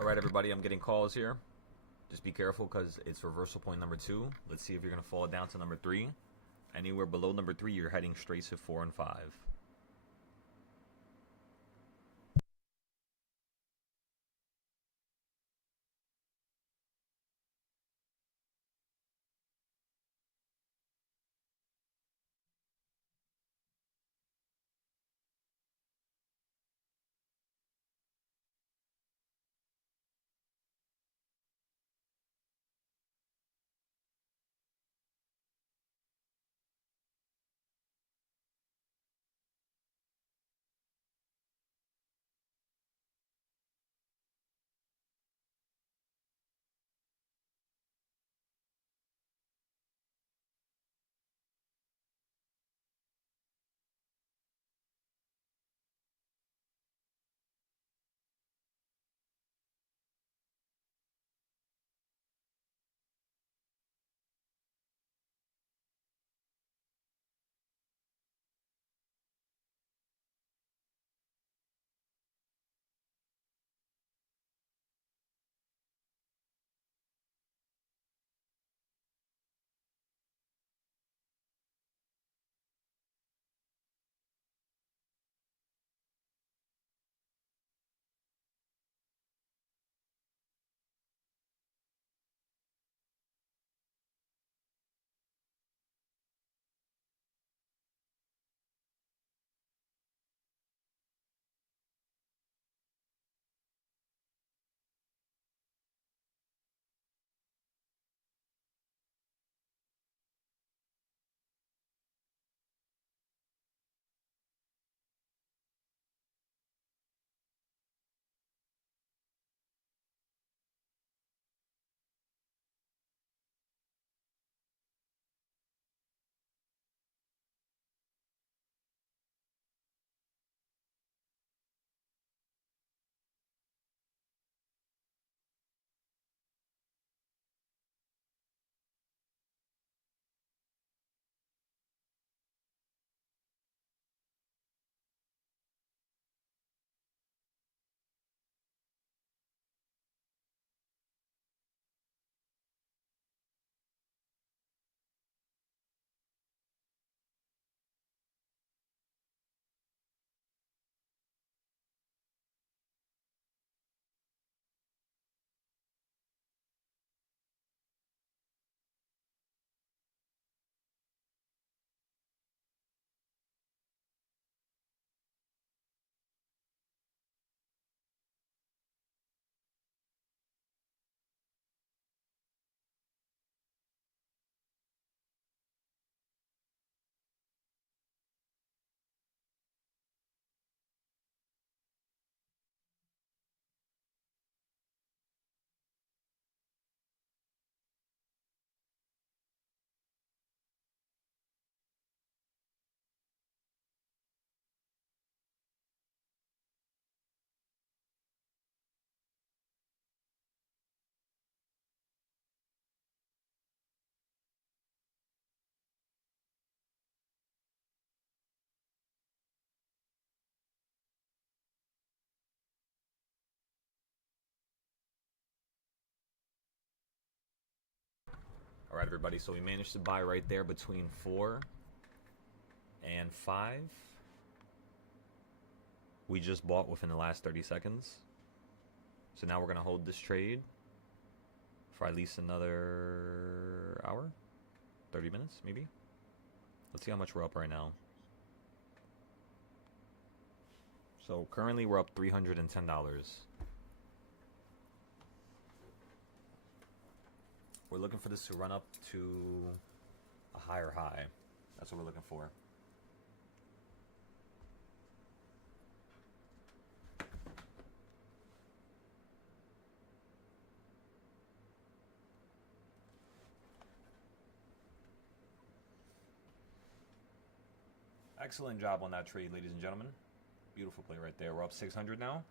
All right, everybody, I'm getting calls here. Just be careful because it's reversal point number 2. Let's see if you're going to fall down to number 3. Anywhere below number 3, you're heading straight to 4 and 5. All right, everybody, so we managed to buy right there between 4 and 5. We just bought within the last 30 seconds. So now we're going to hold this trade for at least another hour, 30 minutes maybe. Let's see how much we're up right now. So currently we're up $310. We're looking for this to run up to a higher high. That's what we're looking for. Excellent job on that trade, ladies and gentlemen. Beautiful play right there. We're up 600 now.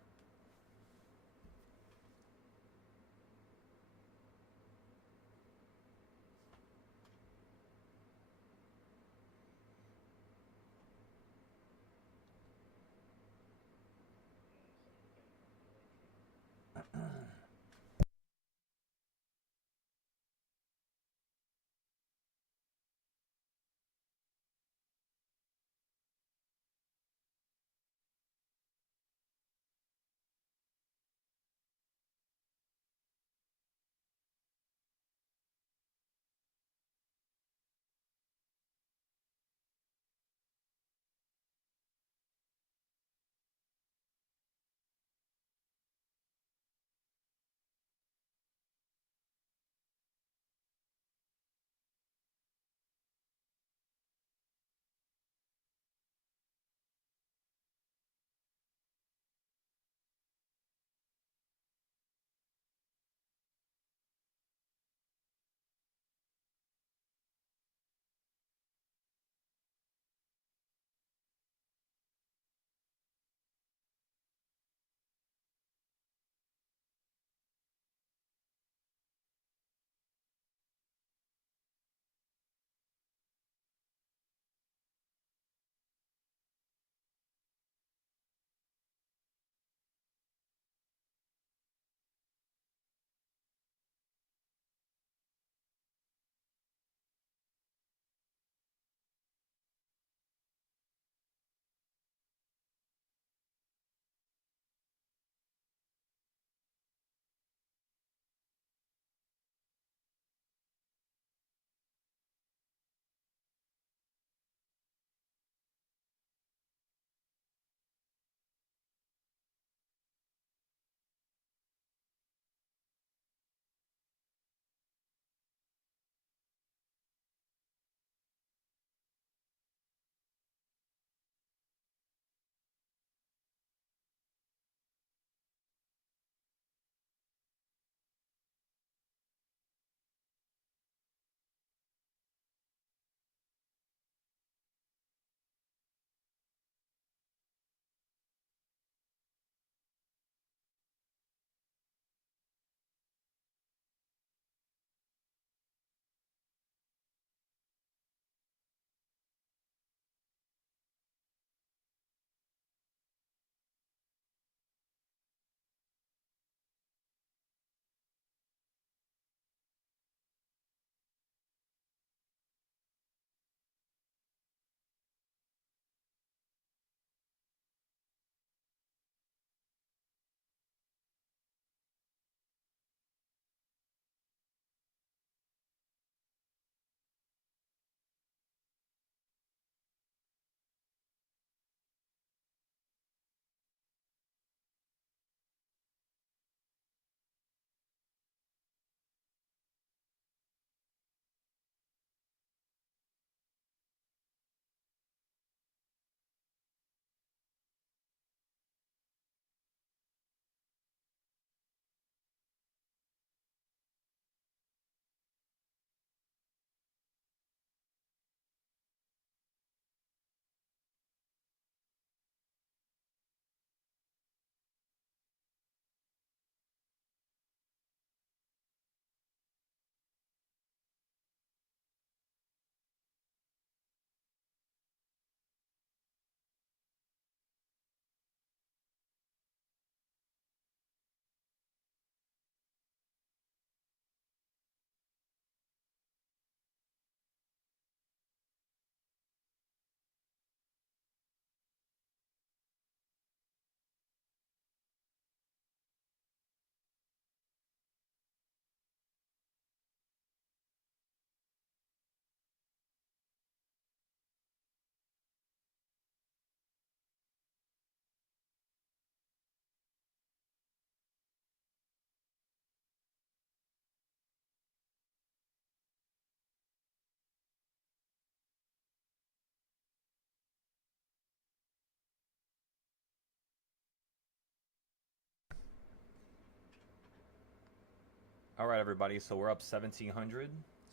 All right, everybody. So we're up 1,700,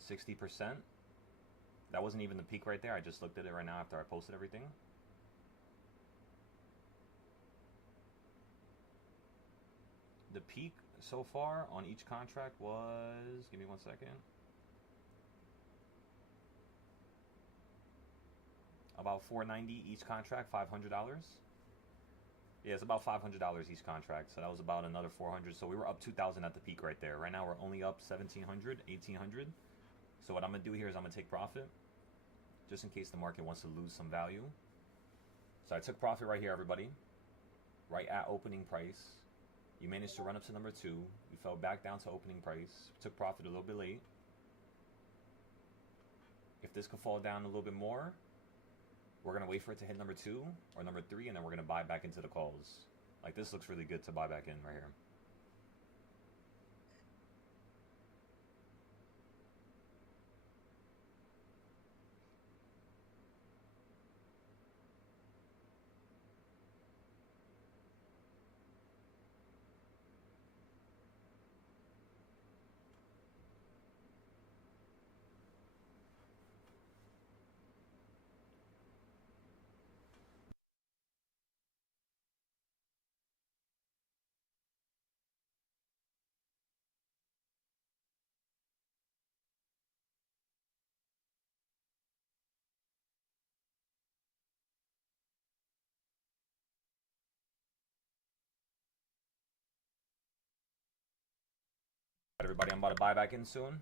60%. That wasn't even the peak right there. I just looked at it right now after I posted everything. The peak so far on each contract was, give me 1 second, about $490 each contract, $500. Yeah, it's about $500 each contract. So that was about another 400. So we were up 2,000 at the peak right there. Right now we're only up 1,700, 1,800. So what I'm gonna do here is I'm gonna take profit, just in case the market wants to lose some value. So I took profit right here, everybody. Right at opening price. You managed to run up to number 2. You fell back down to opening price. Took profit a little bit late. If this could fall down a little bit more, we're going to wait for it to hit number 2 or number 3, and then we're going to buy back into the calls. Like, this looks really good to buy back in right here. Everybody, I'm about to buy back in soon.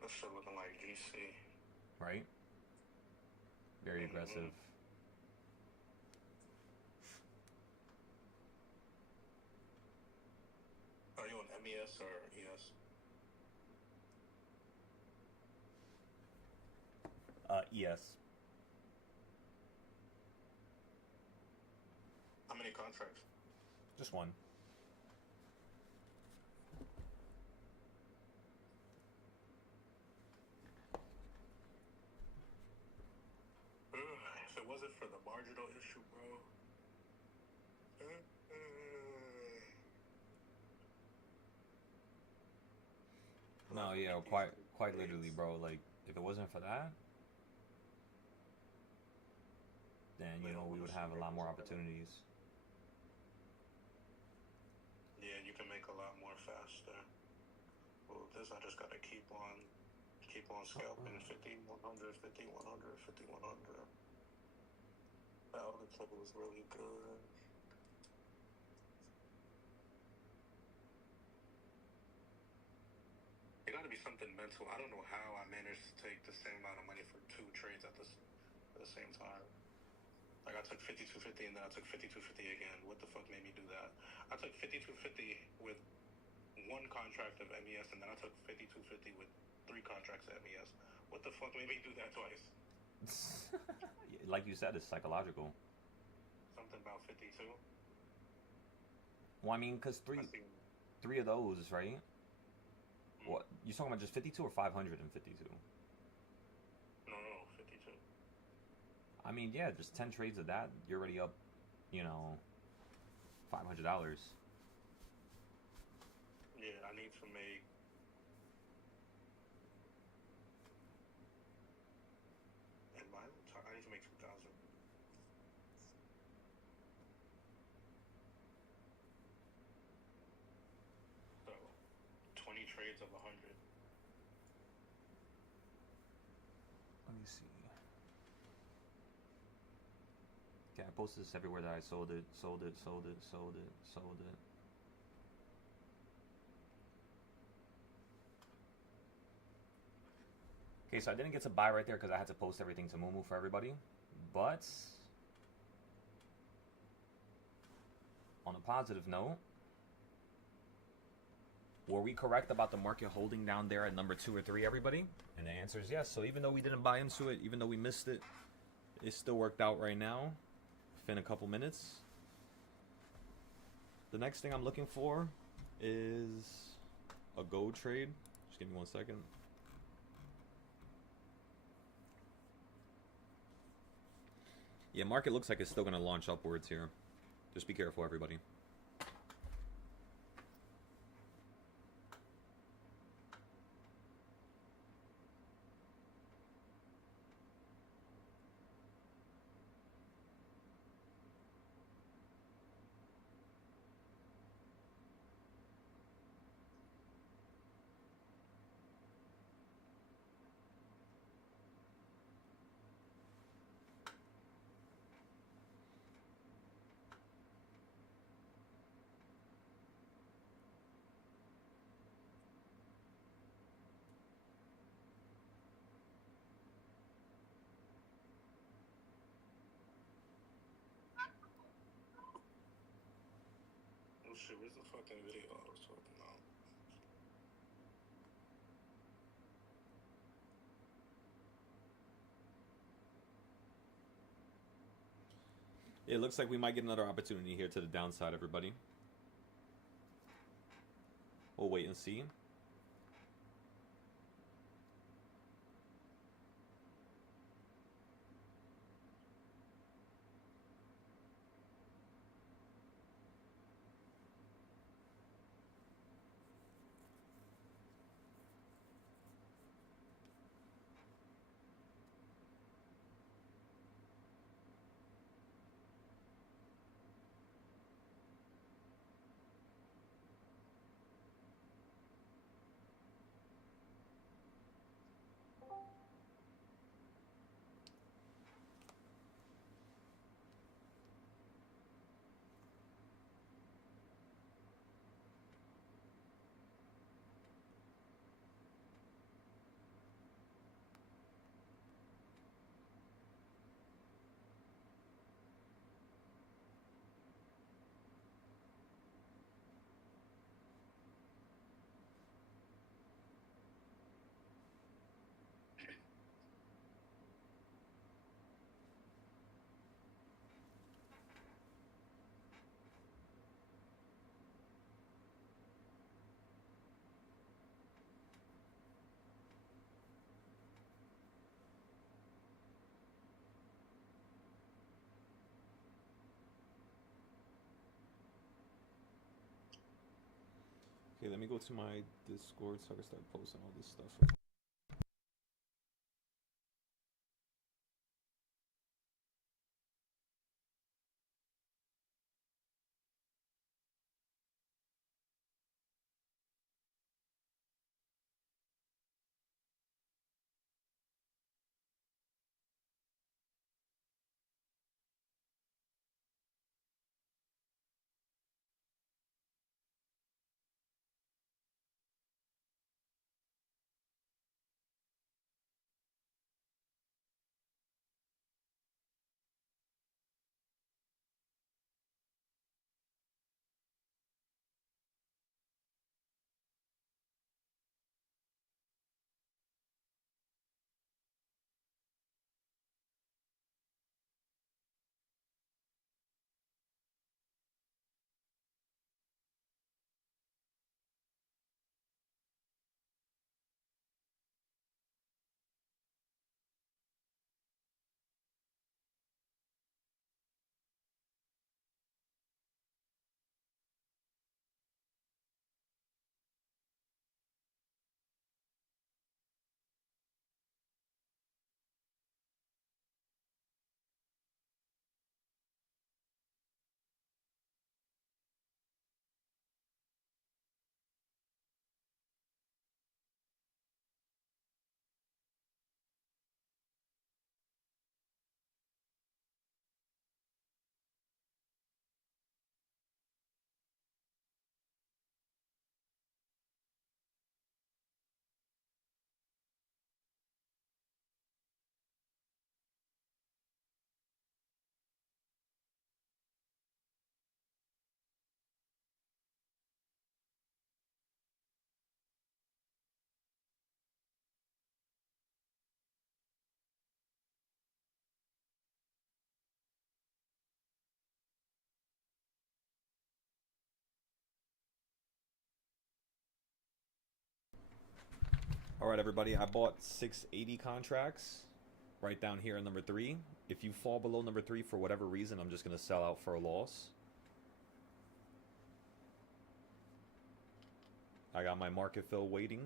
That shit looking like GC. Right? Very aggressive. Are you on MES or ES? ES. How many contracts? Just one. If it wasn't for the marginal issue, bro. No, yeah, quite literally, bro. Like, if it wasn't for that, then, you know, we would have a lot more opportunities. Yeah, you can make a lot more faster. Well, this I just gotta keep on scalping 50-100, 50-100, 50-100. That other play was really good. It got to be something mental. I don't know how I managed to take the same amount of money for 2 trades at the same time. Like, I took 52.50 and then I took 52.50 again. What the fuck made me do that? I took 52.50 with 1 contract of MES, and then I took 52.50 with 3 contracts of MES. What the fuck made me do that twice? Like you said, it's psychological. Something about 52. Well, I mean, because three of those, right? What, you talking about just 52 or 552? No, 52. I mean, yeah, just 10 trades of that, you're already up, you know, $500. Yeah, I need to make... I need to make 2,000. So, 20 trades of 100. Let me see. Okay, I posted this everywhere that I sold it. Okay, so I didn't get to buy right there because I had to post everything to Moomoo for everybody. But on a positive note, were we correct about the market holding down there at number 2 or 3, everybody? And the answer is yes. So even though we didn't buy into it, even though we missed it, it still worked out right now. Within a couple minutes. The next thing I'm looking for is a gold trade. Just give me 1 second. Yeah, market looks like it's still going to launch upwards here. Just be careful, everybody. Oh shit, where's the fucking video I was talking about? It looks like we might get another opportunity here to the downside, everybody. We'll wait and see. Okay, let me go to my Discord so I can start posting all this stuff. All right, everybody. I bought 680 contracts right down here in number 3. If you fall below number 3 for whatever reason, I'm just going to sell out for a loss. I got my market fill waiting.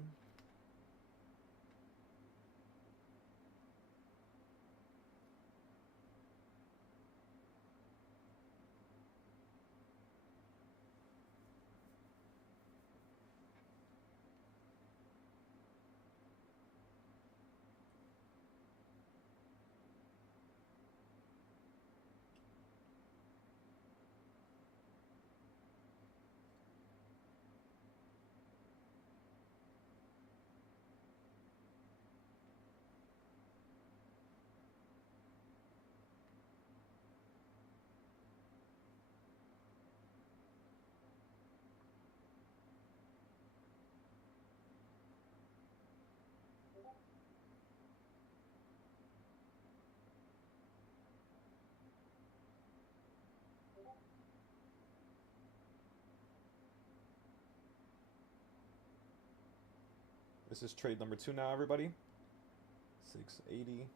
This is trade number 2 now, everybody. 680.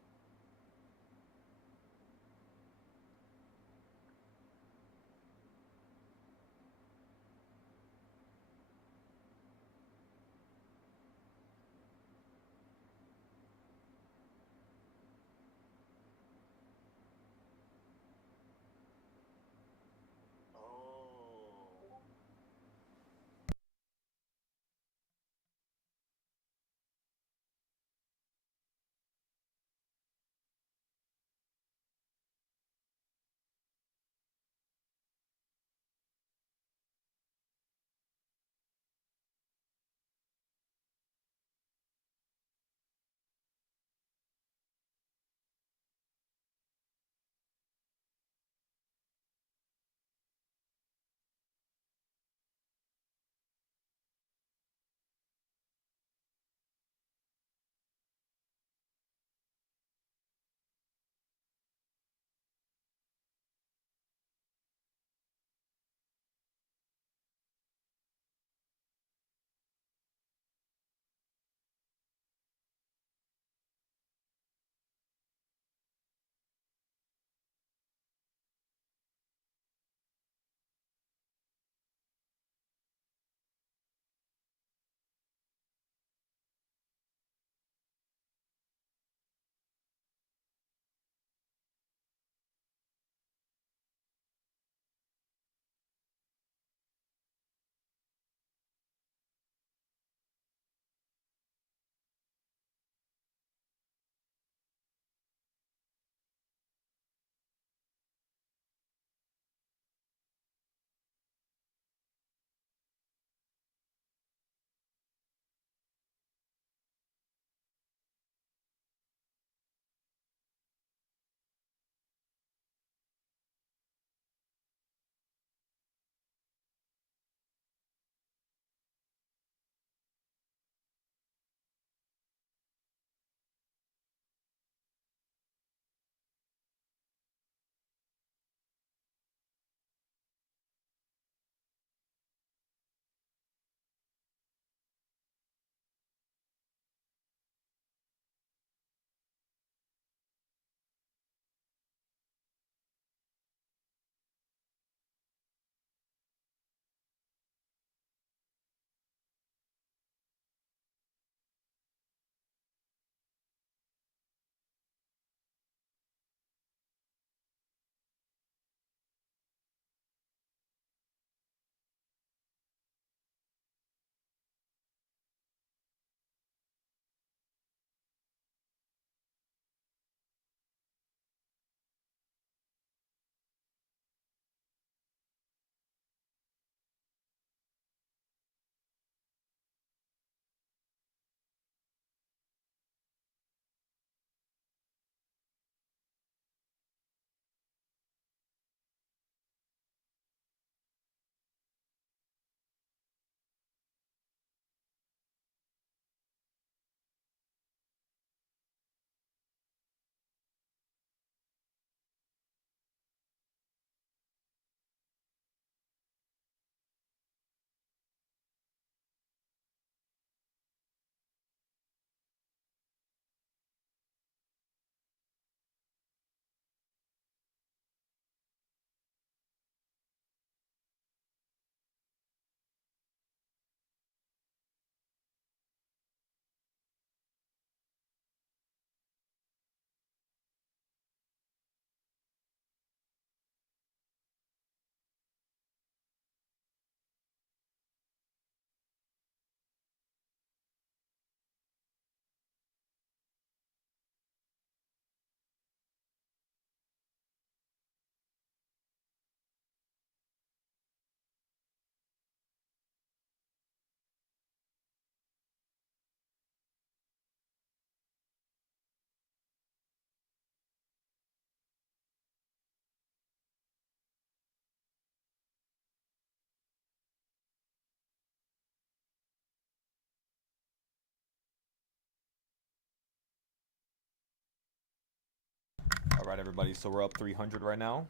All right, everybody. So we're up 300 right now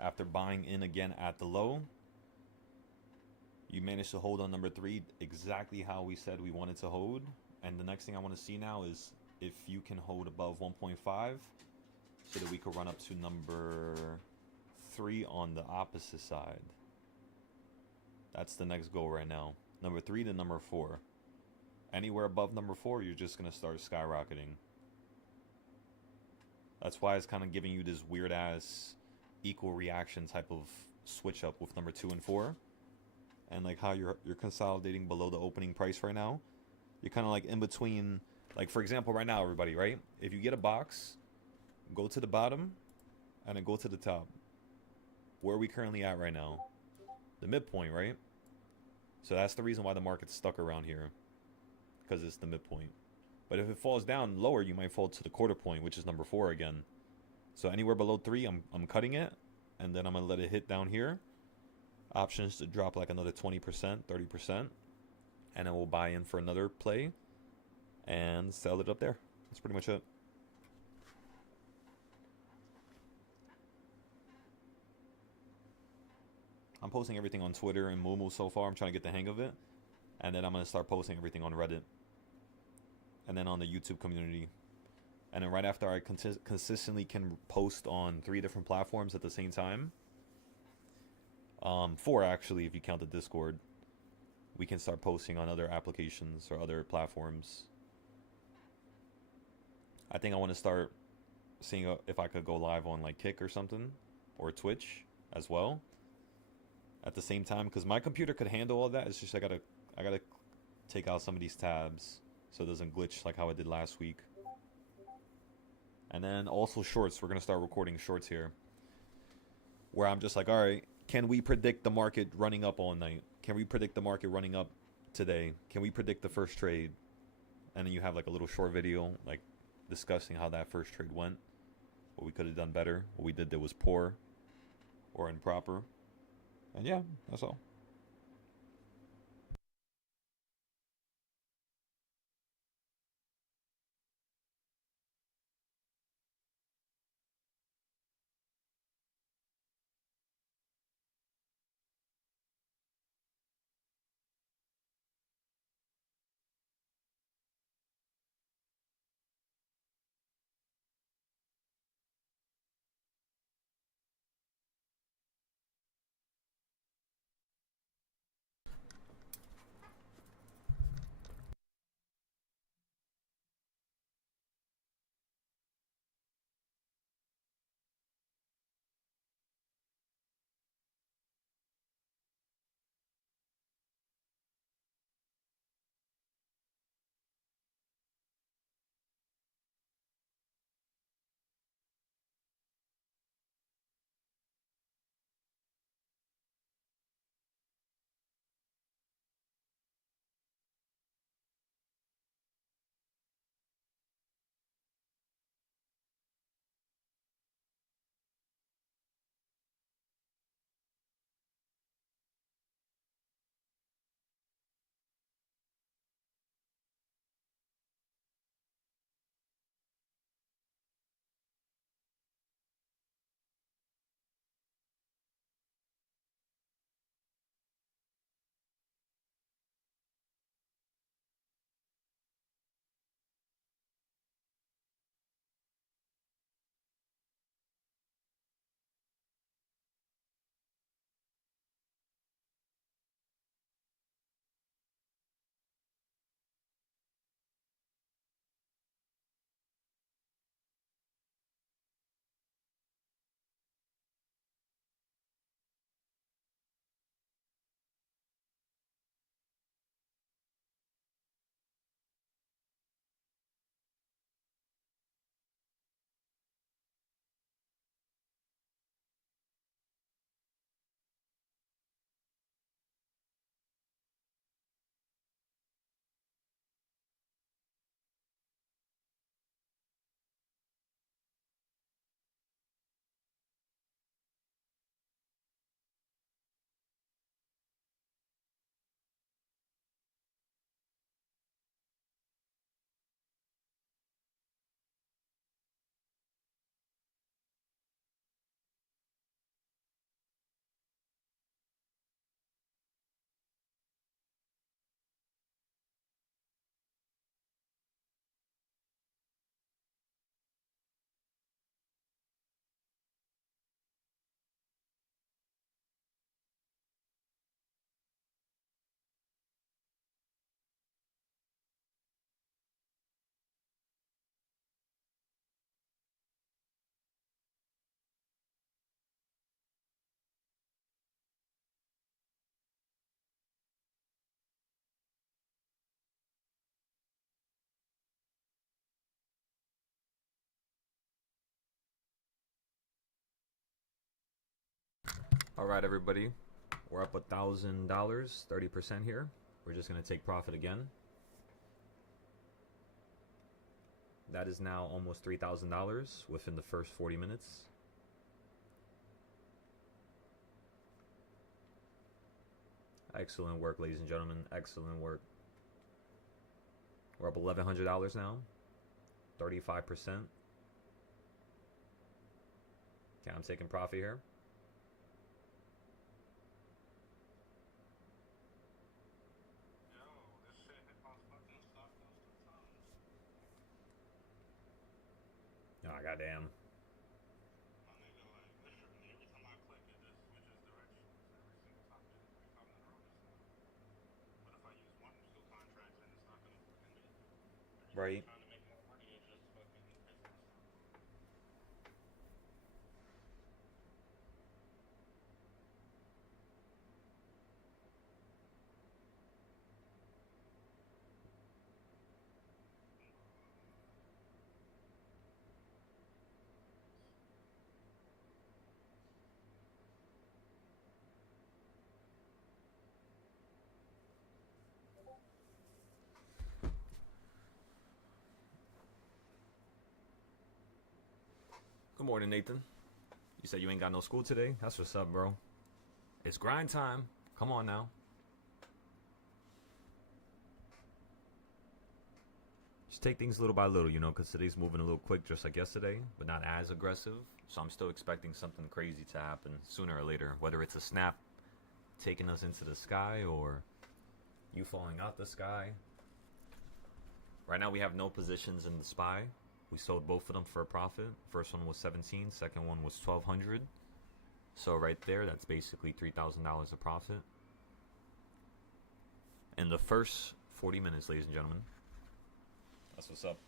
after buying in again at the low. You managed to hold on number 3 exactly how we said we wanted to hold. And the next thing I want to see now is if you can hold above 1.5 so that we could run up to number 3 on the opposite side. That's the next goal right now. Number 3 to number 4. Anywhere above number 4, you're just going to start skyrocketing. That's why it's kind of giving you this weird ass equal reaction type of switch up with number 2 and 4. And like how you're consolidating below the opening price right now. You're kind of like in between. Like for example, right now, everybody, right? If you get a box, go to the bottom and then go to the top. Where are we currently at right now? The midpoint, right? So that's the reason why the market's stuck around here, because it's the midpoint. But if it falls down lower, you might fall to the quarter point, which is number 4 again. So anywhere below 3, I'm cutting it, and then I'm gonna let it hit down here. Options to drop like another 20%, 30%, and then we'll buy in for another play and sell it up there. That's pretty much it. I'm posting everything on Twitter and Moomoo so far. I'm trying to get the hang of it. And then I'm going to start posting everything on Reddit. And then on the YouTube community. And then right after I consistently can post on 3 different platforms at the same time. 4 actually, if you count the Discord. We can start posting on other applications or other platforms. I think I want to start seeing if I could go live on like Kick or something. Or Twitch as well. At the same time, because my computer could handle all that. It's just I gotta take out some of these tabs so it doesn't glitch like how I did last week. And then also shorts. We're gonna start recording shorts here, where I'm just like, all right, can we predict the market running up all night? Can we predict the market running up today? Can we predict the first trade? And then you have like a little short video like discussing how that first trade went, what we could have done better, what we did that was poor or improper. And yeah, that's all. All right, everybody. We're up $1,000, 30% here. We're just going to take profit again. That is now almost $3,000 within the first 40 minutes. Excellent work, ladies and gentlemen. Excellent work. We're up $1,100 now. 35%. Okay, I'm taking profit here. Oh, goddamn. Right. Good morning, Nathan. You said you ain't got no school today? That's what's up, bro. It's grind time. Come on now. Just take things little by little, you know, because today's moving a little quick just like yesterday, but not as aggressive. So I'm still expecting something crazy to happen sooner or later, whether it's a snap taking us into the sky or you falling out the sky. Right now we have no positions in the SPY. We sold both of them for a profit. First one was 17, second one was 1,200. So right there, that's basically $3,000 of profit in the first 40 minutes, ladies and gentlemen. That's what's up.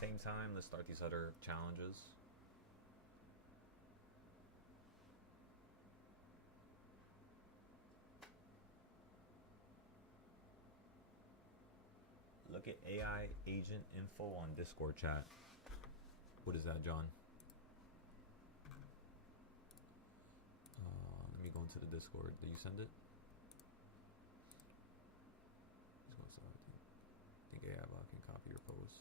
Same time, let's start these other challenges. Look at AI agent info on Discord chat. What is that, John? Let me go into the Discord. Did you send it? I think AI bot can copy your posts.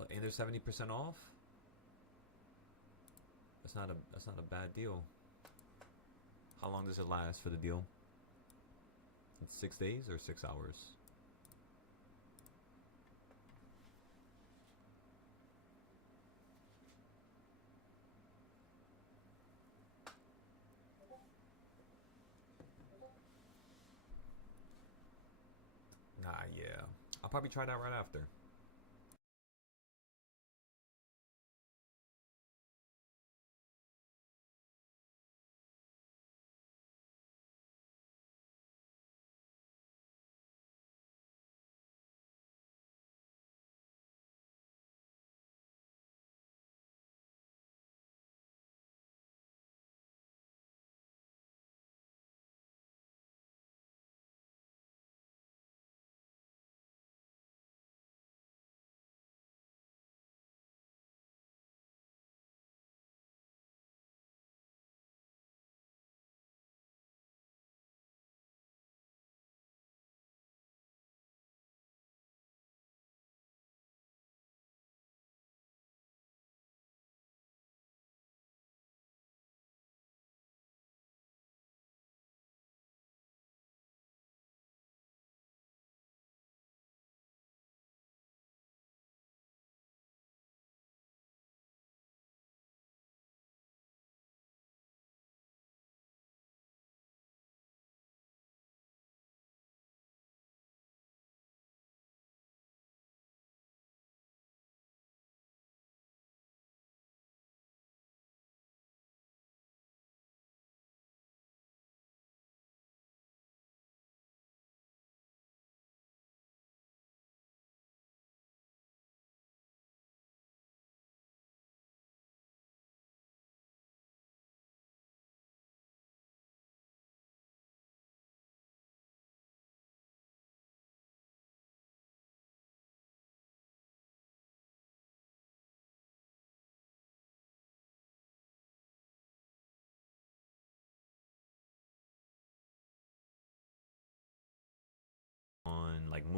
Oh, and they're 70% off. That's not a bad deal. How long does it last for the deal? It's 6 days or 6 hours? Nah, yeah. I'll probably try that right after.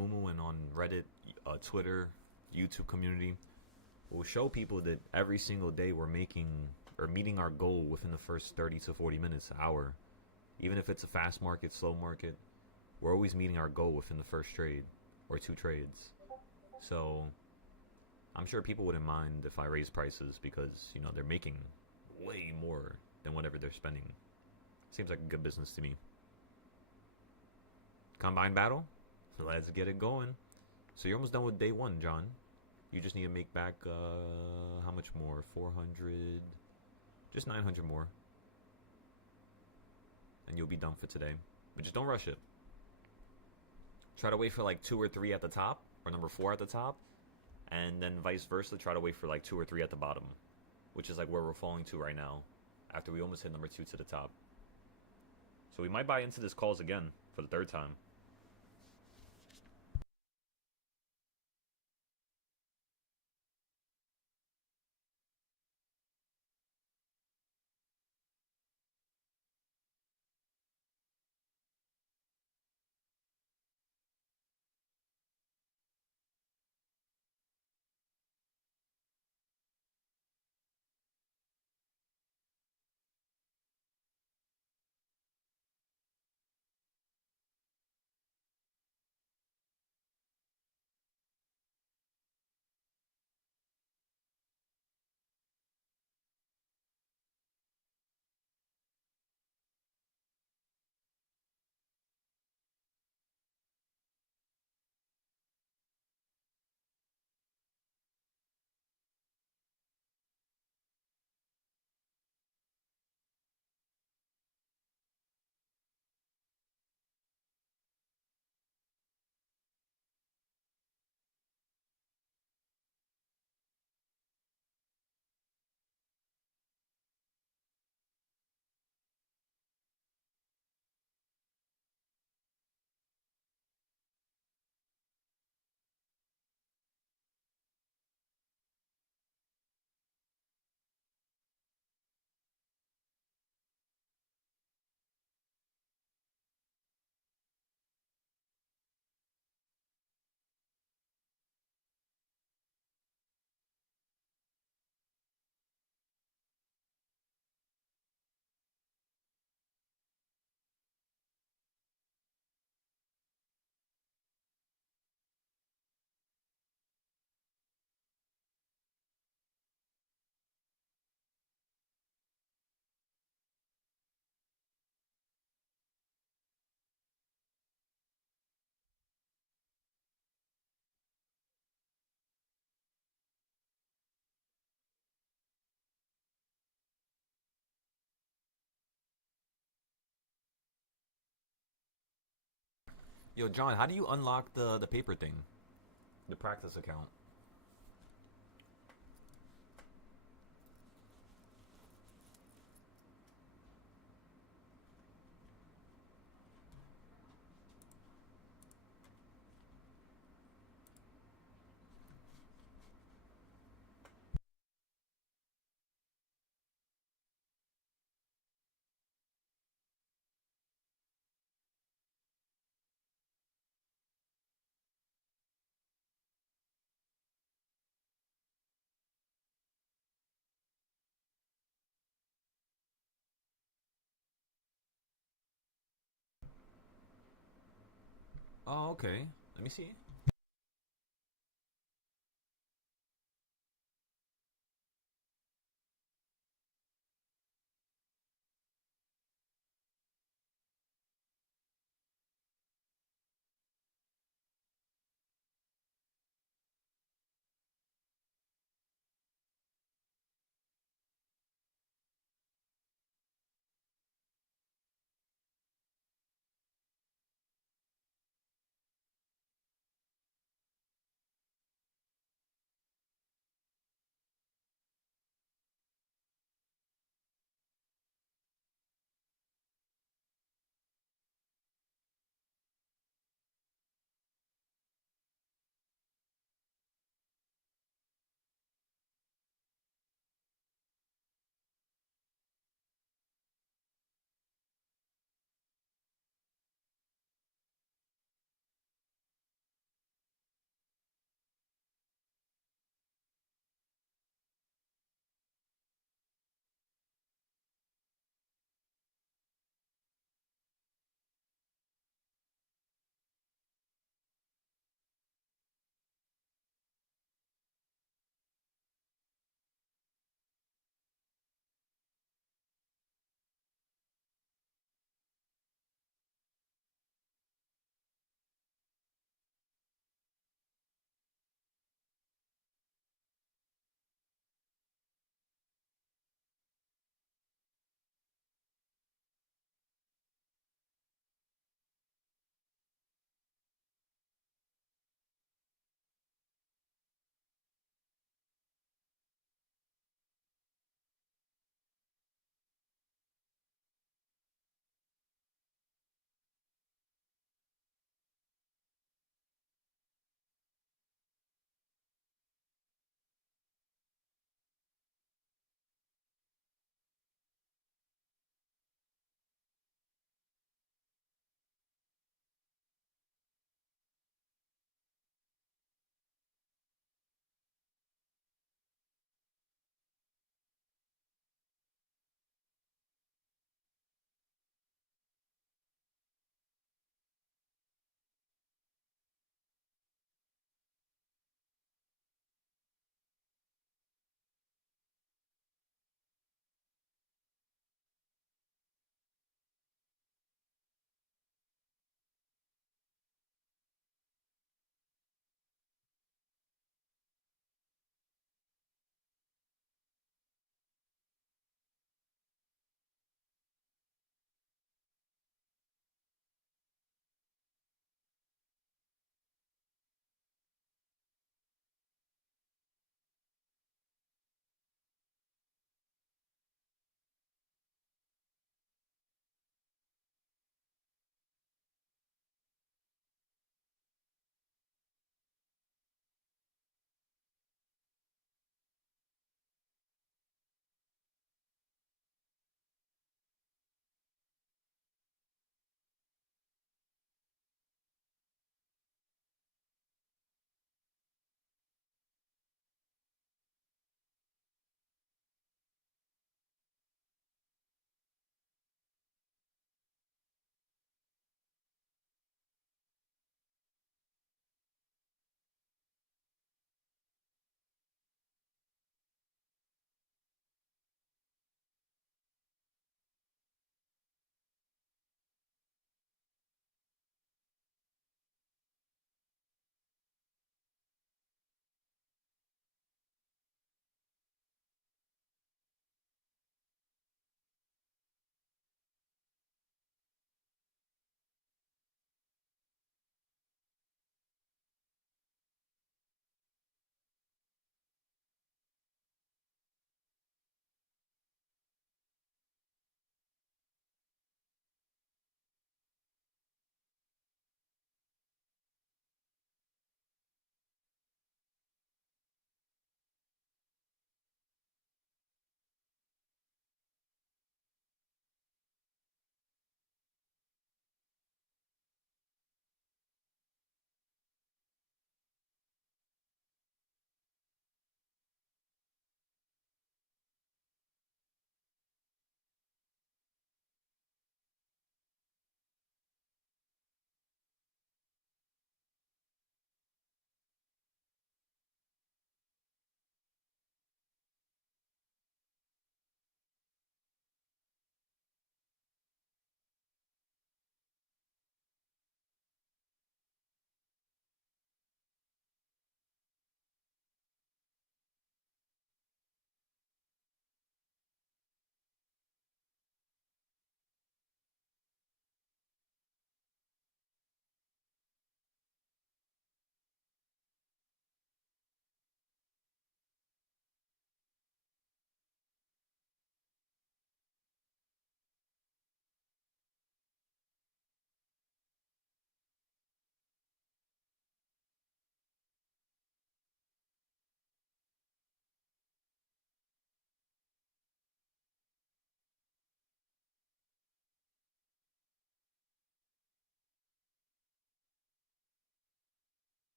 Mumu and on Reddit, Twitter, YouTube community, will show people that every single day we're making or meeting our goal within the first 30 to 40 minutes, hour. Even if it's a fast market, slow market, we're always meeting our goal within the first trade or two trades. So I'm sure people wouldn't mind if I raise prices because, they're making way more than whatever they're spending. Seems like a good business to me. Combine battle? Let's get it going. So you're almost done with day one, John. You just need to make back, how much more? 400, just 900 more. And you'll be done for today. But just don't rush it. Try to wait for like 2 or 3 at the top, or number 4 at the top, and then vice versa, try to wait for like 2 or 3 at the bottom, which is like where we're falling to right now, after we almost hit number 2 to the top. So we might buy into this calls again for the 3rd time. Yo, John, how do you unlock the paper thing? The practice account. Oh, okay. Let me see.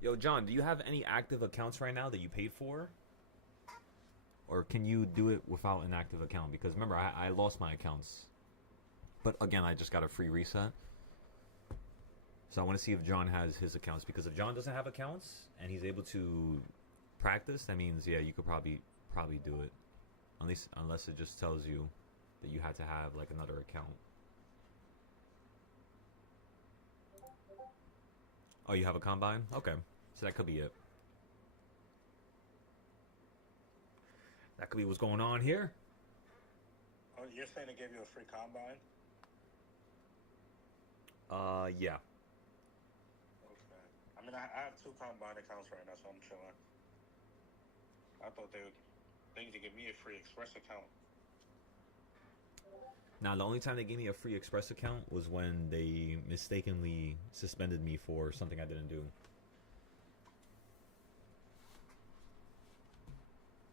Yo, John, do you have any active accounts right now that you paid for? Or can you do it without an active account? Because remember, I lost my accounts. But again, I just got a free reset. So I want to see if John has his accounts. Because if John doesn't have accounts and he's able to practice, that means, yeah, you could probably do it. Unless it just tells you that you had to have like another account. Oh, you have a combine? Okay. So that could be it. That could be what's going on here. Oh, you're saying they gave you a free combine? Yeah. Okay. I mean, I have two combine accounts right now, so I'm chilling. I thought they need to give me a free Express account. Now, the only time they gave me a free Express account was when they mistakenly suspended me for something I didn't do.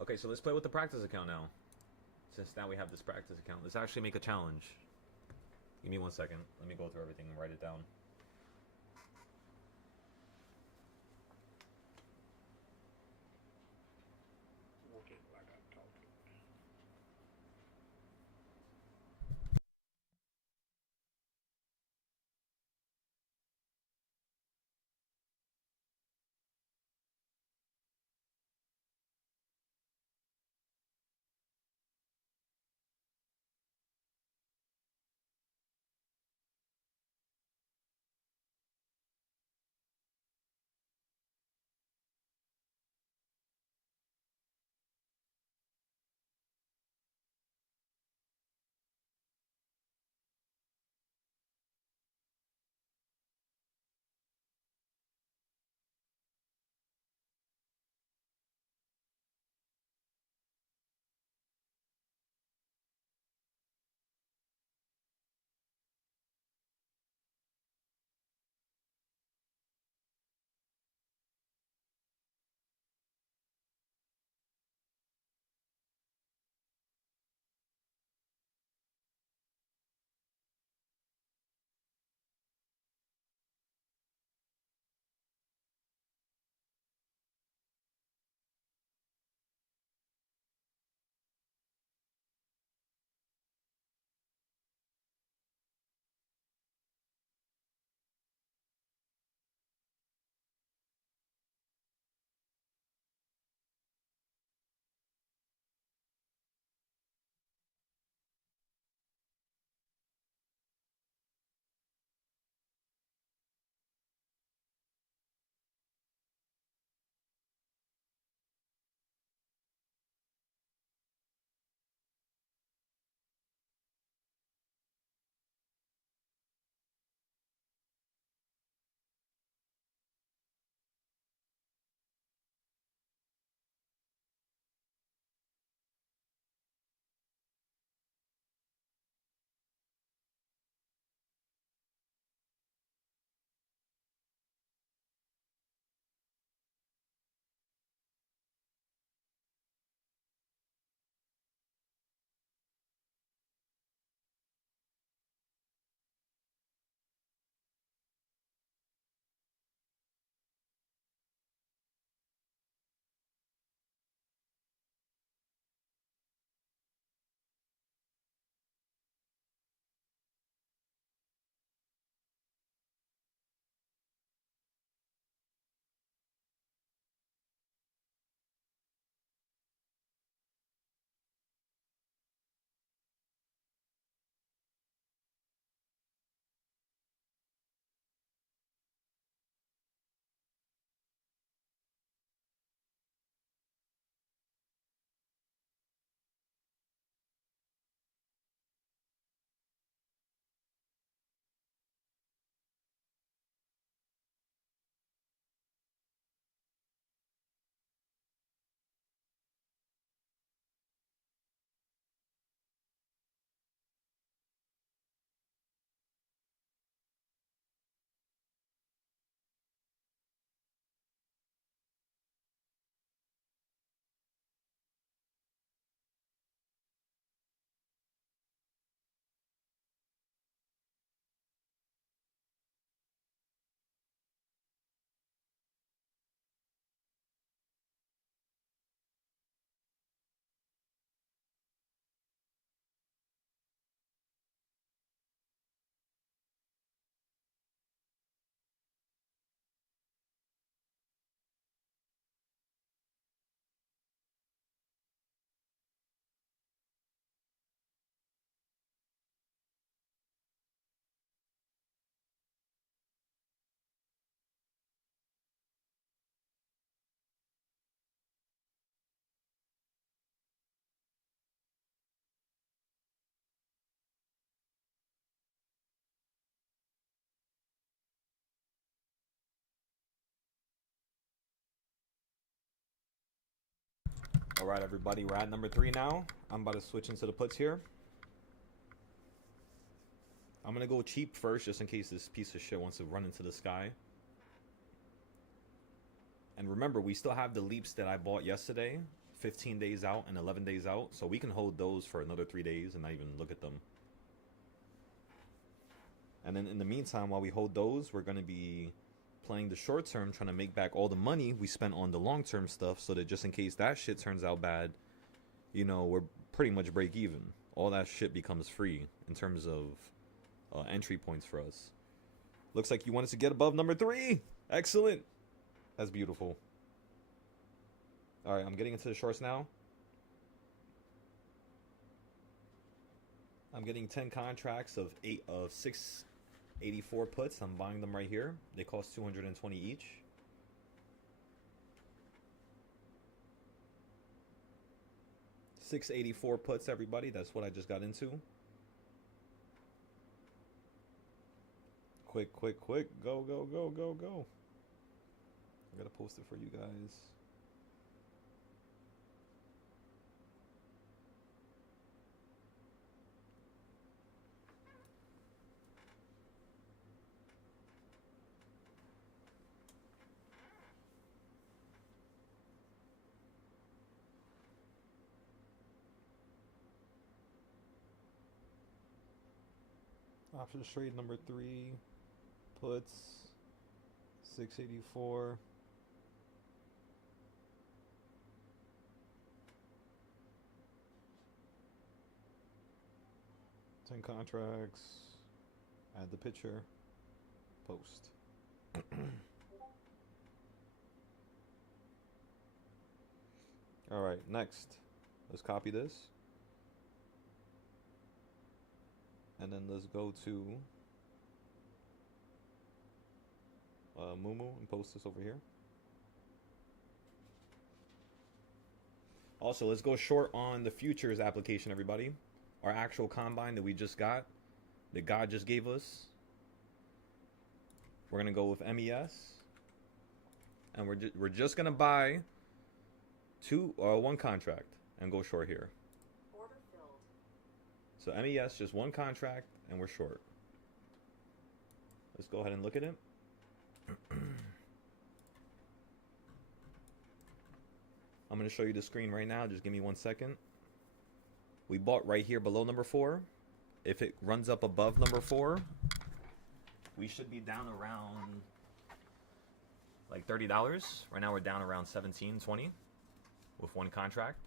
Okay, so let's play with the practice account now. Since now we have this practice account, let's actually make a challenge. Give me 1 second. Let me go through everything and write it down. All right, everybody, we're at number 3 now. I'm about to switch into the puts here. I'm going to go cheap first just in case this piece of shit wants to run into the sky. And remember, we still have the leaps that I bought yesterday, 15 days out and 11 days out. So we can hold those for another 3 days and not even look at them. And then in the meantime, while we hold those, we're going to be playing the short term, trying to make back all the money we spent on the long term stuff so that just in case that shit turns out bad, you know, we're pretty much break even. All that shit becomes free in terms of entry points for us. Looks like you want us to get above number 3. Excellent. That's beautiful. All right, I'm getting into the shorts now. I'm getting 10 contracts of 684 puts. I'm buying them right here. They cost 220 each. $684 puts, everybody. That's what I just got into. Quick, quick, quick. Go, go, go, go, go. I gotta post it for you guys. Options trade number 3. Puts 684. Contracts, add the picture, post. All right, next, let's copy this. And then let's go to Mumu and post this over here. Also, let's go short on the futures application, everybody. Our actual combine that we just got, that God just gave us. We're gonna go with MES, and we're just gonna buy one contract and go short here. Order filled. So MES, just one contract, and we're short. Let's go ahead and look at it. I'm gonna show you the screen right now. Just give me 1 second. We bought right here below number 4. If it runs up above number 4, we should be down around like $30. Right now we're down around $17, $20 with one contract.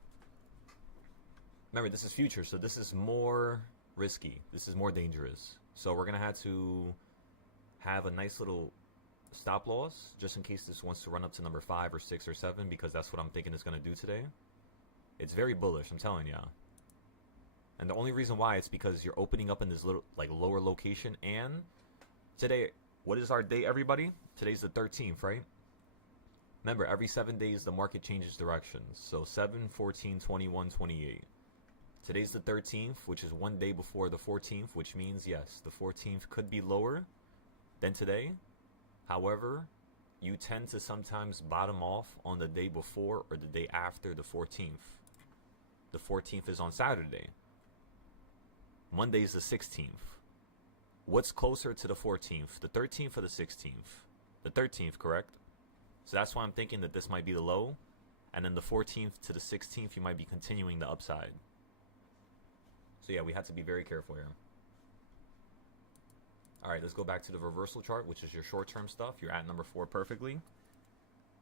Remember, this is future, so this is more risky. This is more dangerous. So we're gonna have to have a nice little stop loss just in case this wants to run up to number 5 or 6 or 7, because that's what I'm thinking it's gonna do today. It's very bullish, I'm telling ya. And the only reason why it's because you're opening up in this little like lower location. And today, what is our date, everybody? Today's the 13th, right? Remember, every 7 days the market changes directions. So 7, 14, 21, 28. Today's the 13th, which is 1 day before the 14th, which means yes, the 14th could be lower than today. However, you tend to sometimes bottom off on the day before or the day after the 14th. The 14th is on Saturday. Monday is the 16th. What's closer to the 14th? The 13th or the 16th? The 13th, correct? So that's why I'm thinking that this might be the low. And then the 14th to the 16th, you might be continuing the upside. So yeah, we have to be very careful here. All right, let's go back to the reversal chart, which is your short-term stuff. You're at number 4 perfectly.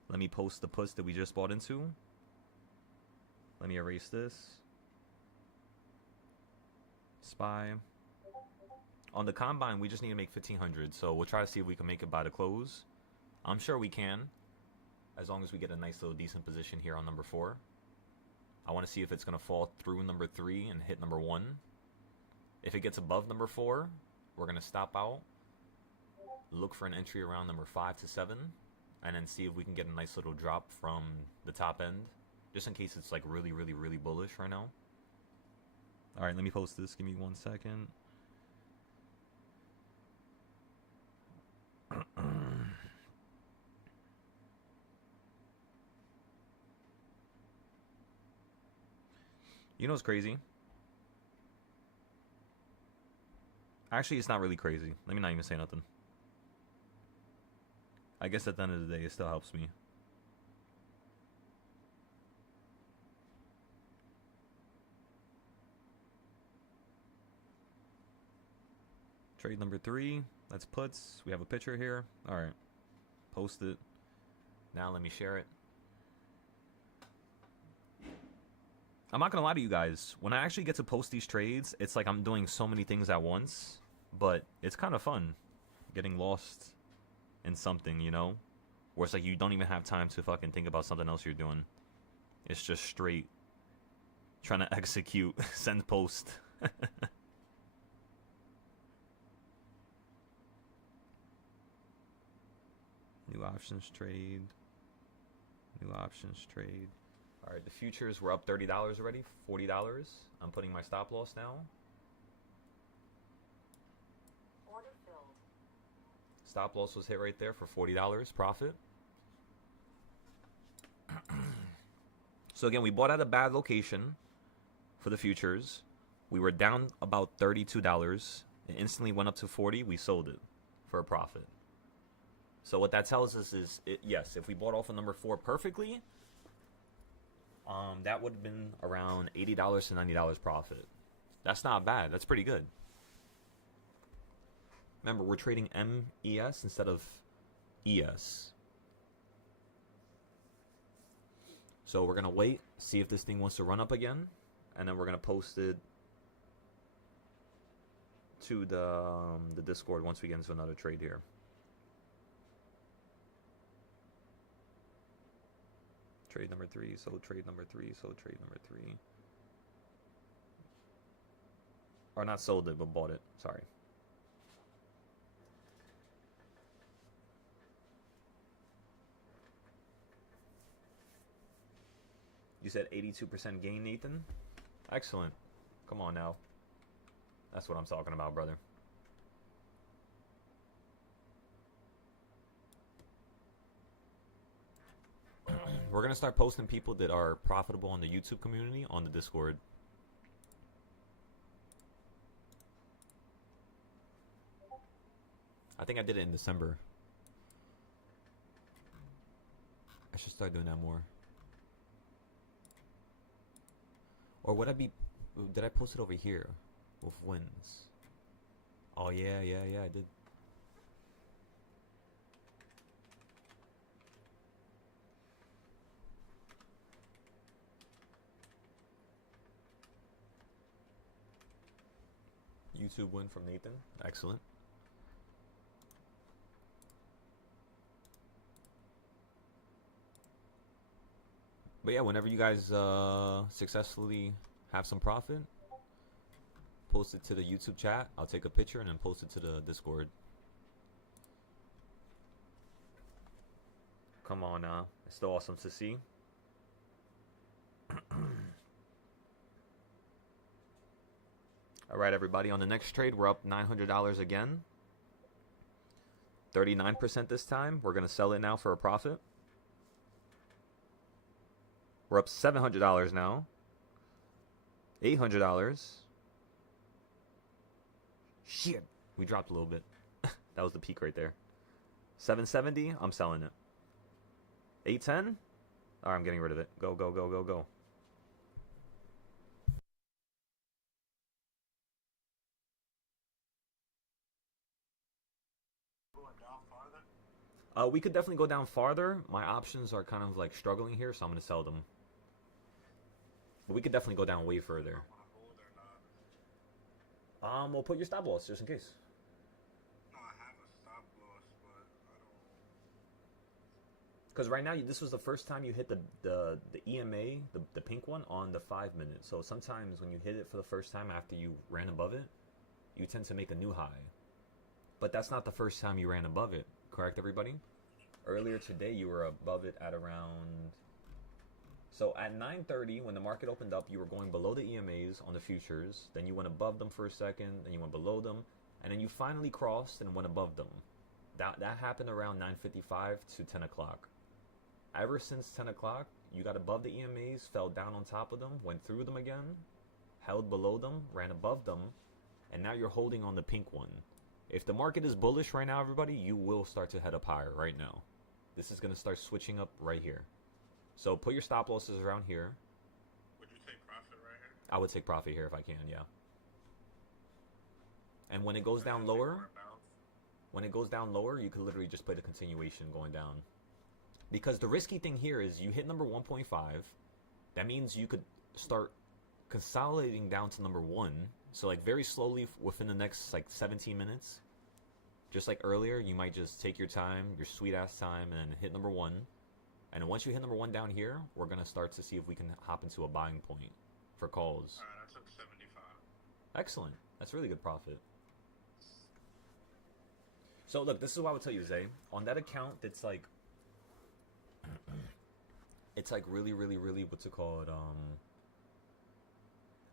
Let me post the puts that we just bought into. Let me erase this. SPY. On the combine, we just need to make 1,500. So we'll try to see if we can make it by the close. I'm sure we can, as long as we get a nice little decent position here on number 4. I want to see if it's going to fall through number 3 and hit number 1. If it gets above number 4, we're going to stop out. Look for an entry around number 5 to 7. And then see if we can get a nice little drop from the top end. Just in case it's like really, really, really bullish right now. All right, let me post this. Give me 1 second. You know what's crazy? Actually, it's not really crazy. Let me not even say nothing. I guess at the end of the day, it still helps me. Trade number 3. That's puts. We have a picture here. All right. Post it. Now let me share it. I'm not going to lie to you guys. When I actually get to post these trades, it's like I'm doing so many things at once. But it's kind of fun getting lost in something, you know? Where it's like you don't even have time to fucking think about something else you're doing. It's just straight trying to execute, send post. New options trade. New options trade. All right, the futures were up $30 already, $40. I'm putting my stop loss now. Order filled. Stop loss was hit right there for $40 profit. So again, we bought at a bad location for the futures. We were down about $32. It instantly went up to 40. We sold it for a profit. So what that tells us is, yes, if we bought off of number 4 perfectly, that would have been around $80 to $90 profit. That's not bad. That's pretty good. Remember, we're trading MES instead of ES. So we're going to wait, see if this thing wants to run up again, and then we're going to post it to the Discord once we get into another trade here. Trade number 3, sold trade number 3, sold trade number 3. Or not sold it, but bought it. Sorry. You said 82% gain, Nathan? Excellent. Come on now. That's what I'm talking about, brother. We're going to start posting people that are profitable in the YouTube community on the Discord. I think I did it in December. I should start doing that more. Or would I be... Did I post it over here? With wins. Oh, yeah, I did. YouTube win from Nathan. Excellent. But yeah, whenever you guys successfully have some profit, post it to the YouTube chat. I'll take a picture and then post it to the Discord. Come on now. It's still awesome to see. All right, everybody. On the next trade, we're up $900 again. 39% this time. We're going to sell it now for a profit. We're up $700 now. $800. Shit. We dropped a little bit. That was the peak right there. 770. I'm selling it. 810. All right, I'm getting rid of it. Go, go, go, go, go. We could definitely go down farther. My options are kind of like struggling here, so I'm going to sell them. But we could definitely go down way further. We'll put your stop loss just in case. No, I have a stop loss, but I don't. Because right now, this was the first time you hit the EMA, the pink one, on the 5 minute. So sometimes when you hit it for the first time after you ran above it, you tend to make a new high. But that's not the first time you ran above it. Correct, everybody? Earlier today, you were above it at around... So at 9:30, when the market opened up, you were going below the EMAs on the futures. Then you went above them for a second. Then you went below them. And then you finally crossed and went above them. That happened around 9:55 to 10 o'clock. Ever since 10 o'clock, you got above the EMAs, fell down on top of them, went through them again, held below them, ran above them, and now you're holding on the pink one. If the market is bullish right now, everybody, you will start to head up higher right now. This is going to start switching up right here. So put your stop losses around here. Would you take profit right here? I would take profit here if I can, yeah. And when it goes down lower, you could literally just play the continuation going down. Because the risky thing here is you hit number 1.5. That means you could start consolidating down to number 1. So like very slowly within the next like 17 minutes. Just like earlier, you might just take your time, your sweet ass time, and hit number 1. And once you hit number 1 down here, we're going to start to see if we can hop into a buying point for calls. Alright, I took 75. Excellent. That's really good profit. So look, this is what I would tell you, Zay. On that account, it's like really, really, really, what's it called?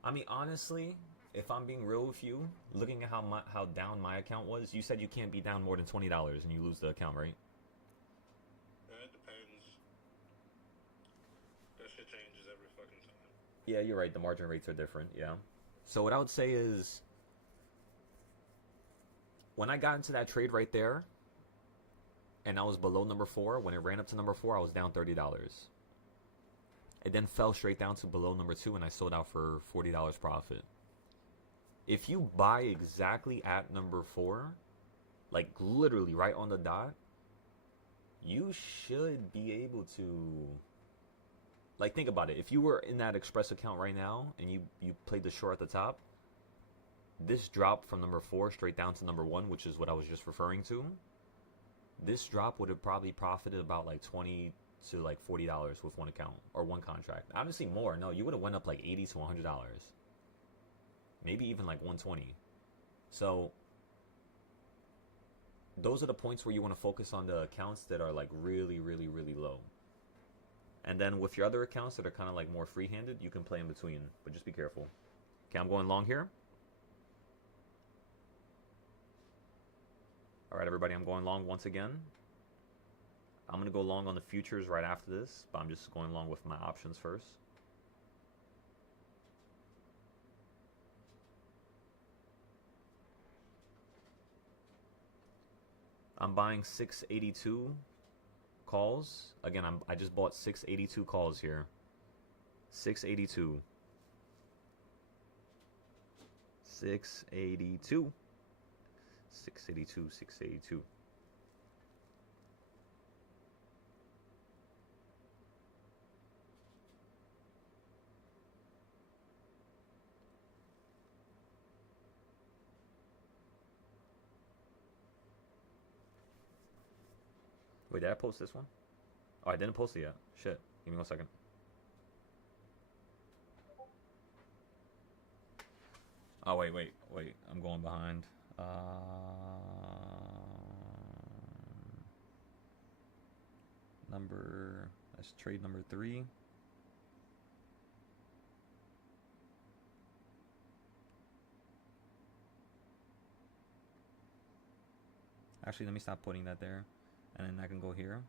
I mean, honestly, if I'm being real with you, looking at how down my account was, you said you can't be down more than $20 and you lose the account, right? Yeah, it depends. That shit changes every fucking time. Yeah, you're right. The margin rates are different, yeah. So what I would say is, when I got into that trade right there, and I was below number 4, when it ran up to number 4, I was down $30. It then fell straight down to below number 2, and I sold out for $40 profit. If you buy exactly at number 4, like literally right on the dot, you should be able to, like, think about it. If you were in that Express account right now, and you played the short at the top, this drop from number 4 straight down to number 1, which is what I was just referring to, this drop would have probably profited about like $20 to like $40 with one account or one contract. Honestly, more. No, you would have went up like $80 to $100, maybe even like $120. So those are the points where you want to focus on the accounts that are like really, really, really low. And then with your other accounts that are kind of like more free-handed, you can play in between, but just be careful. Okay, I'm going long here. All right, everybody, I'm going long once again. I'm going to go long on the futures right after this, but I'm just going long with my options first. I'm buying 682 calls. Again, I just bought 682 calls here. 682. 682. 682, 682. Wait, did I post this one? Oh, I didn't post it yet. Shit. Give me 1 second. Oh, wait. I'm going behind. That's trade number 3. Actually, let me stop putting that there, and then I can go here,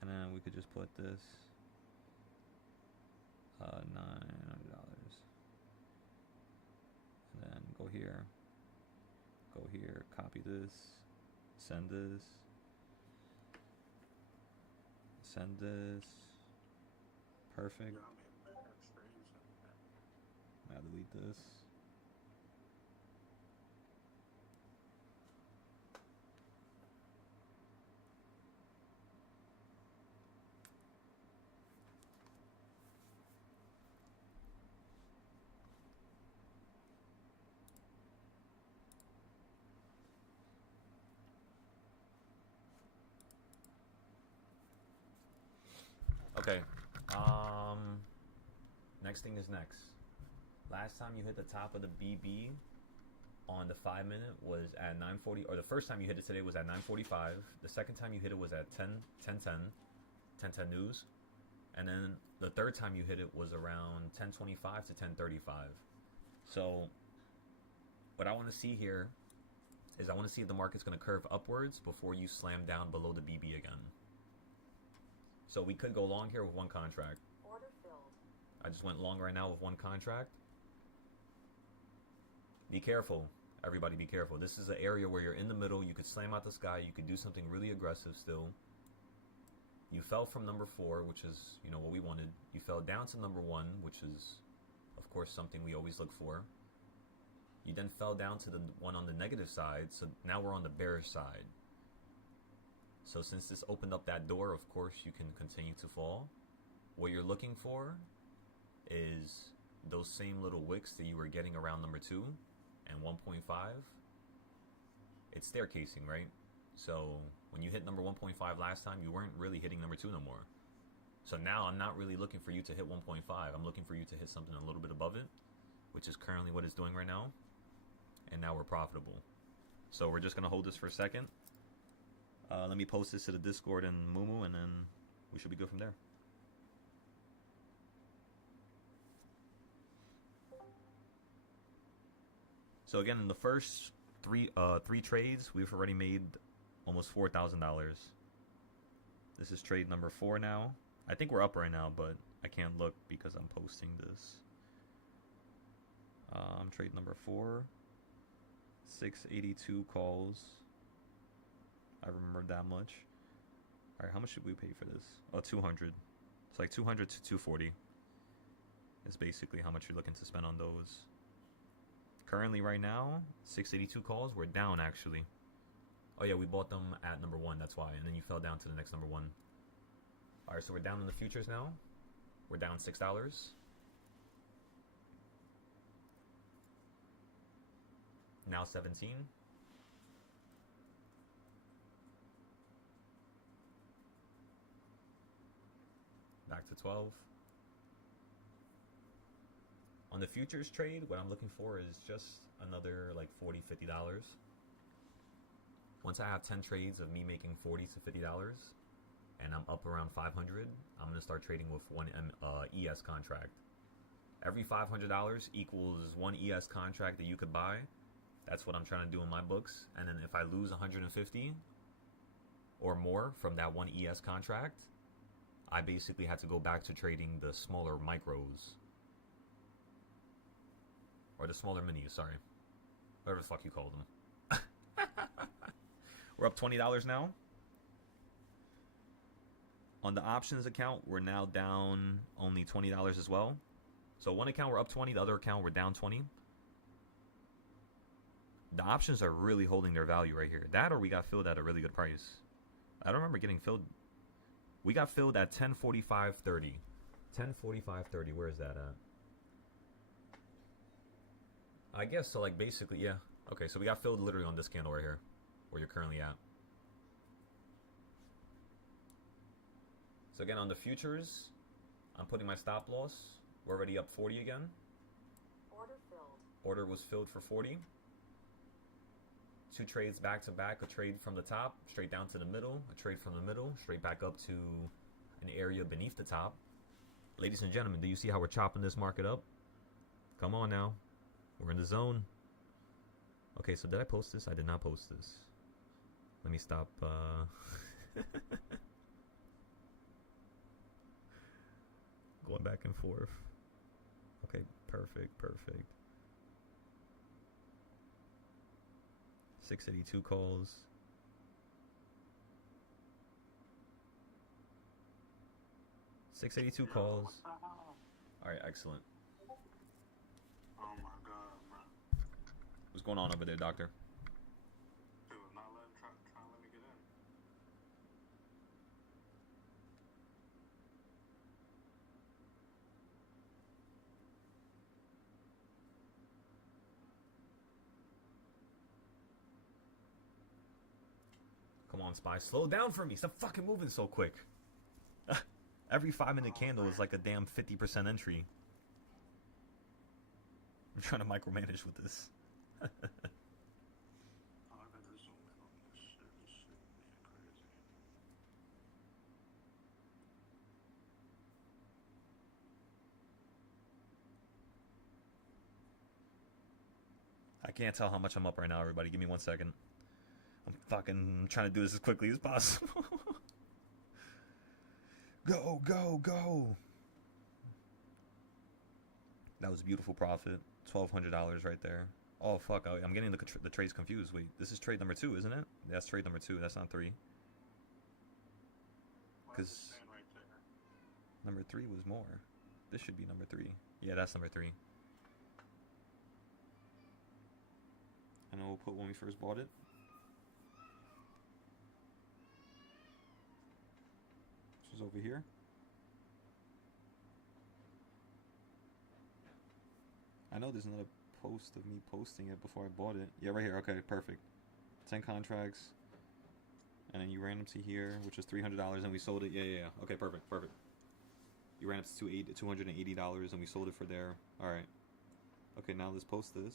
and then we could just put this $900, and then go here, copy this, send this, perfect. I'll delete this. Okay. Next thing is next. Last time you hit the top of the BB on the 5 minute was at 9:40, or the first time you hit it today was at 9:45. The second time you hit it was at 10:10 news, and then the third time you hit it was around 10:25 to 10:35. So what I want to see here is I want to see if the market's going to curve upwards before you slam down below the BB again. So we could go long here with one contract. Order filled. I just went long right now with one contract. Be careful. Everybody be careful. This is an area where you're in the middle. You could slam out the sky. You could do something really aggressive still. You fell from number 4, which is, you know, what we wanted. You fell down to number 1, which is, of course, something we always look for. You then fell down to the one on the negative side, so now we're on the bearish side. So since this opened up that door, of course, you can continue to fall. What you're looking for is those same little wicks that you were getting around number 2 and 1.5. It's staircasing, right? So when you hit number 1.5 last time, you weren't really hitting number 2 no more. So now I'm not really looking for you to hit 1.5. I'm looking for you to hit something a little bit above it, which is currently what it's doing right now. And now we're profitable. So we're just going to hold this for a second. Let me post this to the Discord and Mumu, and then we should be good from there. So again, in the first three trades, we've already made almost $4,000. This is trade number 4 now. I think we're up right now, but I can't look because I'm posting this. Trade number 4. 682 calls. I remember that much. Alright, how much should we pay for this? Oh, 200. It's like 200 to 240 is basically how much you're looking to spend on those. Currently right now, 682 calls. We're down actually. Oh yeah, we bought them at number 1, that's why. And then you fell down to the next number 1. Alright, so we're down in the futures now. We're down $6. Now 17. Back to 12. On the futures trade, what I'm looking for is just another like $40, $50. Once I have 10 trades of me making $40 to $50 and I'm up around 500, I'm going to start trading with one ES contract. Every $500 equals one ES contract that you could buy. That's what I'm trying to do in my books. And then if I lose 150 or more from that one ES contract, I basically had to go back to trading the smaller micros. Or the smaller minis, sorry. Whatever the fuck you call them. We're up $20 now. On the options account, we're now down only $20 as well. So one account we're up 20, the other account we're down 20. The options are really holding their value right here. That or we got filled at a really good price. I don't remember getting filled. We got filled at 10:45.30. 10:45.30. Where is that at? I guess so. Like basically, yeah. Okay, so we got filled literally on this candle right here, where you're currently at. So again, on the futures, I'm putting my stop loss. We're already up 40 again. Order filled. Order was filled for 40. 2 trades back to back, a trade from the top, straight down to the middle, a trade from the middle, straight back up to an area beneath the top. Ladies and gentlemen, do you see how we're chopping this market up? Come on now. We're in the zone. Okay, so did I post this? I did not post this. Let me stop. Going back and forth. Okay, perfect, perfect. 682 calls. $682 calls. All right, excellent. Oh my god, bro. What's going on over there, doctor? Dude, not letting try to let me get in. Come on, Spy. Slow down for me. Stop fucking moving so quick. Every 5-minute candle is like a damn 50% entry. I'm trying to micromanage with this. Oh, I gotta zoom in on this shit. This shit being crazy. I can't tell how much I'm up right now, everybody. Give me 1 second. I'm fucking trying to do this as quickly as possible. Go, go, go. That was beautiful profit. $1,200 right there. Oh fuck! I'm getting the trades confused. Wait, this is trade number 2, isn't it? That's trade number 2. That's not 3. Because Right there. number 3 was more. This should be number 3. Yeah, that's number 3. And we'll put when we first bought it. This was over here. I know there's another post of me posting it before I bought it. Yeah, right here. Okay, perfect. 10 contracts. And then you ran them to here, which was $300, and we sold it. Yeah. Okay, perfect. You ran up to $280, and we sold it for there. All right. Okay, now let's post this.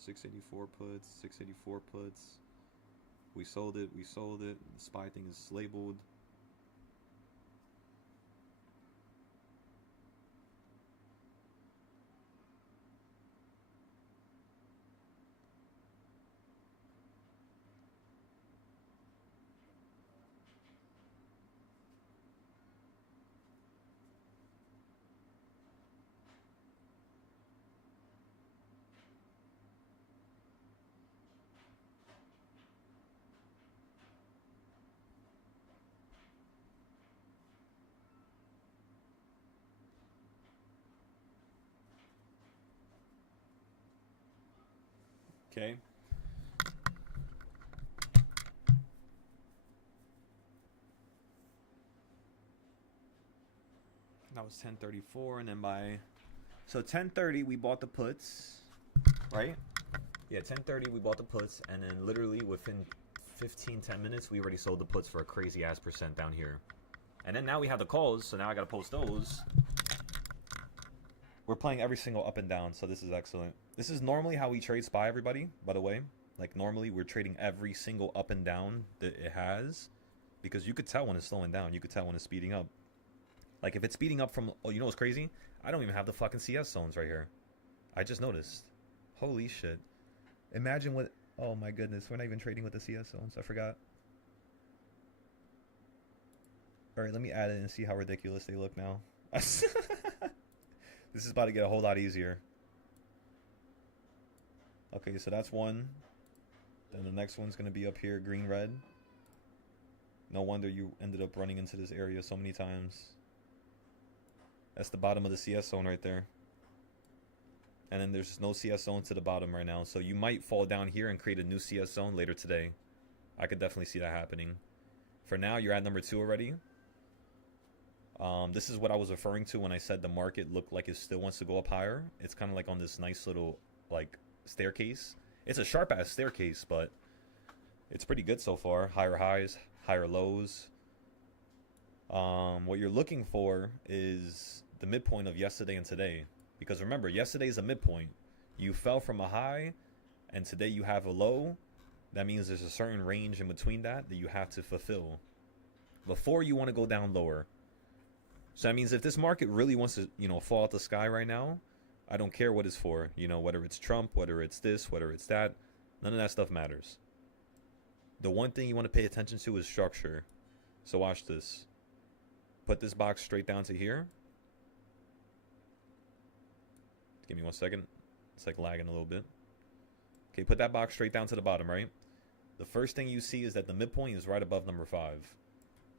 684 puts, 684 puts. We sold it. The SPY thing is labeled. Okay. That was 10:34, and then by 10:30 we bought the puts, right? Yeah, 10:30 we bought the puts, and then literally within 10 minutes we already sold the puts for a crazy ass percent down here. And then now we have the calls, so now I gotta post those. We're playing every single up and down, so this is excellent. This is normally how we trade SPY, everybody, by the way. Like, normally we're trading every single up and down that it has, because you could tell when it's slowing down. You could tell when it's speeding up. Like, if it's speeding up from... Oh, you know what's crazy? I don't even have the fucking CS zones right here. I just noticed. Holy shit. Imagine what... Oh, my goodness. We're not even trading with the CS zones. I forgot. Alright, let me add it and see how ridiculous they look now. This is about to get a whole lot easier. Okay, so that's one. Then the next one's going to be up here, green, red. No wonder you ended up running into this area so many times. That's the bottom of the CS zone right there. And then there's no CS zone to the bottom right now. So you might fall down here and create a new CS zone later today. I could definitely see that happening. For now, you're at number 2 already. This is what I was referring to when I said the market looked like it still wants to go up higher. It's kind of like on this nice little, like, staircase. It's a sharp-ass staircase, but it's pretty good so far. Higher highs, higher lows. What you're looking for is the midpoint of yesterday and today. Because remember, yesterday's a midpoint. You fell from a high, and today you have a low. That means there's a certain range in between that you have to fulfill before you want to go down lower. So that means if this market really wants to, fall out the sky right now, I don't care what it's for. Whether it's Trump, whether it's this, whether it's that, none of that stuff matters. The one thing you want to pay attention to is structure. So watch this. Put this box straight down to here. Give me 1 second. It's like lagging a little bit. Okay, put that box straight down to the bottom, right? The first thing you see is that the midpoint is right above number 5.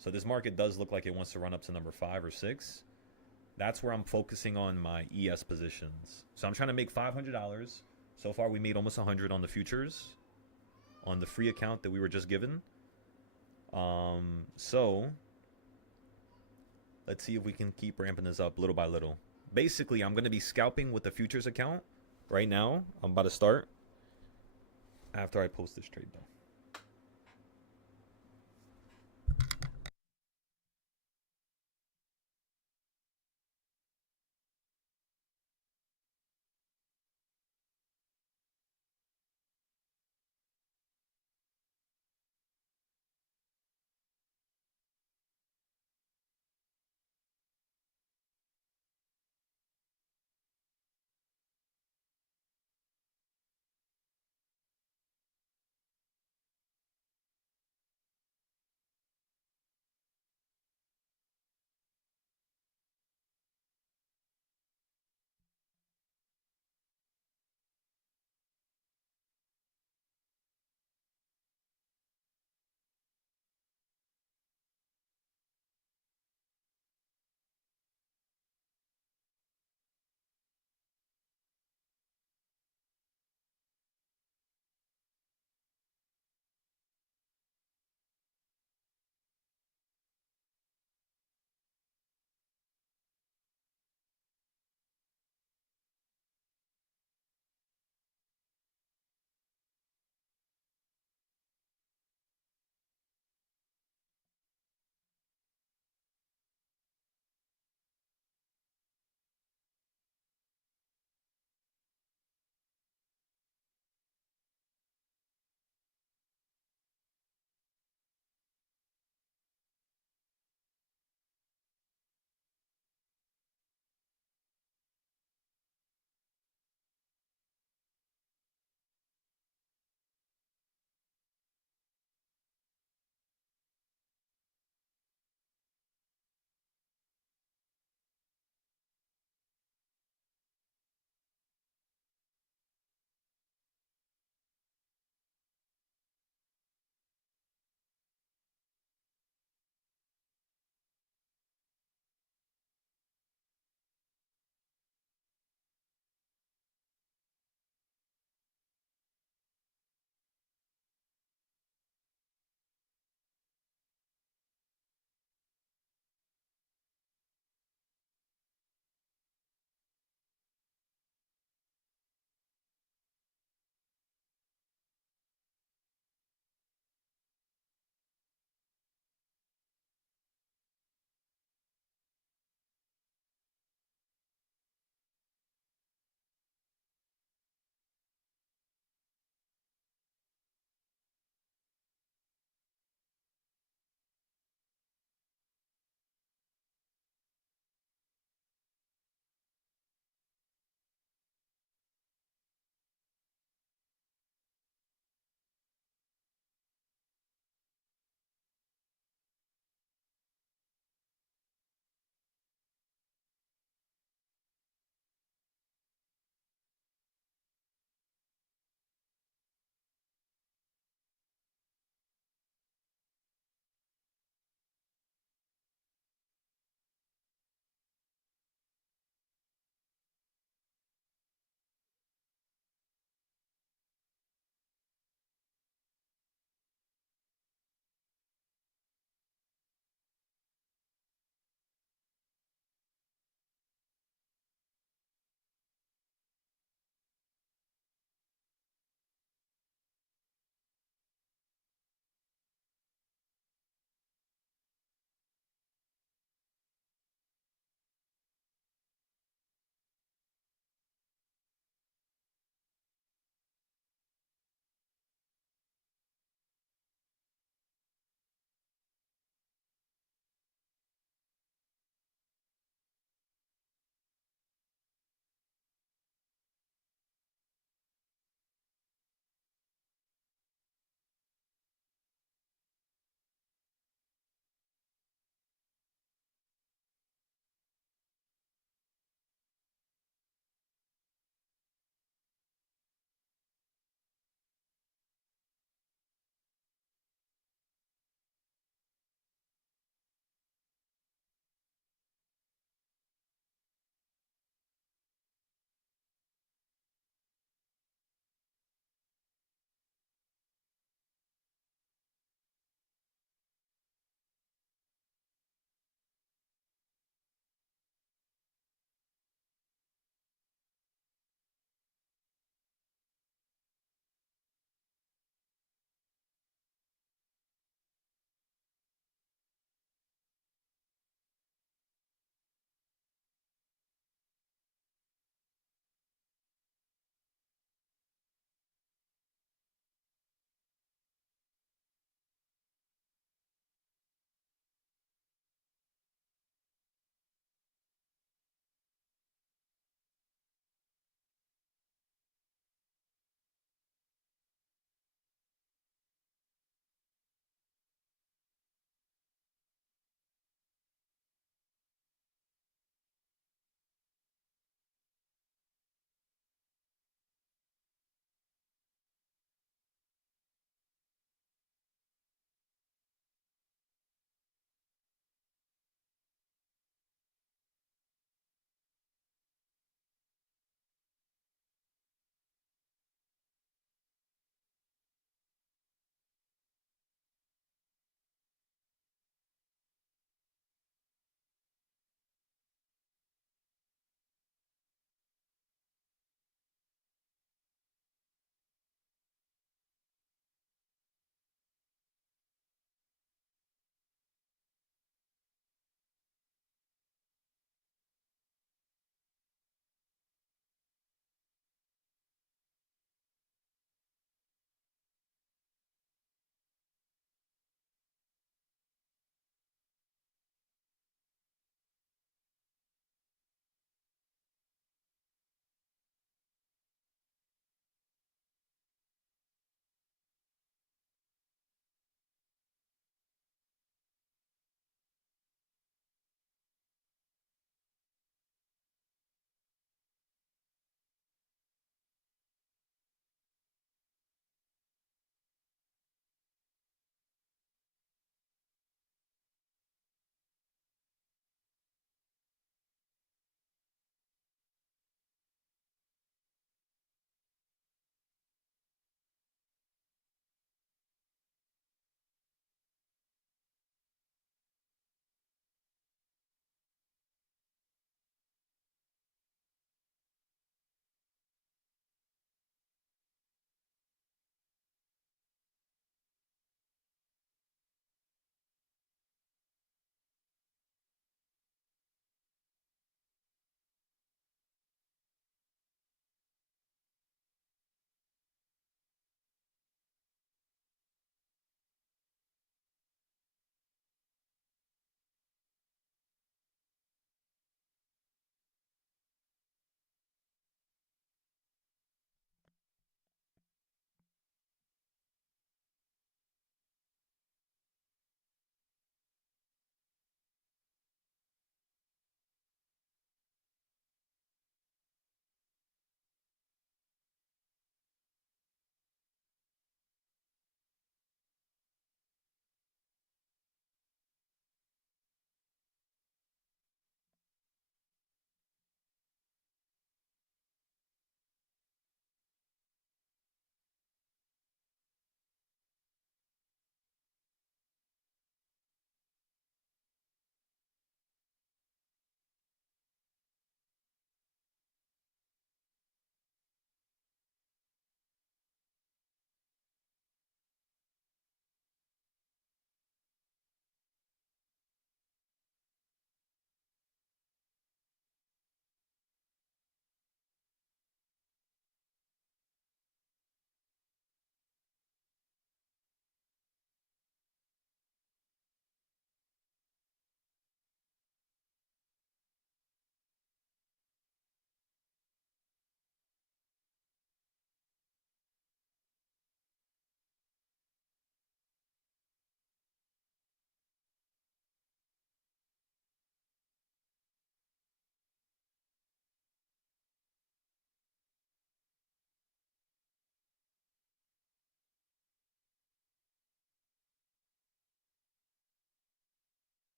So this market does look like it wants to run up to number 5 or 6. That's where I'm focusing on my ES positions. So I'm trying to make $500. So far we made almost 100 on the futures, on the free account that we were just given. So let's see if we can keep ramping this up little by little. Basically, I'm going to be scalping with the futures account right now. I'm about to start after I post this trade though.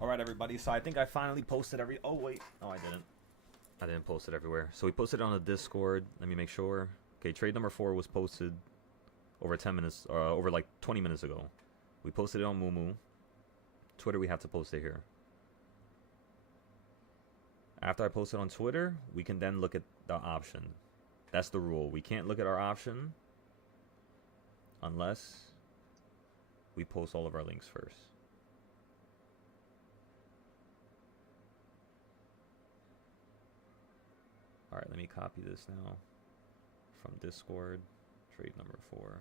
All right, everybody. So I think I finally posted every. Oh wait, no, I didn't. I didn't post it everywhere. So we posted it on the Discord. Let me make sure. Okay, trade number 4 was posted over 10 minutes, over like 20 minutes ago. We posted it on Moomoo. Twitter, we have to post it here. After I post it on Twitter, we can then look at the option. That's the rule. We can't look at our option unless we post all of our links first. All right, let me copy this now from Discord. Trade number 4.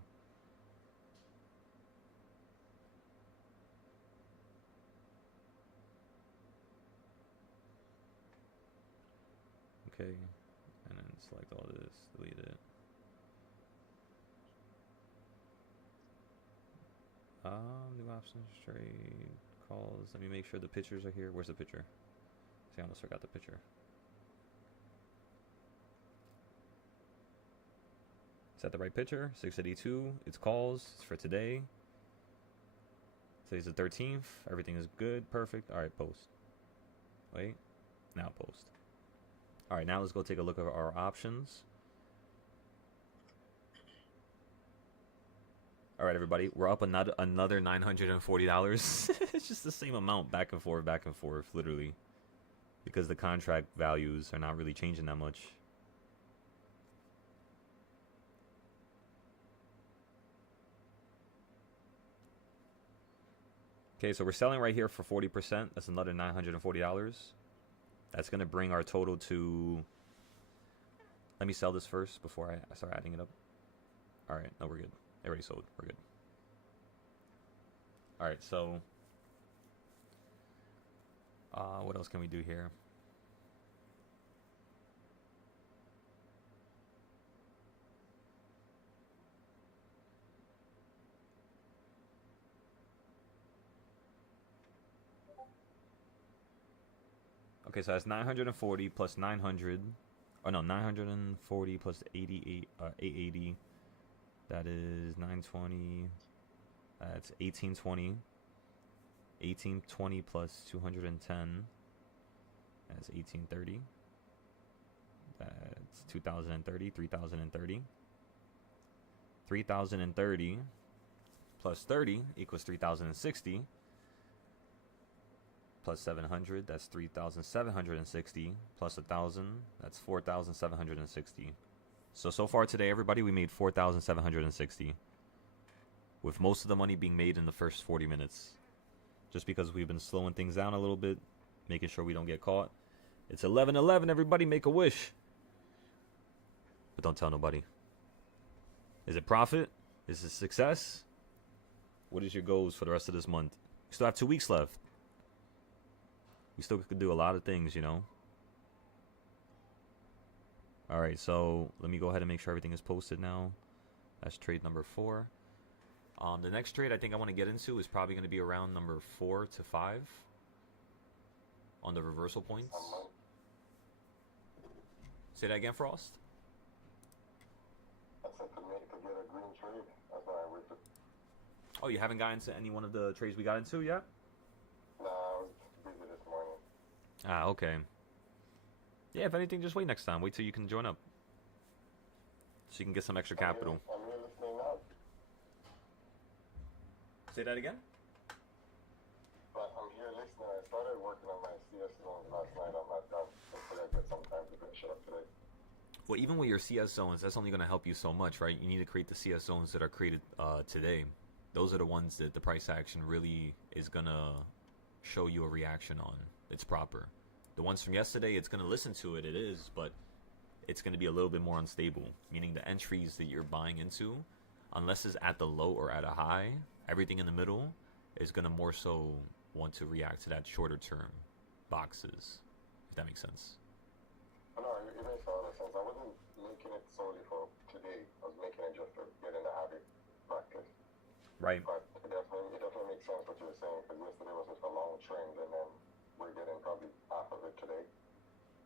Okay, and then select all this, delete it. New options, trade, calls. Let me make sure the pictures are here. Where's the picture? See, I almost forgot the picture. Is that the right picture? 682. It's calls. It's for today. Today's the 13th. Everything is good. Perfect. All right, post. Wait. Now post. All right, now let's go take a look at our options. All right, everybody. We're up another $940. It's just the same amount back and forth, literally. Because the contract values are not really changing that much. Okay, so we're selling right here for 40%. That's another $940. That's going to bring our total to... Let me sell this first before I start adding it up. All right, no, we're good. It already sold. We're good. All right, so... what else can we do here? Okay, so that's 940 plus 900. Oh no, 940 plus 88, 880. That is 920. That's 1820. 1820 plus 210. That's 1830. That's 2030. 3030. 3030 plus 30 equals 3060. Plus 700, that's 3,760. Plus 1,000, that's 4,760. So far today, everybody, we made 4,760. With most of the money being made in the first 40 minutes. Just because we've been slowing things down a little bit, making sure we don't get caught. It's 11:11, everybody, make a wish. But don't tell nobody. Is it profit? Is it success? What is your goals for the rest of this month? You still have 2 weeks left. We still could do a lot of things, you know. All right, so let me go ahead and make sure everything is posted now. That's trade number 4. The next trade I think I want to get into is probably going to be around number 4 to 5 on the reversal points. Say that again, Frost. I said to get a green trade. That's why I waited. Oh, you haven't gotten into any one of the trades we got into yet? No, I was busy this morning. Ah, okay. Yeah, if anything, just wait next time. Wait till you can join up. So you can get some extra capital. I'm here listening now. Say that again? But I'm here listening. I started working on my CS zones last night. I'm not done. Hopefully I get some time to finish it up today. Well, even with your CS zones, that's only going to help you so much, right? You need to create the CS zones that are created today. Those are the ones that the price action really is going to show you a reaction on. It's proper. The ones from yesterday, it's going to listen to it. It is, but it's going to be a little bit more unstable. Meaning the entries that you're buying into, unless it's at the low or at a high, everything in the middle is going to more so want to react to that shorter term boxes. If that makes sense. No, it makes a lot of sense. I wasn't making it solely for today. I was making it just to get in the habit practice. Right. But it definitely makes sense what you were saying, because yesterday was just a long trend, and then we're getting probably half of it today.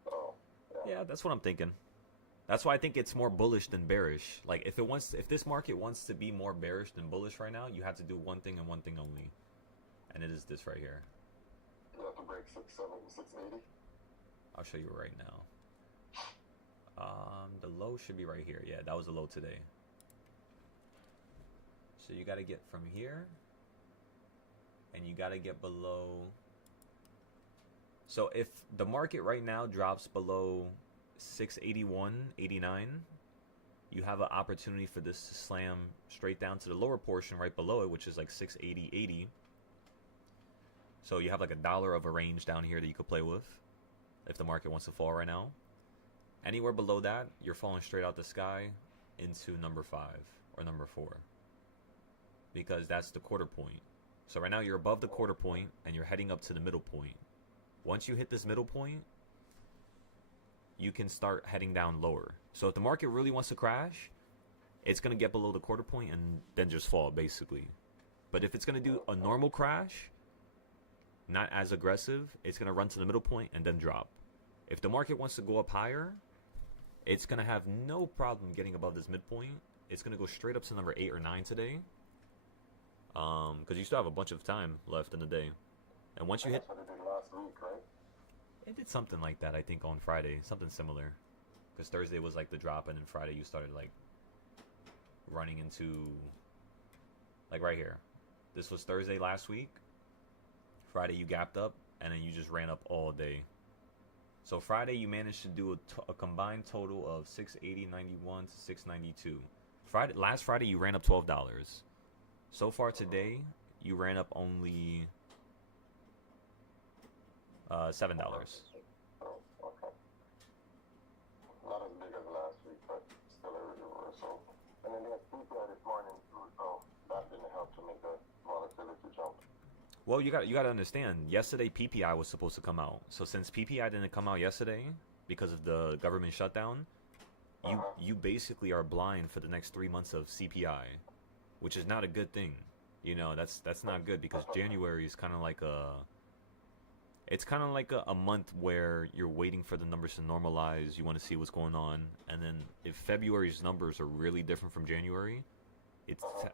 So, yeah, that's what I'm thinking. That's why I think it's more bullish than bearish. Like if this market wants to be more bearish than bullish right now, you have to do one thing and one thing only, and it is this right here. Yes, to break 680. I'll show you right now. The low should be right here. Yeah, that was the low today. So you got to get from here, and you got to get below. So if the market right now drops below 681.89, you have an opportunity for this to slam straight down to the lower portion right below it, which is like 680.80. So you have like $1 of a range down here that you could play with if the market wants to fall right now. Anywhere below that, you're falling straight out the sky into number 5 or number 4, because that's the quarter point. So right now you're above the quarter point and you're heading up to the middle point. Once you hit this middle point, you can start heading down lower. So if the market really wants to crash, it's going to get below the quarter point and then just fall, basically. But if it's going to do a normal crash, not as aggressive, it's going to run to the middle point and then drop. If the market wants to go up higher, it's going to have no problem getting above this midpoint. It's going to go straight up to number 8 or 9 today. Because you still have a bunch of time left in the day. And once you hit... That's what it did last week, right? It did something like that, I think, on Friday. Something similar. Because Thursday was like the drop, and then Friday you started like running into... Like right here. This was Thursday last week. Friday you gapped up, and then you just ran up all day. So Friday you managed to do a combined total of 680.91 to 692. Last Friday you ran up $12. So far today you ran up only $7. Oh, okay. Not as big as last week, but still a reversal. And then there's PPI this morning too, so that didn't help to make the volatility jump. Well, you got to understand, yesterday PPI was supposed to come out. So since PPI didn't come out yesterday because of the government shutdown, you basically are blind for the next 3 months of CPI, which is not a good thing. You know, that's not good, because January is kind of like a month where you're waiting for the numbers to normalize. You want to see what's going on, and then if February's numbers are really different from January,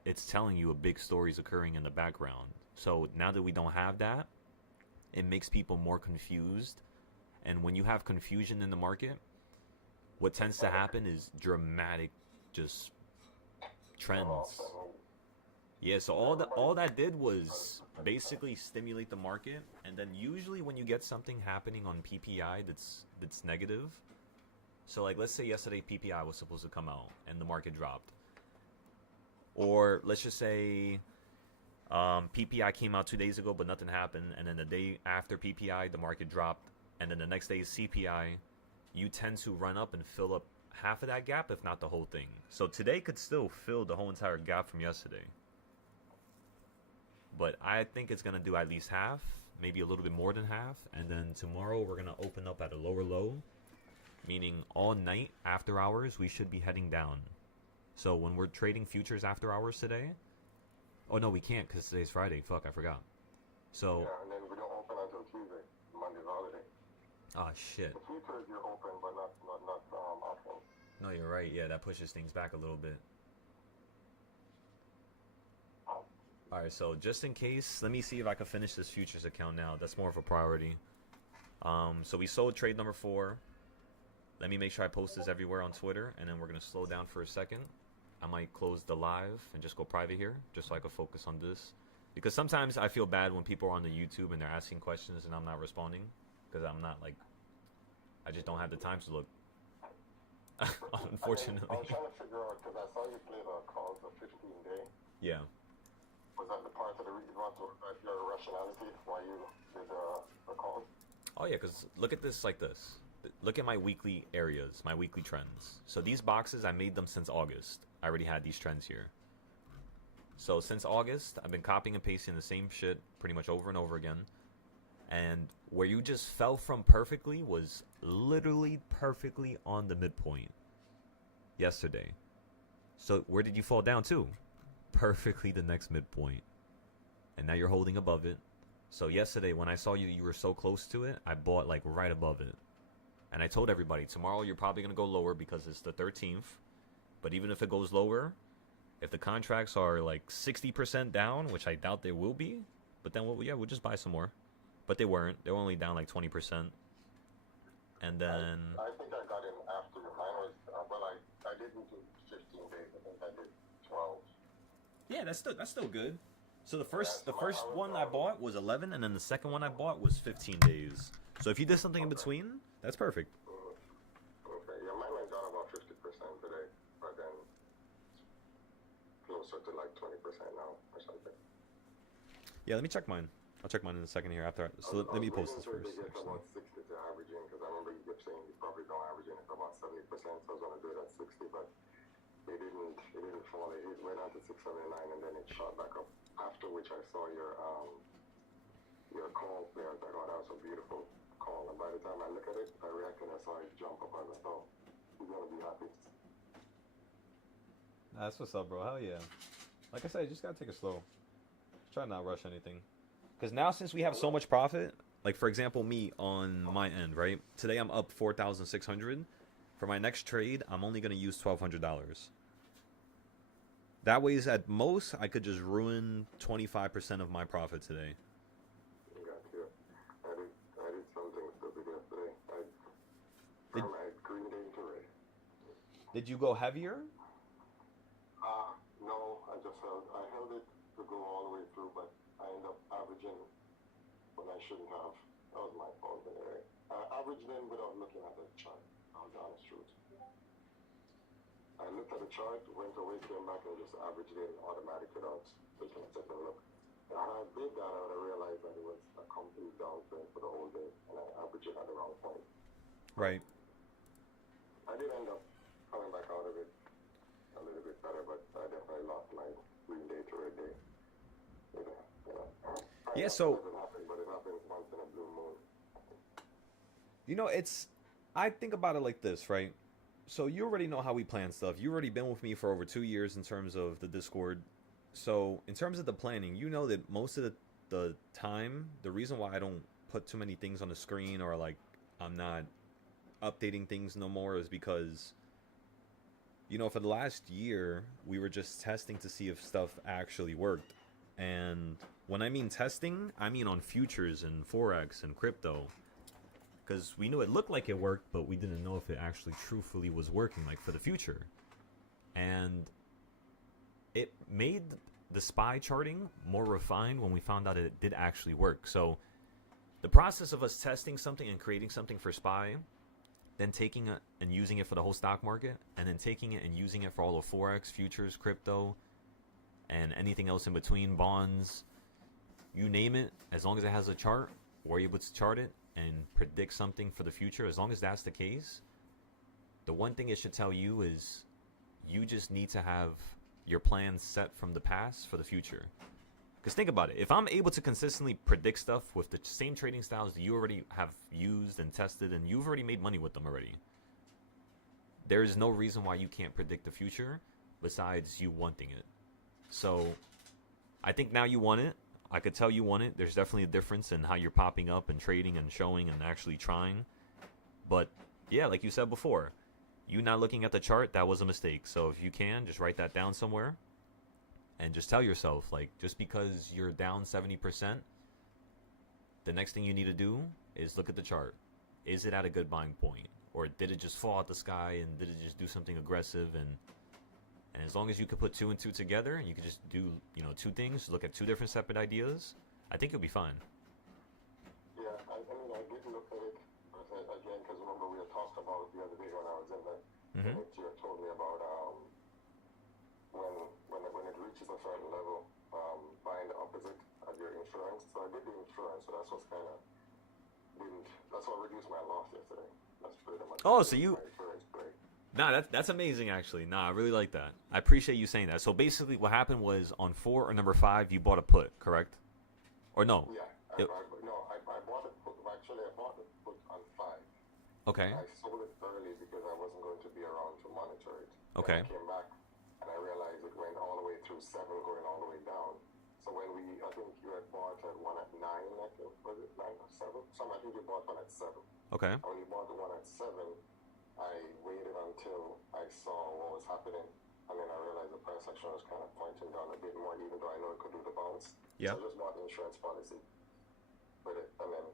it's telling you a big story is occurring in the background. So now that we don't have that, it makes people more confused. And when you have confusion in the market, what tends to happen is dramatic just trends. Yeah, so all that did was basically stimulate the market. And then usually when you get something happening on PPI that's negative, so like let's say yesterday PPI was supposed to come out and the market dropped. Or let's just say PPI came out 2 days ago, but nothing happened. And then the day after PPI, the market dropped. And then the next day is CPI. You tend to run up and fill up half of that gap, if not the whole thing. So today could still fill the whole entire gap from yesterday. But I think it's going to do at least half, maybe a little bit more than half. And then tomorrow we're going to open up at a lower low, meaning all night after hours, we should be heading down. So when we're trading futures after hours today, oh no, we can't because today's Friday. Fuck, I forgot. So yeah, and then we don't open until Tuesday. Monday's holiday. Ah, shit. The futures you're open, but not options. No, you're right. Yeah, that pushes things back a little bit. All right, so just in case, let me see if I can finish this futures account now. That's more of a priority. So we sold trade number 4. Let me make sure I post this everywhere on Twitter, and then we're gonna slow down for a second. I might close the live and just go private here, just so I can focus on this. Because sometimes I feel bad when people are on the YouTube and they're asking questions and I'm not responding, because I'm not like, I just don't have the time to look. Unfortunately. I was trying to figure out, because I saw you play the calls of 15-day. Yeah. Was that the part of the reason your rationality why you did the calls? Oh yeah, because look at this like this. Look at my weekly areas, my weekly trends. So these boxes, I made them since August. I already had these trends here. So since August, I've been copying and pasting the same shit pretty much over and over again. And where you just fell from perfectly was literally perfectly on the midpoint yesterday. So where did you fall down to? Perfectly the next midpoint. And now you're holding above it. So yesterday when I saw you were so close to it, I bought like right above it. And I told everybody, tomorrow you're probably going to go lower because it's the 13th. But even if it goes lower, if the contracts are like 60% down, which I doubt they will be, but then we'll just buy some more. but they weren't. They were only down like 20%. And then I think I got in after mine was, well, I didn't do 15 days. I think I did 12. yeah, that's still good. So the first Yeah, the first one I bought was 11, and then the second one I bought was 15 days. So if you did something in between, that's perfect. Okay, yeah, mine went down about 50% today, but then closer to like 20% now or something. Yeah, let me check mine. I'll check mine in a second here after. So let me post this first. I was waiting Actually. about 60 to averaging, because I remember you kept saying you probably don't average in it about 70%, so I was going to do it at 60, but it didn't fall. It went down to 679 and then it shot back up. After which I saw your call there. I thought that was a beautiful call, and by the time I look at it, I reacted. I saw it jump up. I was like, oh, he's gonna be happy. That's what's up, bro. Hell yeah. Like I said, you just gotta take it slow. Try not rush anything. Because now, since we have so much profit, like for example, me on my end, right? Today I'm up 4,600. For my next trade, I'm only gonna use $1,200. That way, at most, I could just ruin 25% of my profit today. Got you. I did something stupid yesterday. I green day into red. Did you go heavier? No, I held it to go all the way through, but I ended up averaging when I shouldn't have. That was my fault anyway. I averaged in without looking at the chart. That was the honest truth. I looked at the chart, went away, came back, and just averaged in automatic without taking a second look. And I did that, I realized that it was a complete downtrend for the whole day, and I averaged it at the wrong point. Right. I did end up coming back out of it a little bit better, but I definitely lost my green day to red day. Yeah, so It doesn't happen, but it happens once in a blue moon. I think about it like this, right? So you already know how we plan stuff. You already been with me for over 2 years in terms of the Discord. So in terms of the planning, you know that most of the time, the reason why I don't put too many things on the screen or like I'm not updating things no more is because, for the last year, we were just testing to see if stuff actually worked. And when I mean testing, I mean on futures and Forex and crypto. Because we knew it looked like it worked, but we didn't know if it actually truthfully was working, like for the future. And it made the SPY charting more refined when we found out it did actually work. So the process of us testing something and creating something for SPY, then taking it and using it for the whole stock market, and then taking it and using it for all of Forex, futures, crypto, and anything else in between, bonds, you name it, as long as it has a chart, we're able to chart it and predict something for the future. As long as that's the case, the one thing it should tell you is you just need to have your plans set from the past for the future. Because think about it, if I'm able to consistently predict stuff with the same trading styles that you already have used and tested and you've already made money with them already, there is no reason why you can't predict the future besides you wanting it. So I think now you want it. I could tell you want it. There's definitely a difference in how you're popping up and trading and showing and actually trying. But yeah, like you said before, you not looking at the chart, that was a mistake. So if you can, just write that down somewhere and just tell yourself, like, just because you're down 70%, the next thing you need to do is look at the chart. Is it at a good buying point? Or did it just fall out the sky and did it just do something aggressive? And as long as you could put 2 and 2 together and you could just do, 2 things, look at 2 different separate ideas, I think you'll be fine. Yeah, I mean, I did look at it again, because remember we had talked about it the other day when I was in there. Mm-hmm. You had told me about when it reaches a certain level, buying the opposite of your insurance. So I did the insurance, so that's what reduced my loss yesterday. That's pretty much. Oh, so you. My insurance play. Nah, that's amazing, actually. Nah, I really like that. I appreciate you saying that. So basically what happened was on 4 or number 5, you bought a put, correct? Or no? Yeah. I bought it put. Actually, I bought it put on 5. Okay. I sold it early because I wasn't going to be around to monitor it. Okay. And I came back and I realized it went all the way through 7, going all the way down. So when I think you had bought at one at 9, I think, was it 9 or 7? I think you bought one at 7. Okay. And when you bought the one at 7, I waited until I saw what was happening, and then I realized the price action was kind of pointing down a bit more, even though I know it could do the bounce. Yeah. So I just bought the insurance policy with it, and then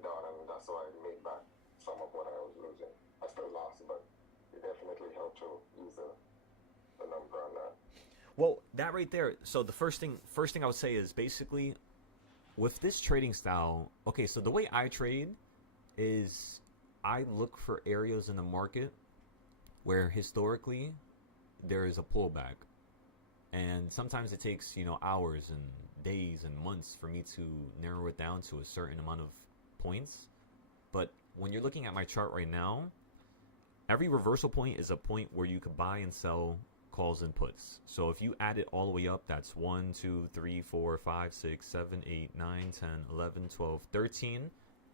went down, and that's how I made back some of what I was losing. I still lost, but it definitely helped to use the number on that. Well, that right there. So the first thing I would say is basically with this trading style. Okay, so the way I trade is I look for areas in the market where historically there is a pullback, and sometimes it takes hours and days and months for me to narrow it down to a certain amount of points. But when you're looking at my chart right now, every reversal point is a point where you could buy and sell calls and puts. So if you add it all the way up, that's 1, 2, 3, 4, 5, 6, 7, 8, 9, 10, 11, 12, 13.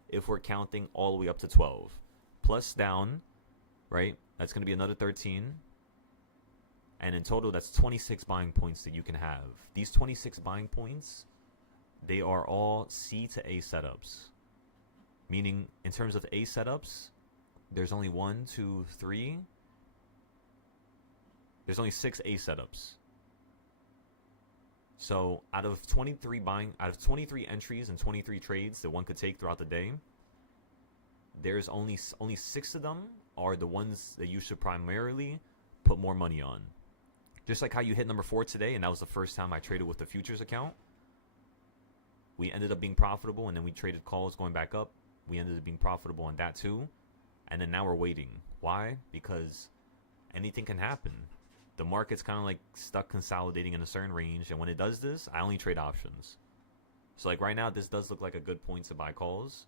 If we're counting all the way up to 12. Plus down, right? That's going to be another 13. And in total, that's 26 buying points that you can have. These 26 buying points, they are all C to A setups. Meaning, in terms of A setups, there's only 1, 2, 3. There's only 6 A setups. So out of 23 entries and 23 trades that one could take throughout the day, there's only 6 of them are the ones that you should primarily put more money on. Just like how you hit number 4 today, and that was the first time I traded with the futures account. We ended up being profitable, and then we traded calls going back up. We ended up being profitable on that too. And then now we're waiting. Why? Because anything can happen. The market's kind of like stuck consolidating in a certain range, and when it does this, I only trade options. So like right now, this does look like a good point to buy calls.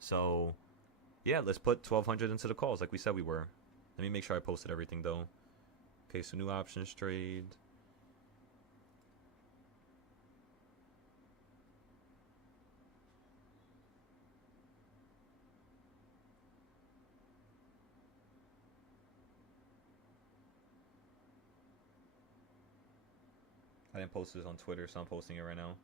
So yeah, let's put 1,200 into the calls like we said we were. Let me make sure I posted everything though. Okay, so new options trade. I didn't post this on Twitter, so I'm posting it right now.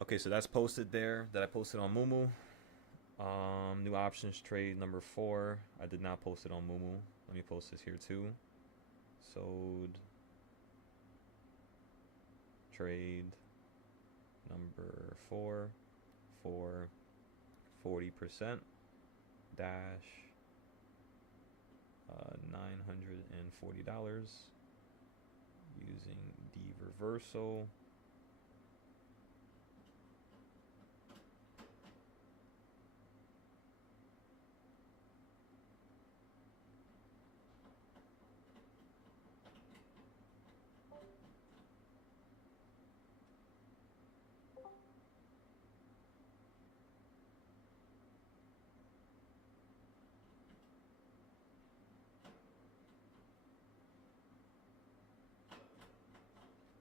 Okay, so that's posted there. That I posted on Mumu. New options trade number 4. I did not post it on Mumu. Let me post this here too. Sold trade number 4 for 40% dash $940 using the reversal.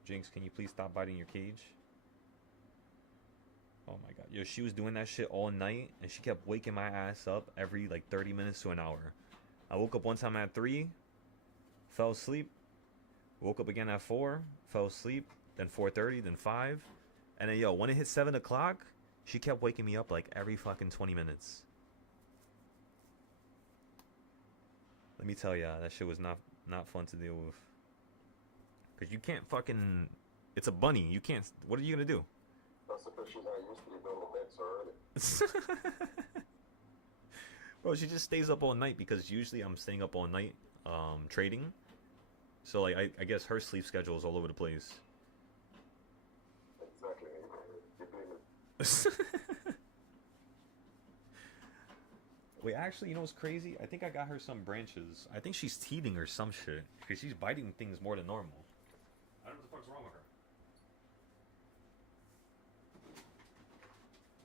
Jinx, can you please stop biting your cage? Oh my god. Yo, she was doing that shit all night, and she kept waking my ass up every like 30 minutes to an hour. I woke up one time at 3, fell asleep, woke up again at 4, fell asleep, then 4:30, then 5. And then, yo, when it hit 7 o'clock, she kept waking me up like every fucking 20 minutes. Let me tell ya, that shit was not fun to deal with. Because you can't fucking... It's a bunny. You can't... What are you going to do? That's because she's not used to be going to bed so early. Bro, she just stays up all night because usually I'm staying up all night trading. So, like, I guess her sleep schedule is all over the place. Exactly. Wait, actually, you know what's crazy? I think I got her some branches. I think she's teething or some shit. Because she's biting things more than normal. I don't know what the fuck's wrong with her.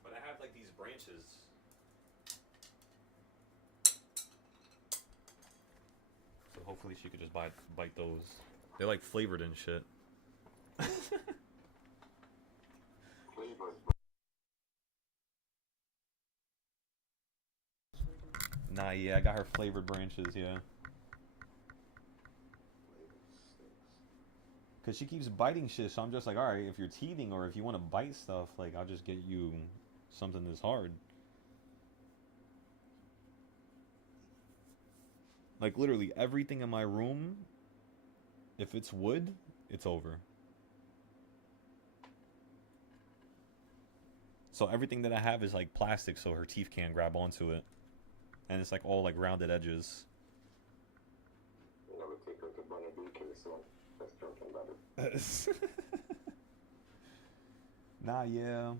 But I have, like, these branches. So hopefully she could just bite those. They're, like, flavored and shit. Nah, yeah, I got her flavored branches, yeah. Because she keeps biting shit, so I'm just like, alright, if you're teething or if you want to bite stuff, like, I'll just get you something that's hard. Like literally everything in my room, if it's wood, it's over. So everything that I have is like plastic, so her teeth can't grab onto it, and it's like all like rounded edges. You know, we take her to Bunny BK soon. Let's drinking about it. Nah, yeah.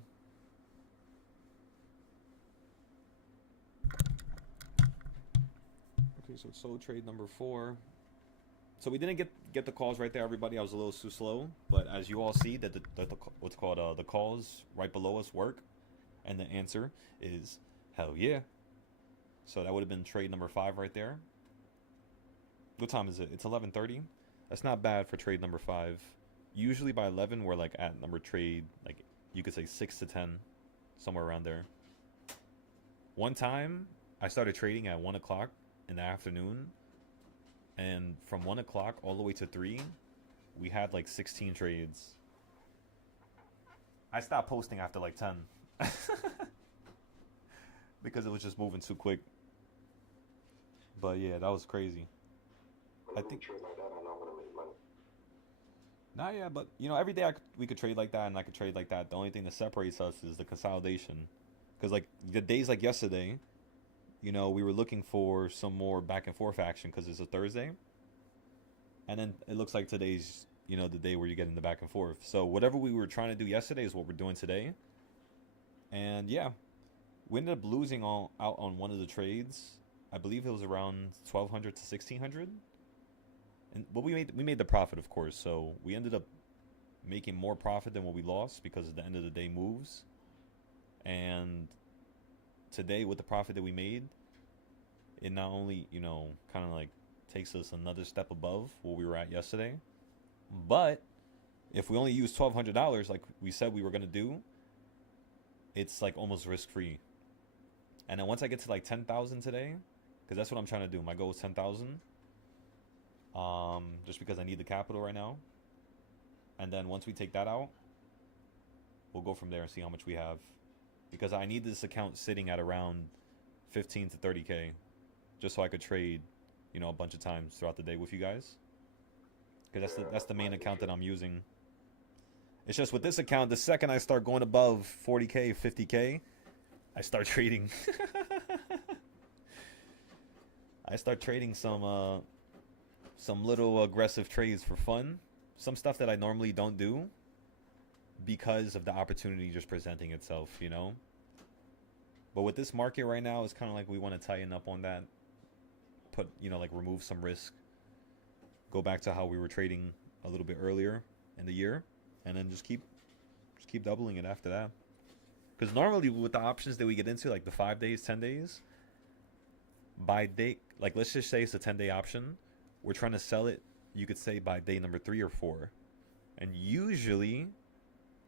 Okay, so it's sold trade number 4. So we didn't get the calls right there, everybody. I was a little too slow, but as you all see, that the what's called the calls right below us work, and the answer is hell yeah. So that would have been trade number 5 right there. What time is it? It's 11:30. That's not bad for trade number 5. Usually by 11, we're like at number trade, like you could say 6 to 10, somewhere around there. One time, I started trading at 1 o'clock in the afternoon, and from 1 o'clock all the way to 3, we had like 16 trades. I stopped posting after like 10 because it was just moving too quick. But yeah, that was crazy. I think. Trade like that, I know I'm gonna make money. Nah, yeah, but you know, every day we could trade like that, and I could trade like that. The only thing that separates us is the consolidation. Because like the days like yesterday, you know, we were looking for some more back and forth action because it's a Thursday, and then it looks like today's, you know, the day where you get in the back and forth. So whatever we were trying to do yesterday is what we're doing today. And yeah, we ended up losing out on one of the trades. I believe it was around 1,200 to 1,600. But we made the profit, of course. So we ended up making more profit than what we lost because at the end of the day moves. And today, with the profit that we made, it not only, you know, kind of like takes us another step above what we were at yesterday, but if we only use $1,200 like we said we were gonna do, it's like almost risk-free. And then once I get to like 10,000 today, because that's what I'm trying to do. My goal is 10,000. Just because I need the capital right now. And then once we take that out, we'll go from there and see how much we have. Because I need this account sitting at around 15 to 30K, just so I could trade, you know, a bunch of times throughout the day with you guys. Because that's the main account that I'm using. It's just with this account, the second I start going above 40K, 50K, I start trading. I start trading some little aggressive trades for fun. Some stuff that I normally don't do because of the opportunity just presenting itself, you know? But with this market right now, it's kind of like we want to tighten up on that. Put, you know, like remove some risk. Go back to how we were trading a little bit earlier in the year. And then just keep doubling it after that. Because normally with the options that we get into, like the 5 days, 10 days, by day, like let's just say it's a 10-day option. We're trying to sell it, you could say, by day number 3 or 4. And usually,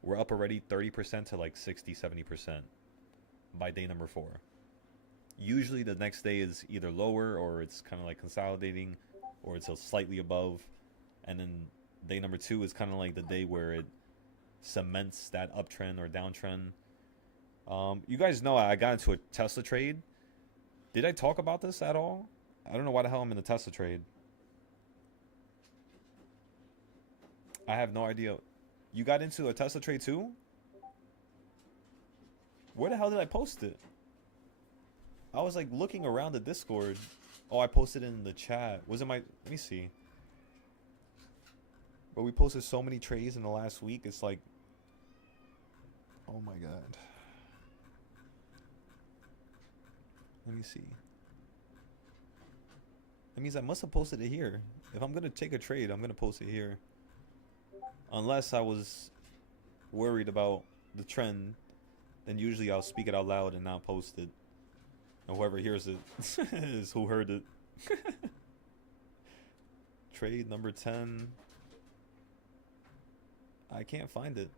we're up already 30% to like 60, 70% by day number 4. Usually the next day is either lower or it's kind of like consolidating or it's slightly above. And then day number 2 is kind of like the day where it cements that uptrend or downtrend. You guys know I got into a Tesla trade. Did I talk about this at all? I don't know why the hell I'm in a Tesla trade. I have no idea. You got into a Tesla trade too? Where the hell did I post it? I was like looking around the Discord. Oh, I posted it in the chat. Was it my... Let me see. But we posted so many trades in the last week. It's like... Oh my god. Let me see. That means I must have posted it here. If I'm going to take a trade, I'm going to post it here. Unless I was worried about the trend, then usually I'll speak it out loud and not post it. And whoever hears it is who heard it. Trade number 10. I can't find it.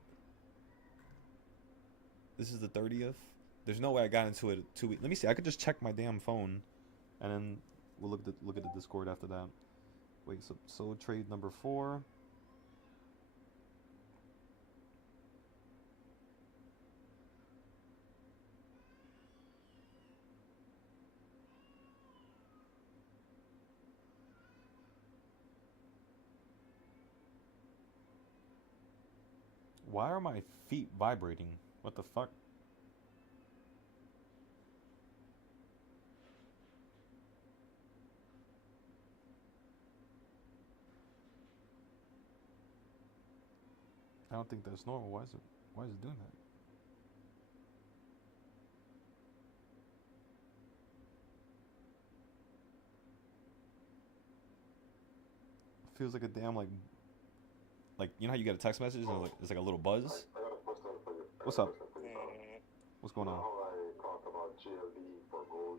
This is the 30th. There's no way I got into it 2 weeks. Let me see. I could just check my damn phone, and then we'll look at the Discord after that. Wait, so trade number 4. Why are my feet vibrating? What the fuck? I don't think that's normal. Why is it doing that? It feels like a damn like you know how you get a text message and it's like a little buzz. I got a question for you. What's up? Mm, What's going You know on? how I talked about GLD for gold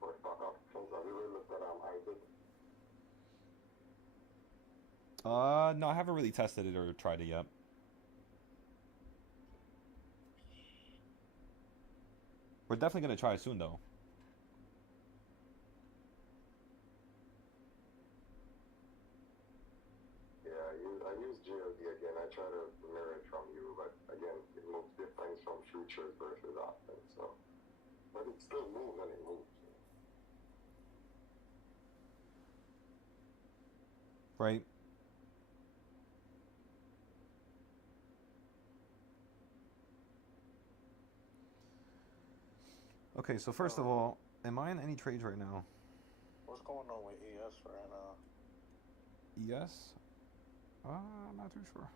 for stock options? Have you ever looked at ISID? No, I haven't really tested it or tried it yet. We're definitely gonna try it soon though. Yeah, I use GLD again. I try to mirror it from you, but again, it moves different from futures versus options. So, but it still moves and it moves. Right? Okay, so first of all, am I in any trades right now? what's going on with ES right now? Yes? I'm not too sure.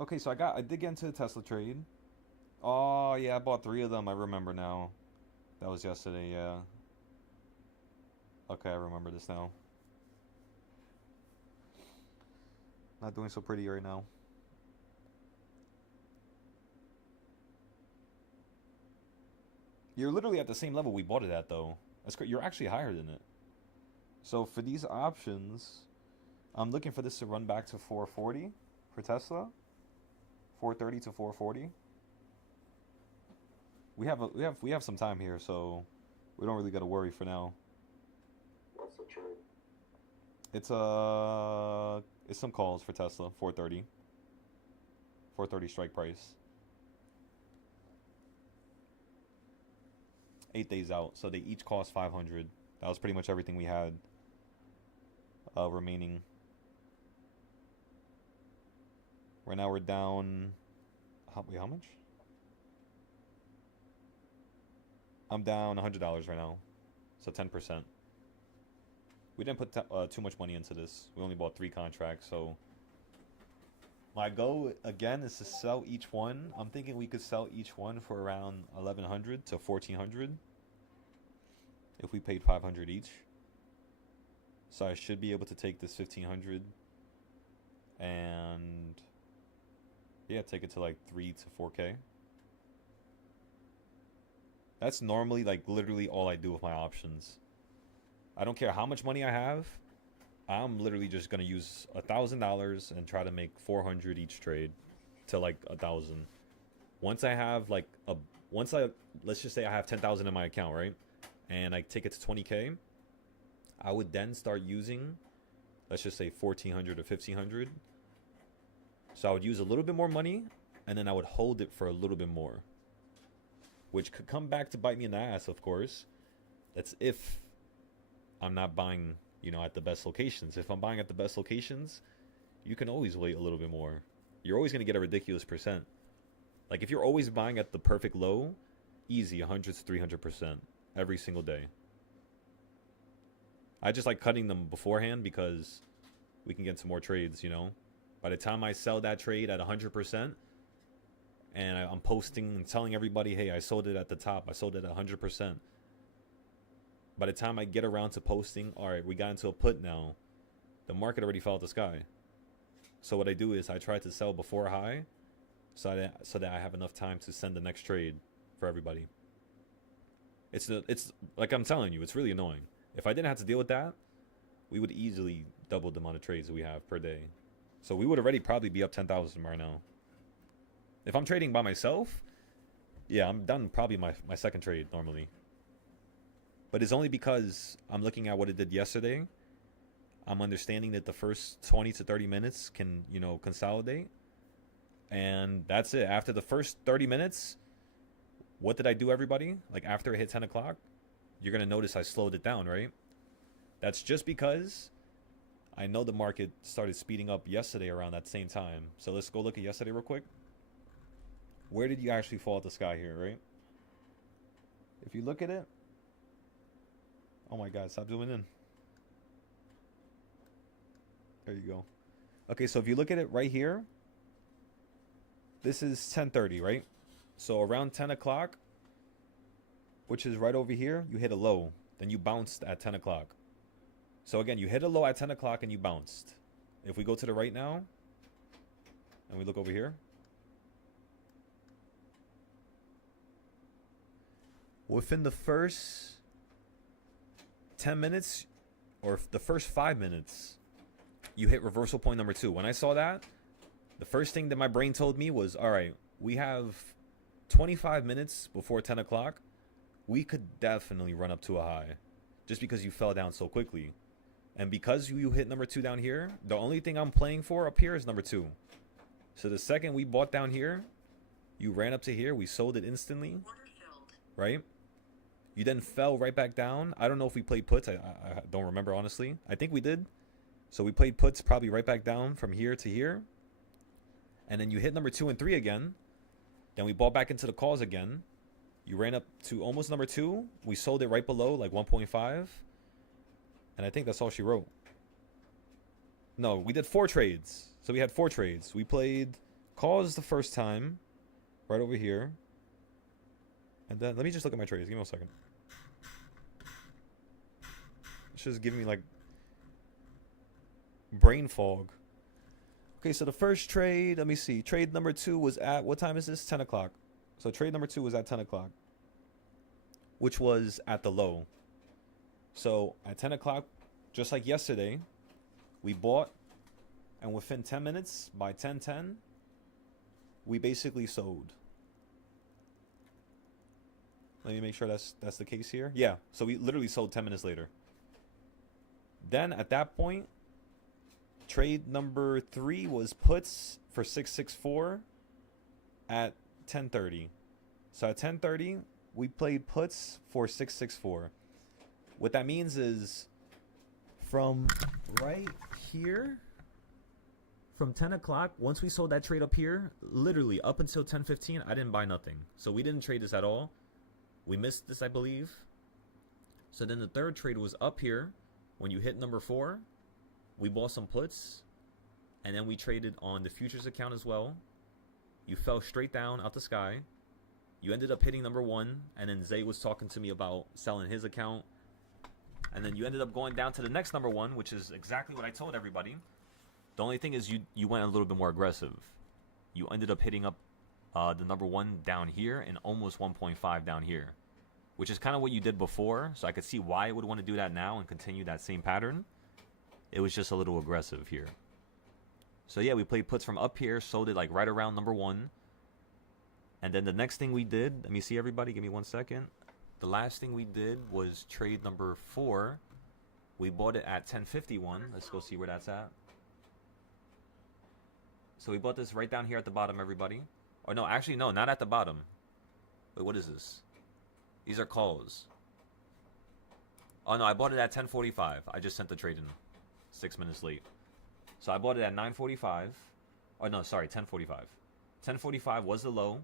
Okay, so I did get into the Tesla trade. Oh yeah, I bought 3 of them. I remember now. That was yesterday. Yeah. Okay, I remember this now. Not doing so pretty right now. You're literally at the same level we bought it at, though. You're actually higher than it. So for these options, I'm looking for this to run back to 440 for Tesla. 430 to 440. We have some time here, so we don't really got to worry for now. What's the trade? It's some calls for Tesla. 430. 430 strike price. 8 days out, so they each cost 500. That was pretty much everything we had remaining. Right now we're down. How much? I'm down $100 right now, so 10%. We didn't put too much money into this. We only bought 3 contracts, so my goal again is to sell each one. I'm thinking we could sell each one for around 1,100 to 1,400 if we paid 500 each. So I should be able to take this 1,500 and yeah, take it to like 3 to 4K. That's normally like literally all I do with my options. I don't care how much money I have. I'm literally just gonna use $1,000 and try to make 400 each trade to like 1,000. Once I have like let's just say I have 10,000 in my account, right? And I take it to 20K. I would then start using, let's just say 1,400 or 1,500. So I would use a little bit more money, and then I would hold it for a little bit more, which could come back to bite me in the ass, of course. That's if I'm not buying, at the best locations. If I'm buying at the best locations, you can always wait a little bit more. You're always going to get a ridiculous percent. Like if you're always buying at the perfect low, easy 100 to 300% every single day. I just like cutting them beforehand because we can get some more trades, By the time I sell that trade at 100%, and I'm posting and telling everybody, hey, I sold it at the top. I sold it at 100%. By the time I get around to posting, all right, we got into a put now. The market already fell out the sky. So what I do is I try to sell before high so that I have enough time to send the next trade for everybody. It's like I'm telling you, it's really annoying. If I didn't have to deal with that, we would easily double the amount of trades that we have per day. So we would already probably be up 10,000 right now. If I'm trading by myself, yeah, I'm done probably my second trade normally. But it's only because I'm looking at what it did yesterday. I'm understanding that the first 20 to 30 minutes can, consolidate. And that's it. After the first 30 minutes, what did I do, everybody? Like after it hit 10 o'clock, you're going to notice I slowed it down, right? That's just because I know the market started speeding up yesterday around that same time. So let's go look at yesterday real quick. Where did you actually fall at the sky here, right? If you look at it, oh my God, stop zooming in. There you go. Okay, so if you look at it right here, this is 10:30, right? So around 10 o'clock, which is right over here, you hit a low. Then you bounced at 10 o'clock. So again, you hit a low at 10 o'clock and you bounced. If we go to the right now, and we look over here, within the first 10 minutes, or the first 5 minutes, you hit reversal point number 2. When I saw that, the first thing that my brain told me was, all right, we have 25 minutes before 10 o'clock. We could definitely run up to a high just because you fell down so quickly. And because you hit number 2 down here, the only thing I'm playing for up here is number 2. So the second we bought down here, you ran up to here, we sold it instantly, right? You then fell right back down. I don't know if we played puts. I don't remember, honestly. I think we did. So we played puts probably right back down from here to here. And then you hit number 2 and 3 again. Then we bought back into the calls again. You ran up to almost number 2. We sold it right below, like 1.5. And I think that's all she wrote. No, we did 4 trades. So we had 4 trades. We played calls the first time, right over here. And then, let me just look at my trades. Give me 1 second. It's just giving me, like, brain fog. Okay, so the first trade, let me see. Trade number 2 was at, what time is this? 10 o'clock. So trade number 2 was at 10 o'clock, which was at the low. So at 10 o'clock, just like yesterday, we bought, and within 10 minutes, by 10:10, we basically sold. Let me make sure that's the case here. Yeah, so we literally sold 10 minutes later. Then at that point, trade number 3 was puts for 664 at 10:30. So at 10:30, we played puts for 664. What that means is from right here, from 10 o'clock, once we sold that trade up here, literally up until 10:15, I didn't buy nothing. So we didn't trade this at all. We missed this, I believe. So then the third trade was up here. When you hit number 4, we bought some puts. And then we traded on the futures account as well. You fell straight down out the sky. You ended up hitting number 1. And then Zay was talking to me about selling his account. And then you ended up going down to the next number 1, which is exactly what I told everybody. The only thing is you went a little bit more aggressive. You ended up hitting up the number 1 down here and almost 1.5 down here, which is kind of what you did before. So I could see why I would want to do that now and continue that same pattern. It was just a little aggressive here. So yeah, we played puts from up here, sold it like right around number 1. And then the next thing we did, let me see everybody, give me 1 second. The last thing we did was trade number 4. We bought it at 1051. Let's go see where that's at. So we bought this right down here at the bottom, everybody. Or no, actually no, not at the bottom. Wait, what is this? These are calls. Oh no, I bought it at 1045. I just sent the trade in 6 minutes late. So I bought it at 945. Oh no, sorry, 1045. 1045 was the low.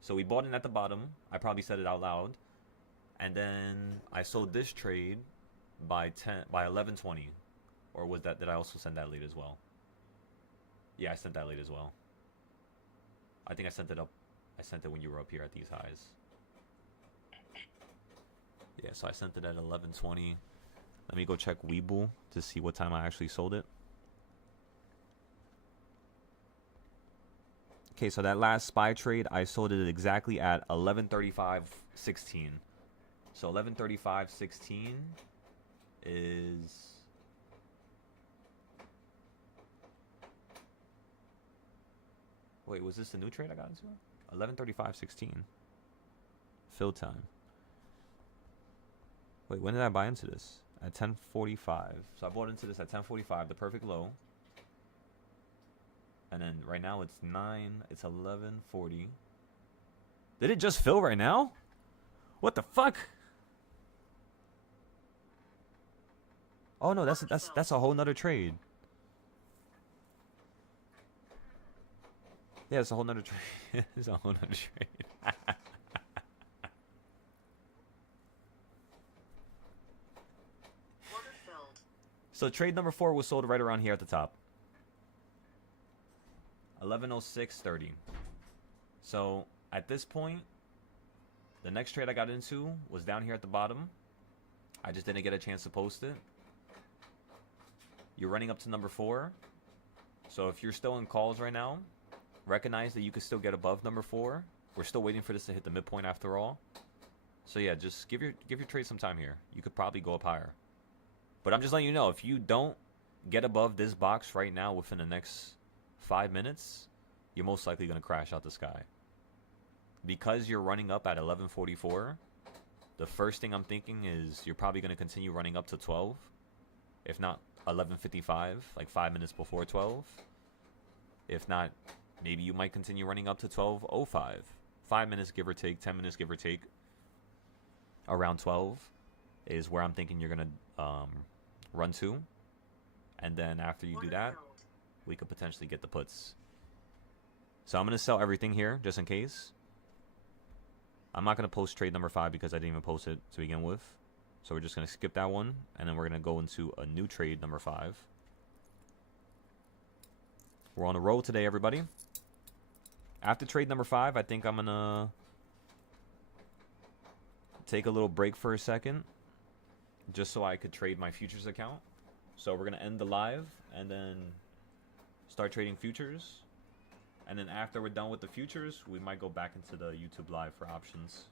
So we bought it at the bottom. I probably said it out loud. And then I sold this trade by 11:20. Or was that, did I also send that late as well? Yeah, I sent that late as well. I think I sent it when you were up here at these highs. Yeah, so I sent it at 11:20. Let me go check Webull to see what time I actually sold it. Okay, so that last SPY trade, I sold it exactly at 11:35.16. So 11:35.16 is... Wait, was this the new trade I got into? 11:35.16. Fill time. Wait, when did I buy into this? At 10:45. So I bought into this at 10:45, the perfect low. And then right now it's 11:40. Did it just fill right now? What the fuck? Oh no, that's a whole nother trade. Yeah, it's a whole nother trade. It's a whole nother trade. Order filled. So trade number 4 was sold right around here at the top. 11:06:30. So at this point, the next trade I got into was down here at the bottom. I just didn't get a chance to post it. You're running up to number 4. So if you're still in calls right now, recognize that you can still get above number 4. We're still waiting for this to hit the midpoint after all. So yeah, just give your trade some time here. You could probably go up higher. But I'm just letting you know, if you don't get above this box right now within the next 5 minutes, you're most likely going to crash out the sky. Because you're running up at 11:44, the first thing I'm thinking is you're probably going to continue running up to 12. If not 11:55, like 5 minutes before 12. If not, maybe you might continue running up to 12:05. 5 minutes give or take, 10 minutes give or take. Around 12 is where I'm thinking you're going to run to. And then after you do that, we could potentially get the puts. So I'm going to sell everything here just in case. I'm not going to post trade number 5 because I didn't even post it to begin with. So we're just going to skip that one. And then we're going to go into a new trade number 5. We're on a roll today, everybody. After trade number 5, I think I'm going to take a little break for a second. Just so I could trade my futures account. So we're going to end the live and then start trading futures. And then after we're done with the futures, we might go back into the YouTube live for options.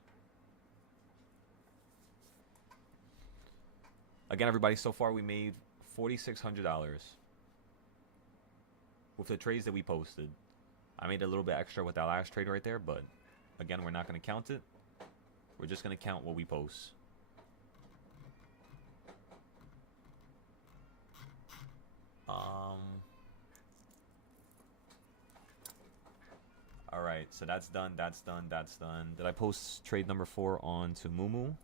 Again, everybody, so far we made $4,600 with the trades that we posted. I made a little bit extra with that last trade right there, but again, we're not going to count it. We're just going to count what we post. Alright, so that's done, that's done, that's done. Did I post trade number 4 on to Mumu?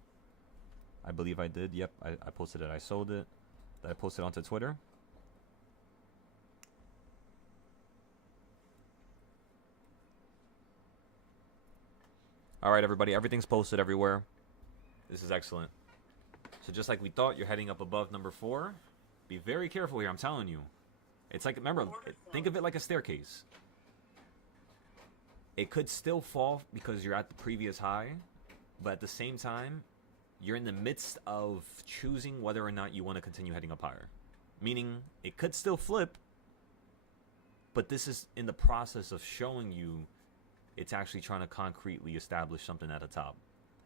I believe I did. Yep, I posted it. I sold it. Did I post it onto Twitter? Alright, everybody. Everything's posted everywhere. This is excellent. So just like we thought, you're heading up above number 4. Be very careful here, I'm telling you. It's like, remember, think of it like a staircase. It could still fall because you're at the previous high, but at the same time, you're in the midst of choosing whether or not you want to continue heading up higher. Meaning, it could still flip, but this is in the process of showing you it's actually trying to concretely establish something at the top.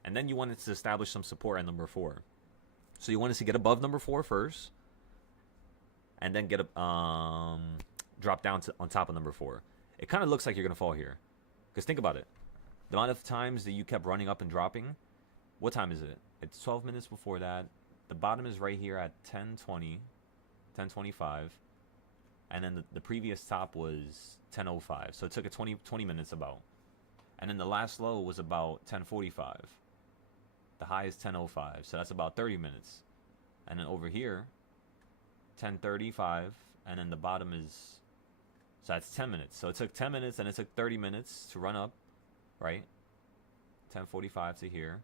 And then you want it to establish some support at number 4. So you want it to get above number 4 first, and then get a drop down to on top of number 4. It kind of looks like you're gonna fall here. Because think about it. The amount of times that you kept running up and dropping, what time is it? It's 12 minutes before that. The bottom is right here at 10:20, 10:25. And then the previous top was 10:05. So it took a 20 minutes about. And then the last low was about 10:45. The high is 10:05. So that's about 30 minutes. And then over here, 10:35. And then the bottom is... So that's 10 minutes. So it took 10 minutes and it took 30 minutes to run up, right? 10:45 to here.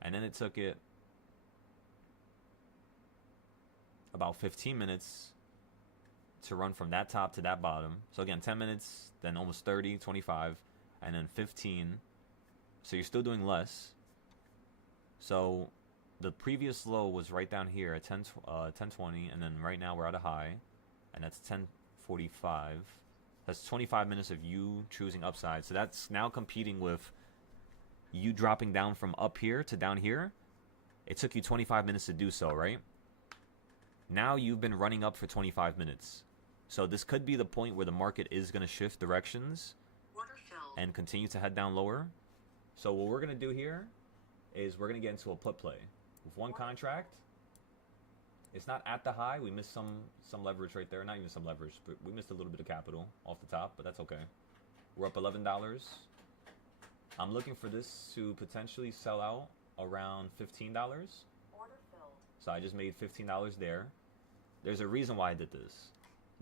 And then it took it about 15 minutes to run from that top to that bottom. So again, 10 minutes, then almost 30, 25, and then 15. So you're still doing less. So the previous low was right down here at 10:20, and then right now we're at a high, and that's 10:45. That's 25 minutes of you choosing upside. So that's now competing with you dropping down from up here to down here. It took you 25 minutes to do so, right? Now you've been running up for 25 minutes. So this could be the point where the market is going to shift directions and continue to head down lower. So what we're going to do here is we're going to get into a put play. With one contract, it's not at the high. We missed some leverage right there. Not even some leverage, but we missed a little bit of capital off the top, but that's okay. We're up $11. I'm looking for this to potentially sell out around $15. Order filled. So I just made $15 there. There's a reason why I did this.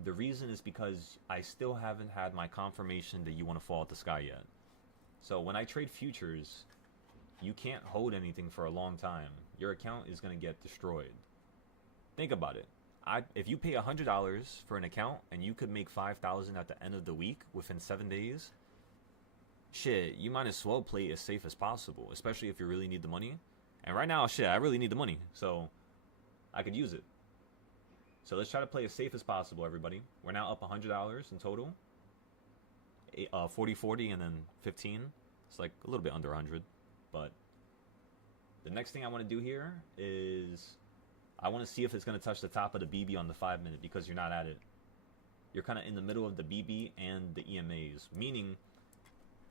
The reason is because I still haven't had my confirmation that you want to fall out the sky yet. So when I trade futures, you can't hold anything for a long time. Your account is going to get destroyed. Think about it. If you pay $100 for an account and you could make $5,000 at the end of the week within 7 days, shit, you might as well play as safe as possible, especially if you really need the money. And right now, shit, I really need the money, so I could use it. So let's try to play as safe as possible, everybody. We're now up $100 in total. 40, and then 15. It's like a little bit under 100. But the next thing I want to do here is I want to see if it's going to touch the top of the BB on the 5 minute, because you're not at it. You're kind of in the middle of the BB and the EMAs, meaning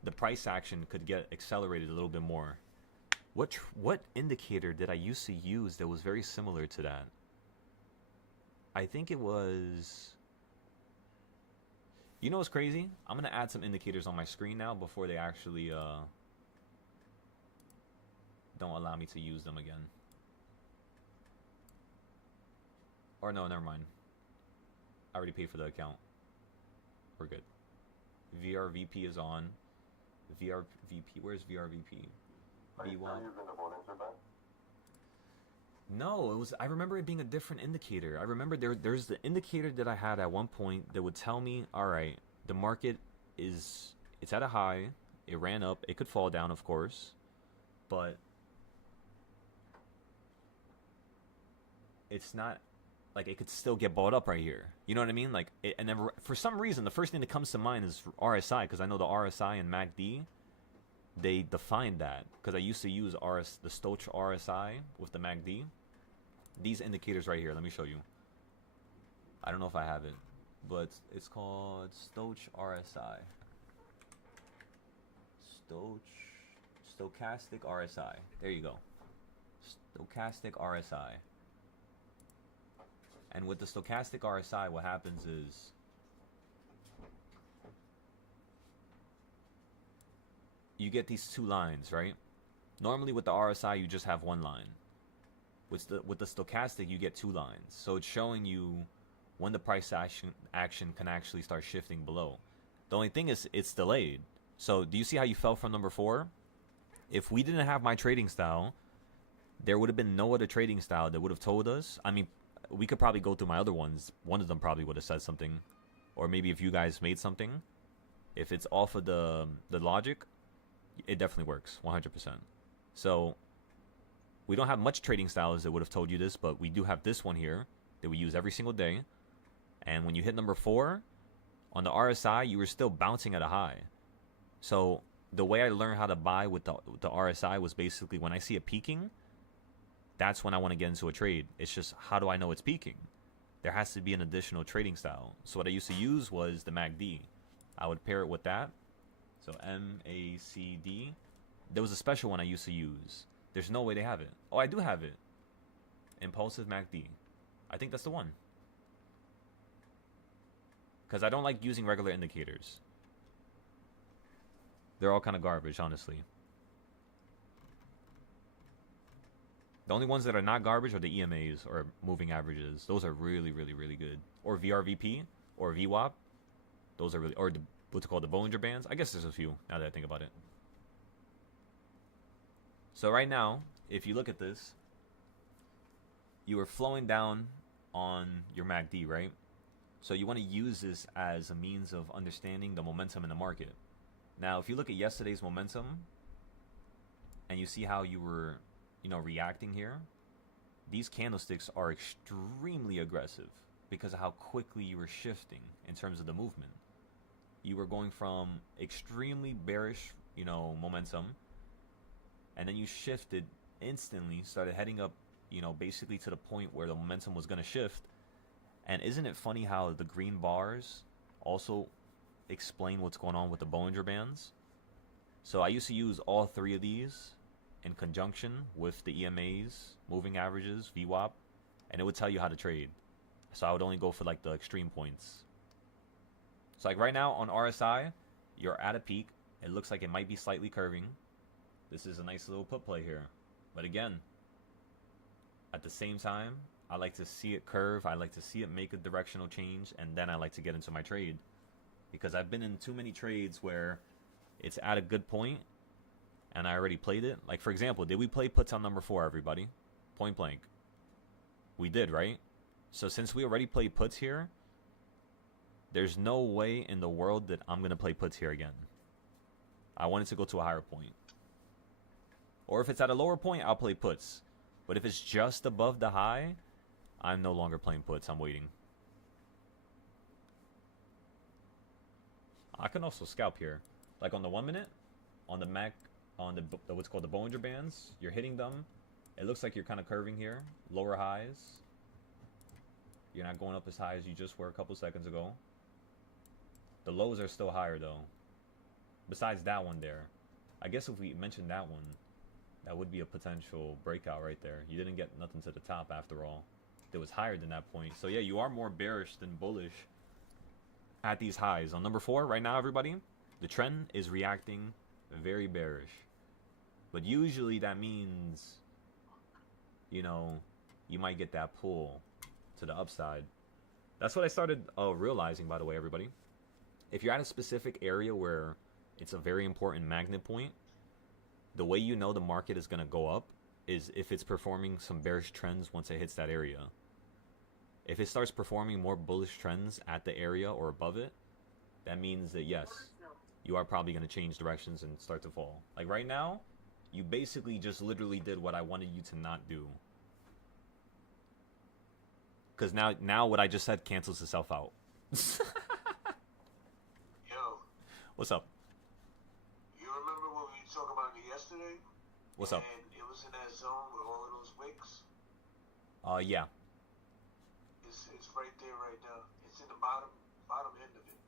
the price action could get accelerated a little bit more. What indicator did I used to use that was very similar to that? I think it was... You know what's crazy? I'm going to add some indicators on my screen now before they actually don't allow me to use them again. Or no, never mind. I already paid for the account. We're good. VRVP is on. VRVP, where's VRVP? Are you V1. using the Bollinger Band? No, it was. I remember it being a different indicator. I remember there's the indicator that I had at one point that would tell me, all right, the market it's at a high. It ran up. It could fall down, of course, but it's not like it could still get bought up right here. You know what I mean? Like, and then for some reason, the first thing that comes to mind is RSI, because I know the RSI and MACD, they defined that, because I used to use the Stoch RSI with the MACD. These indicators right here, let me show you. I don't know if I have it, but it's called Stoch RSI. Stochastic RSI. There you go. Stochastic RSI. And with the stochastic RSI, what happens is you get these two lines, right? Normally with the RSI, you just have one line. With the stochastic, you get two lines. So it's showing you when the price action can actually start shifting below. The only thing is it's delayed. So do you see how you fell from number 4? If we didn't have my trading style, there would have been no other trading style that would have told us. I mean, we could probably go through my other ones. One of them probably would have said something. Or maybe if you guys made something. If it's off of the logic, it definitely works 100%. So we don't have much trading styles that would have told you this, but we do have this one here that we use every single day. And when you hit number 4 on the RSI, you were still bouncing at a high. So the way I learned how to buy with the RSI was basically when I see it peaking, that's when I want to get into a trade. It's just, how do I know it's peaking? There has to be an additional trading style. So what I used to use was the MACD. I would pair it with that. So MACD. There was a special one I used to use. There's no way they have it. Oh, I do have it. Impulsive MACD. I think that's the one. Because I don't like using regular indicators. They're all kind of garbage, honestly. The only ones that are not garbage are the EMAs or moving averages. Those are really, really, really good. Or VRVP or VWAP. Those are really, or what's it called, the Bollinger Bands. I guess there's a few now that I think about it. So right now, if you look at this, you are flowing down on your MACD, right? So you want to use this as a means of understanding the momentum in the market. Now, if you look at yesterday's momentum and you see how you were, reacting here, these candlesticks are extremely aggressive because of how quickly you were shifting in terms of the movement. You were going from extremely bearish, momentum, and then you shifted instantly, started heading up, basically to the point where the momentum was going to shift. And isn't it funny how the green bars also explain what's going on with the Bollinger Bands? So I used to use all 3 of these in conjunction with the EMAs, moving averages, VWAP, and it would tell you how to trade. So I would only go for like the extreme points. So like right now on RSI, you're at a peak. It looks like it might be slightly curving. This is a nice little put play here. But again, at the same time, I like to see it curve. I like to see it make a directional change, and then I like to get into my trade. Because I've been in too many trades where it's at a good point, and I already played it. Like, for example, did we play puts on number 4, everybody? Point blank. We did, right? So since we already played puts here, there's no way in the world that I'm going to play puts here again. I want it to go to a higher point. Or if it's at a lower point, I'll play puts. But if it's just above the high, I'm no longer playing puts. I'm waiting. I can also scalp here. Like on the 1 minute, on the Mac, on the what's called the Bollinger Bands, you're hitting them. It looks like you're kind of curving here. Lower highs. You're not going up as high as you just were a couple seconds ago. The lows are still higher though. Besides that one there. I guess if we mentioned that one, that would be a potential breakout right there. You didn't get nothing to the top after all. It was higher than that point. So yeah, you are more bearish than bullish at these highs. On number 4 right now, everybody, the trend is reacting very bearish. But usually that means, you know, you might get that pull to the upside. That's what I started realizing, by the way, everybody. If you're at a specific area where it's a very important magnet point, the way you know the market is going to go up is if it's performing some bearish trends once it hits that area. If it starts performing more bullish trends at the area or above it, that means that yes, you are probably going to change directions and start to fall. Like right now, you basically just literally did what I wanted you to not do. Because now what I just said cancels itself out. Yo. What's up? You remember what we talked about yesterday? What's up? And it was in that zone with all of those wicks? Yeah. It's right there right now. It's in the bottom end of it.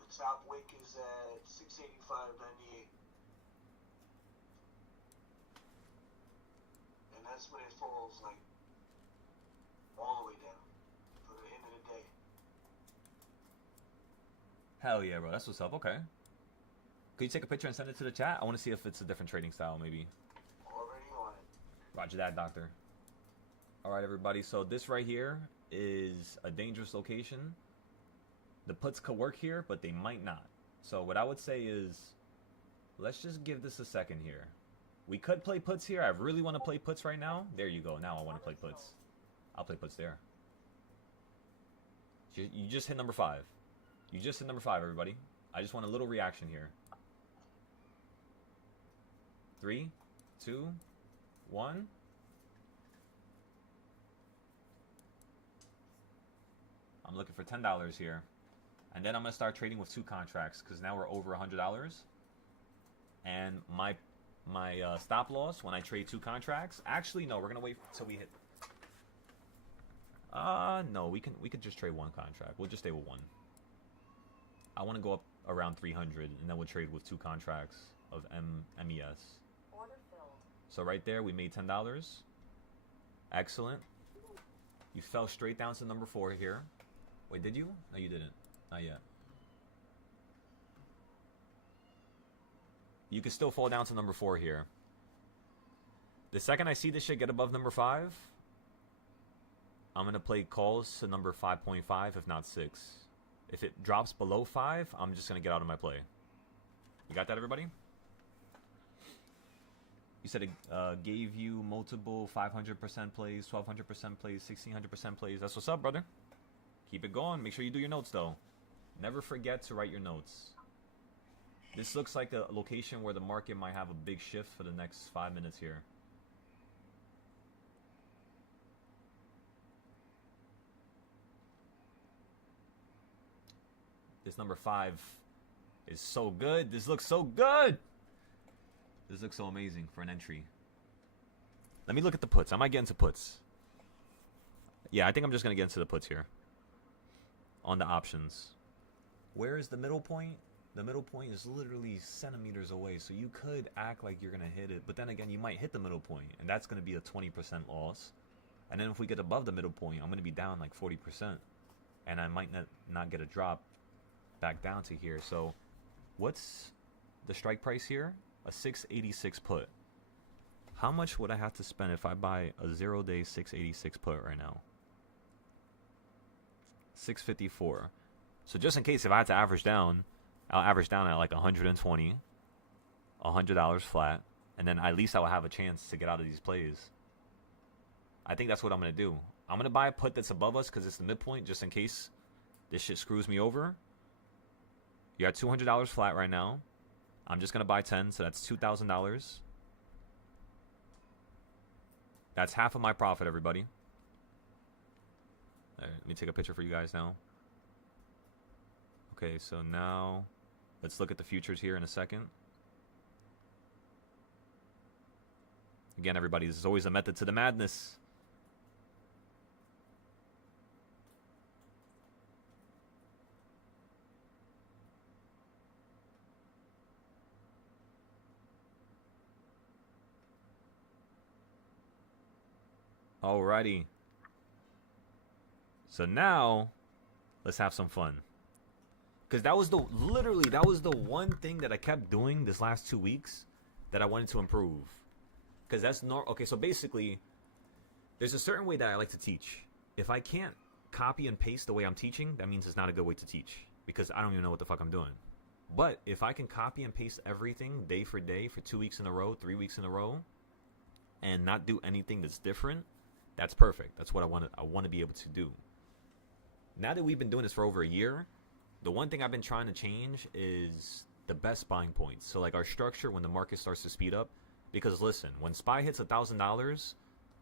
The top wick is at 685.98. And that's when it falls like all the way down for the end of the day. Hell yeah, bro. That's what's up. Okay. Could you take a picture and send it to the chat? I want to see if it's a different trading style, maybe. Already on it. Roger that, doctor. All right, everybody. So this right here is a dangerous location. The puts could work here, but they might not. So what I would say is, let's just give this a second here. We could play puts here. I really want to play puts right now. There you go. Now I want to play puts. I'll play puts there. You just hit number 5. You just hit number 5, everybody. I just want a little reaction here. 3, 2, 1. I'm looking for $10 here. And then I'm going to start trading with 2 contracts because now we're over $100. And my stop loss when I trade 2 contracts. Actually, no, we're going to wait till we hit. No, we could just trade 1 contract. We'll just stay with 1. I want to go up around 300 and then we'll trade with 2 contracts of MES. Order filled. So right there, we made $10. Excellent. You fell straight down to number 4 here. Wait, did you? No, you didn't. Not yet. You can still fall down to number 4 here. The second I see this shit get above number 5, I'm going to play calls to number 5.5, if not 6. If it drops below 5, I'm just going to get out of my play. You got that, everybody? You said it gave you multiple 500% plays, 1200% plays, 1600% plays. That's what's up, brother. Keep it going. Make sure you do your notes, though. Never forget to write your notes. This looks like a location where the market might have a big shift for the next 5 minutes here. This number 5 is so good. This looks so good. This looks so amazing for an entry. Let me look at the puts. I might get into puts. Yeah, I think I'm just going to get into the puts here. On the options. Where is the middle point? The middle point is literally centimeters away. So you could act like you're going to hit it. But then again, you might hit the middle point. And that's going to be a 20% loss. And then if we get above the middle point, I'm going to be down like 40%. And I might not get a drop back down to here. So what's the strike price here? A 686 put. How much would I have to spend if I buy a 0-day 686 put right now? 654. So just in case if I had to average down, I'll average down at like 120, $100 flat, and then at least I will have a chance to get out of these plays. I think that's what I'm going to do. I'm going to buy a put that's above us because it's the midpoint just in case this shit screws me over. You're at $200 flat right now. I'm just going to buy 10, so that's $2,000. That's half of my profit, everybody. All right, let me take a picture for you guys now. Okay, so now let's look at the futures here in a second. Again, everybody, this is always a method to the madness. Alrighty. So now, let's have some fun. Because that was the one thing that I kept doing this last 2 weeks that I wanted to improve. Because that's not, okay, so basically, there's a certain way that I like to teach. If I can't copy and paste the way I'm teaching, that means it's not a good way to teach. Because I don't even know what the fuck I'm doing. But if I can copy and paste everything day for day for 2 weeks in a row, 3 weeks in a row, and not do anything that's different, that's perfect. That's what I want to be able to do. Now that we've been doing this for over a year, the one thing I've been trying to change is the best buying points. So like our structure when the market starts to speed up. Because listen, when SPY hits $1,000,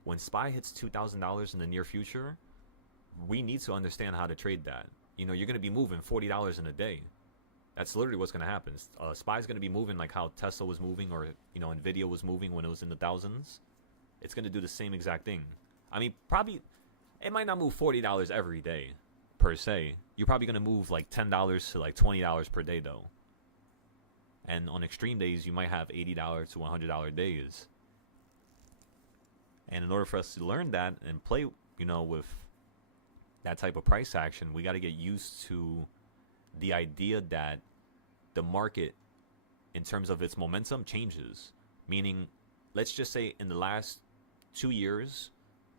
when SPY hits $2,000 in the near future, we need to understand how to trade that. You know, you're going to be moving $40 in a day. That's literally what's going to happen. SPY is going to be moving like how Tesla was moving or, you know, Nvidia was moving when it was in the thousands. It's going to do the same exact thing. I mean, probably, it might not move $40 every day, per se. You're probably going to move like $10 to like $20 per day, though. And on extreme days, you might have $80 to $100 days. And in order for us to learn that and play, you know, with that type of price action, we got to get used to the idea that the market, in terms of its momentum, changes. Meaning, let's just say in the last 2 years,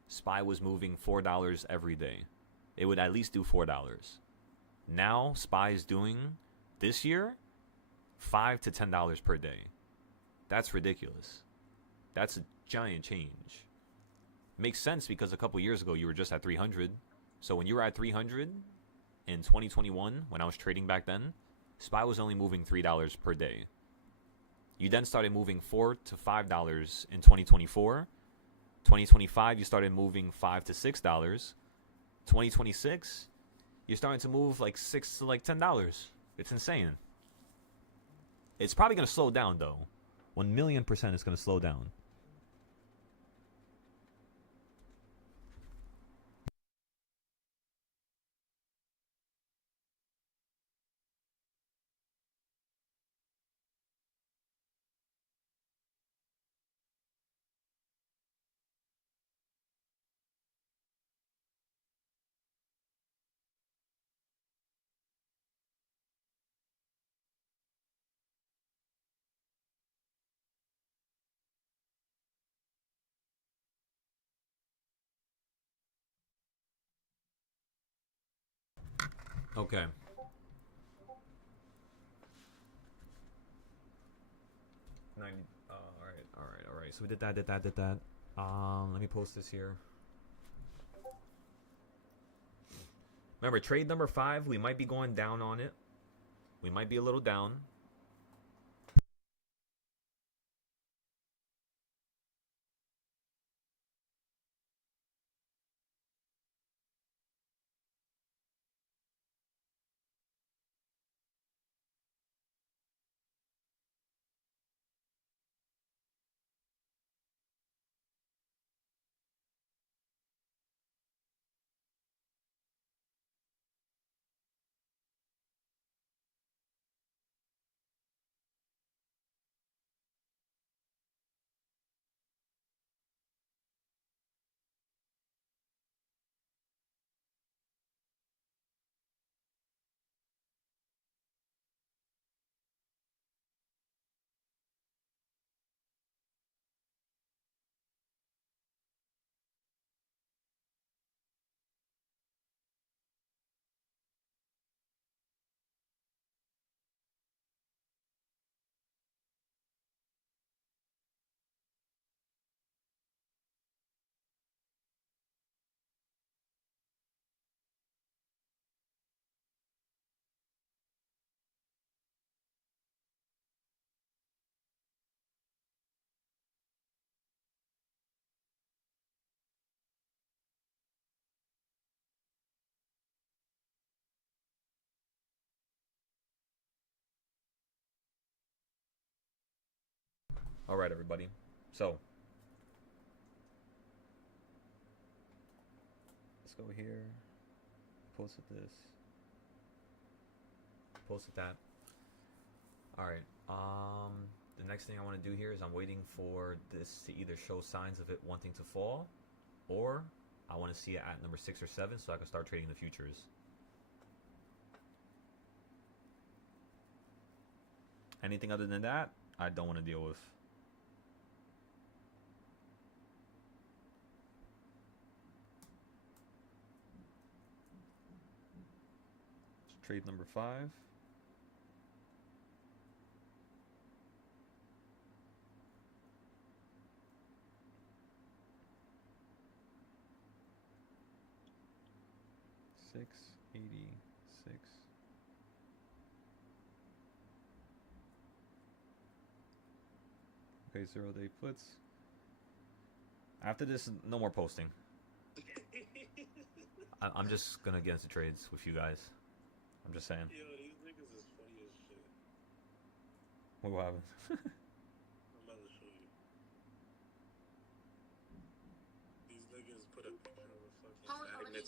SPY was moving $4 every day. It would at least do $4. Now, SPY is doing, this year, $5 to $10 per day. That's ridiculous. That's a giant change. Makes sense because a couple years ago, you were just at 300. So when you were at 300 in 2021, when I was trading back then, SPY was only moving $3 per day. You then started moving $4 to $5 in 2024. 2025, you started moving $5 to $6. 2026, you're starting to move like $6 to like $10. It's insane. It's probably going to slow down, though. 1,000,000% it's going to slow down. Okay. All right. So we did that. Let me post this here. Remember, trade number 5, we might be going down on it. We might be a little down. All right, everybody. So let's go here. Posted this. Posted that. All right. The next thing I want to do here is I'm waiting for this to either show signs of it wanting to fall, or I want to see it at number 6 or 7 so I can start trading the futures. Anything other than that, I don't want to deal with. Trade number 5. $6.86. Okay, 0-day puts. After this, no more posting. I'm just gonna get into trades with you guys. I'm just saying. Yo, these niggas is funny as shit. What happened? I'm about to show you. These niggas put a picture of a fucking magnet.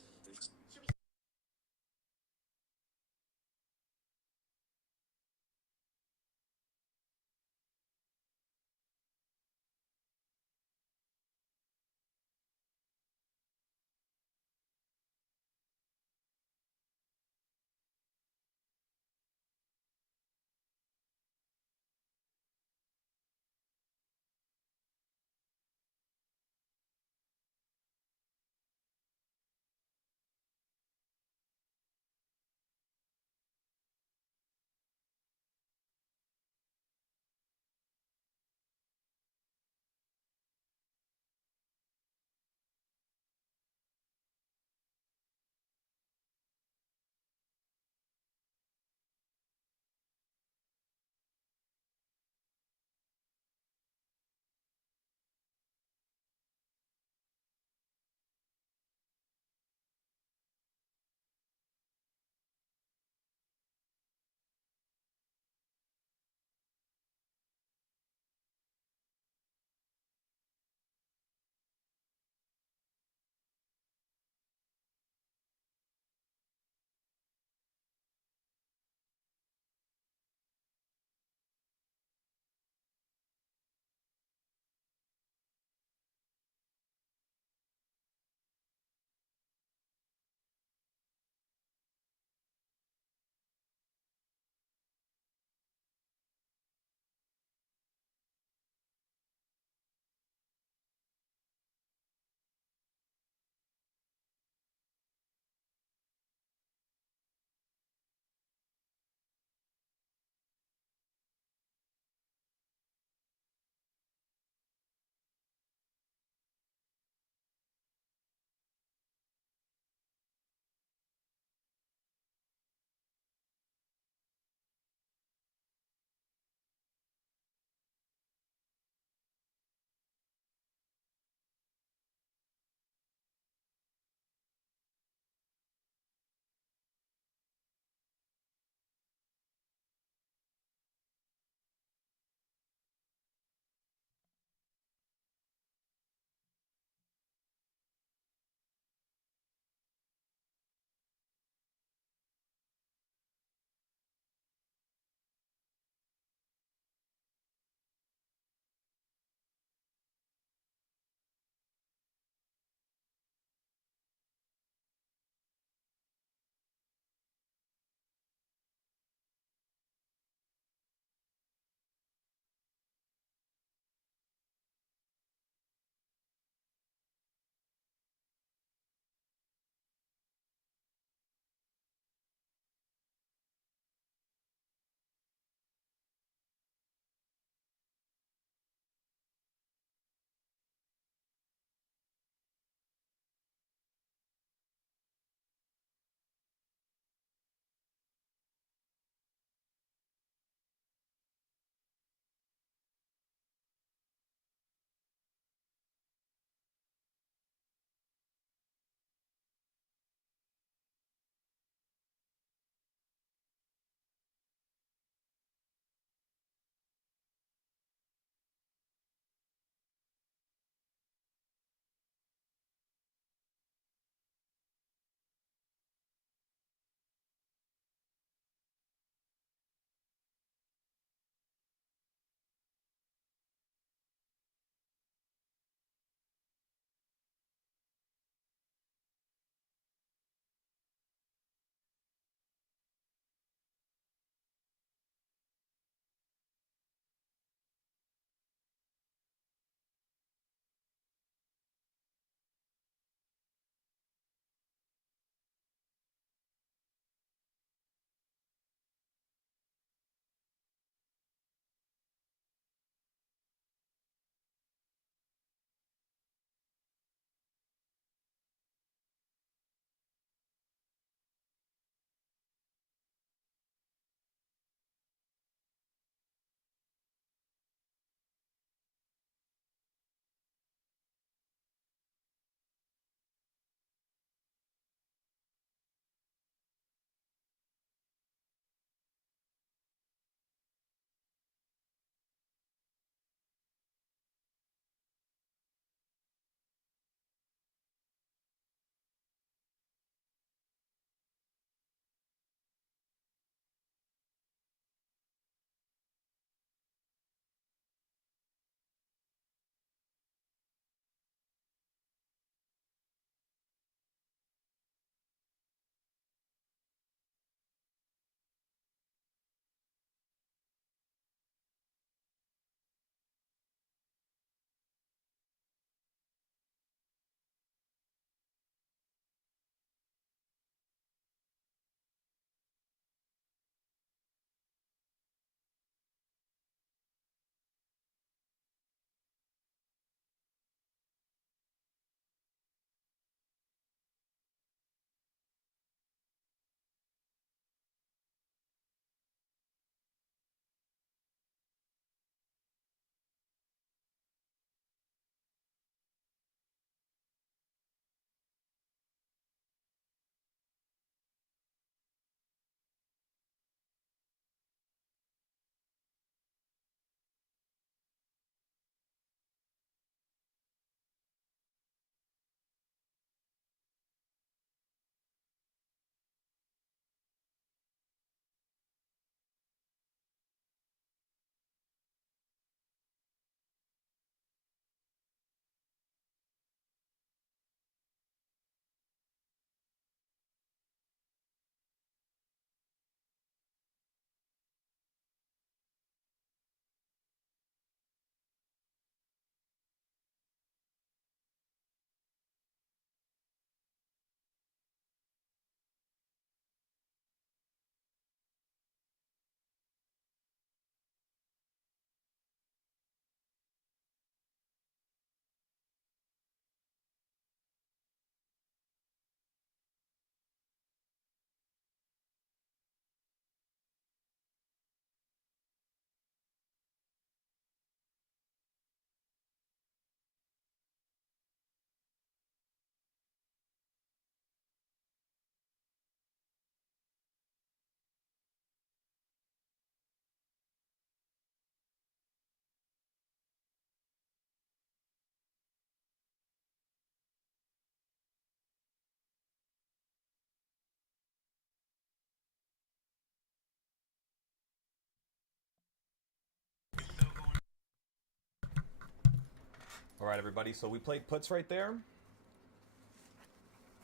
All right, everybody. So we played puts right there.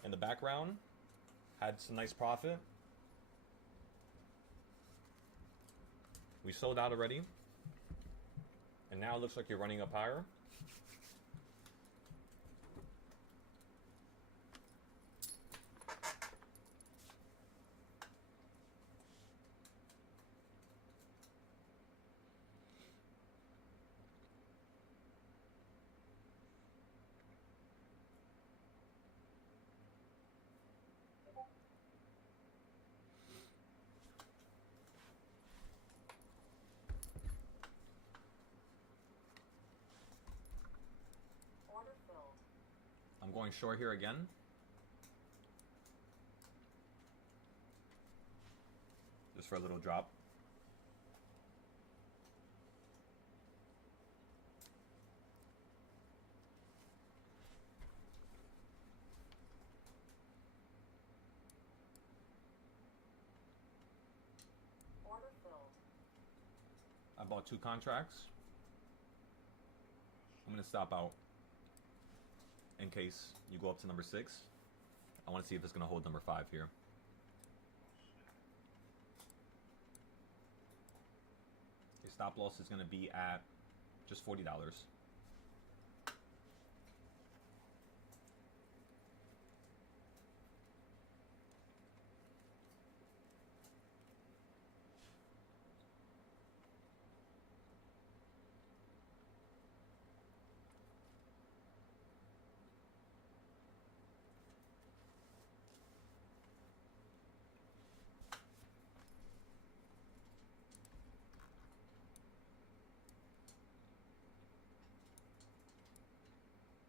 In the background, had some nice profit. We sold out already. And now it looks like you're running up higher. Order filled. I'm going short here again. Just for a little drop. Order filled. I bought 2 contracts. I'm going to stop out in case you go up to number 6. I want to see if it's going to hold number 5 here. Your stop loss is going to be at just $40.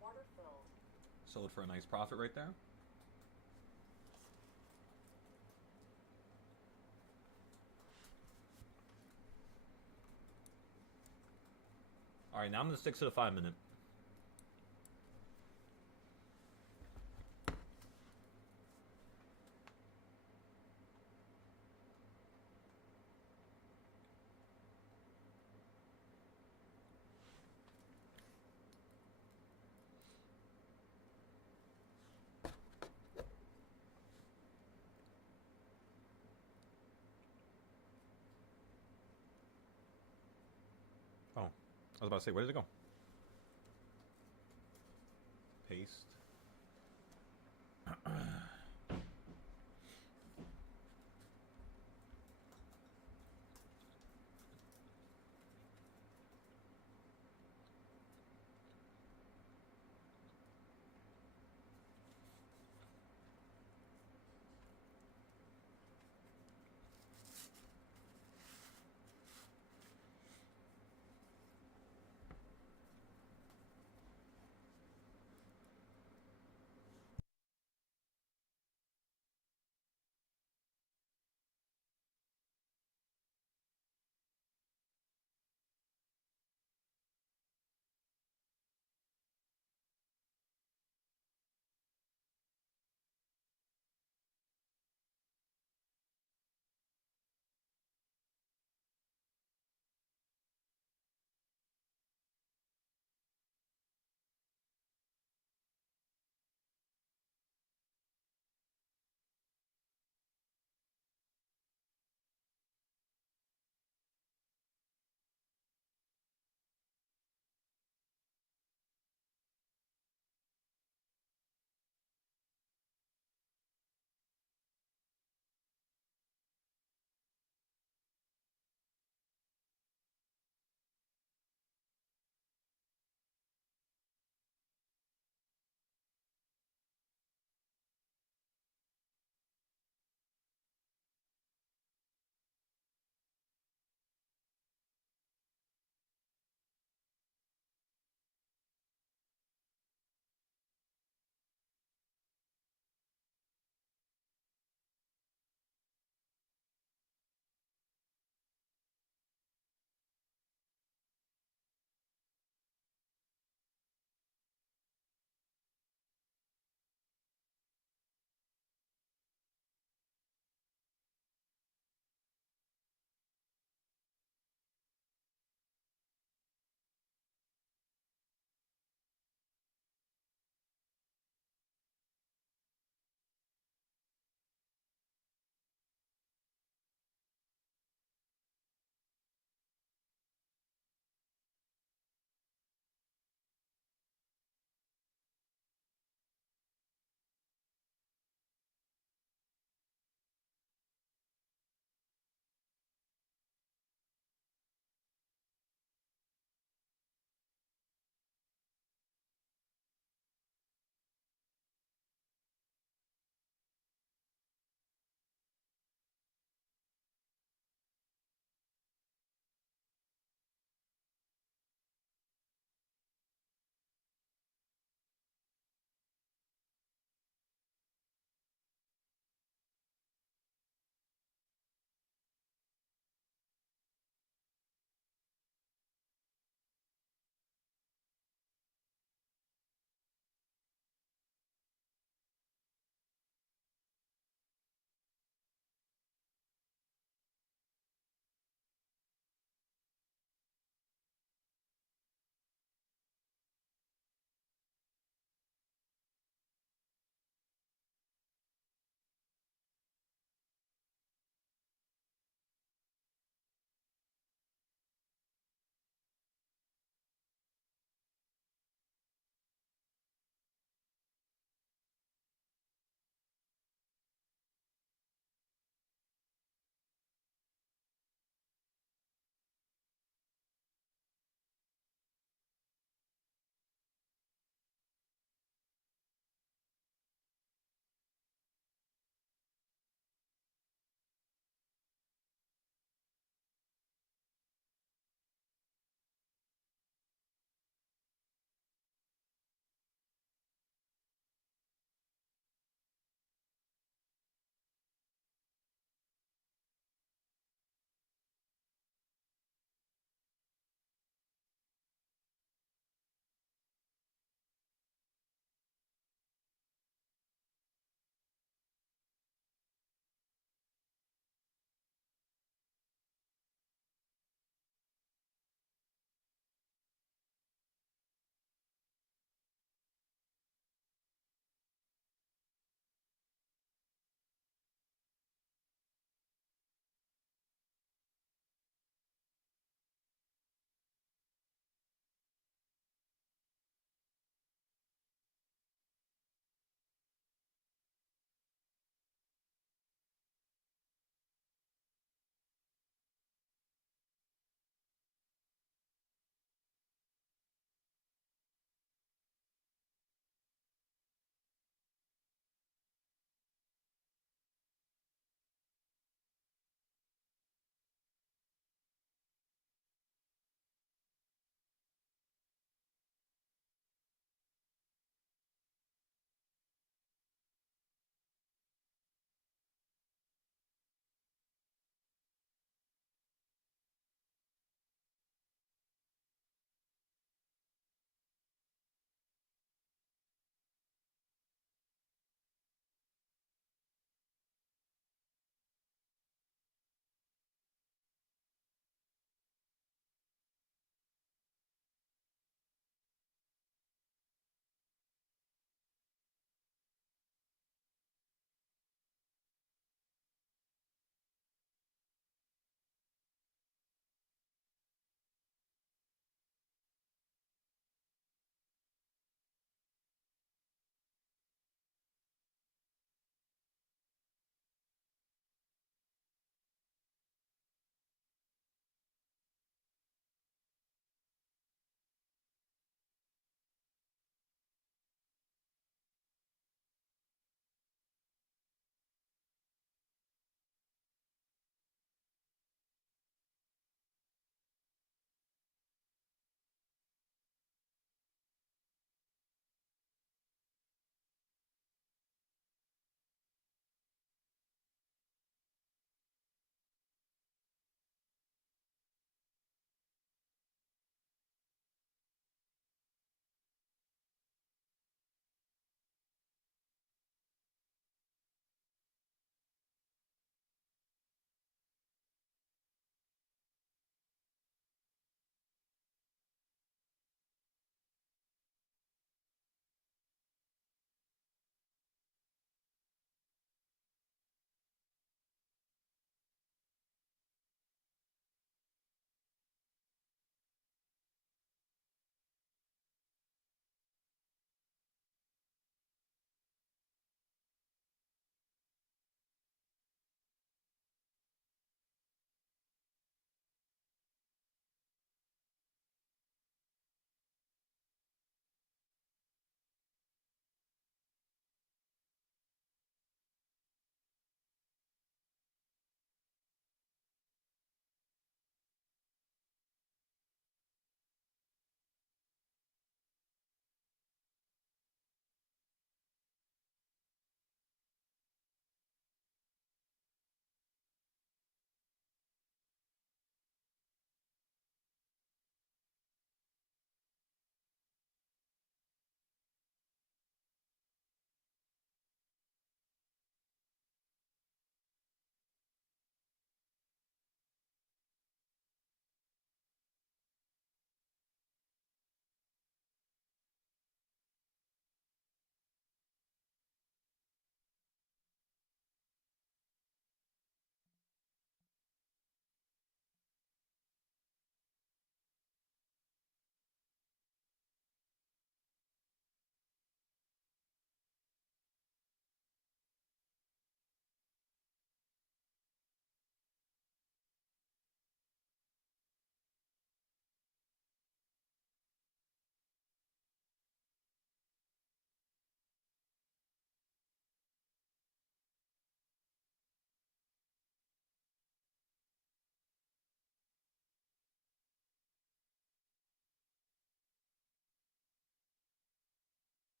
Order filled. Sold for a nice profit right there. All right, now I'm going to stick to the 5-minute. Oh, I was about to say, where did it go? Paste.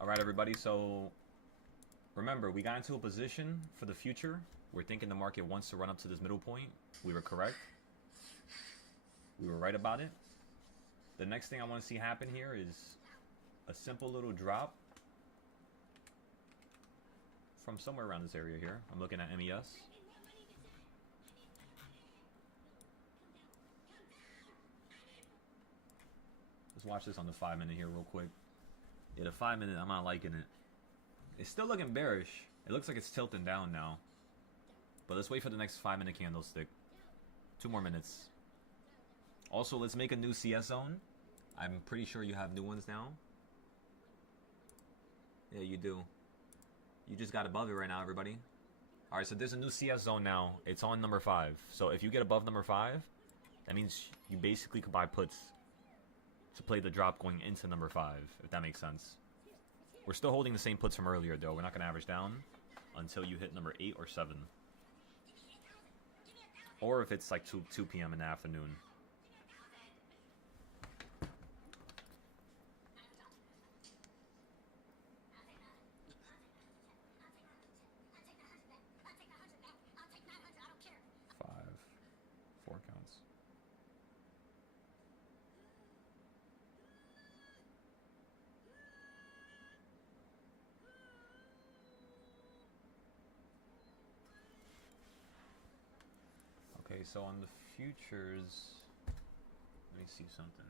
All right, everybody. So remember, we got into a position for the future. We're thinking the market wants to run up to this middle point. We were correct. We were right about it. The next thing I want to see happen here is a simple little drop from somewhere around this area here. I'm looking at MES. Let's watch this on the 5-minute here real quick. Yeah, the 5-minute, I'm not liking it. It's still looking bearish. It looks like it's tilting down now. But let's wait for the next 5-minute candlestick. 2 more minutes. Also, let's make a new CS zone. I'm pretty sure you have new ones now. Yeah, you do. You just got above it right now, everybody. Alright, so there's a new CS zone now. It's on number 5. So if you get above number 5, that means you basically could buy puts to play the drop going into number 5, if that makes sense. We're still holding the same puts from earlier, though. We're not going to average down until you hit number 8 or 7. Or if it's like 2 p.m. in the afternoon. Okay, so on the futures, let me see something.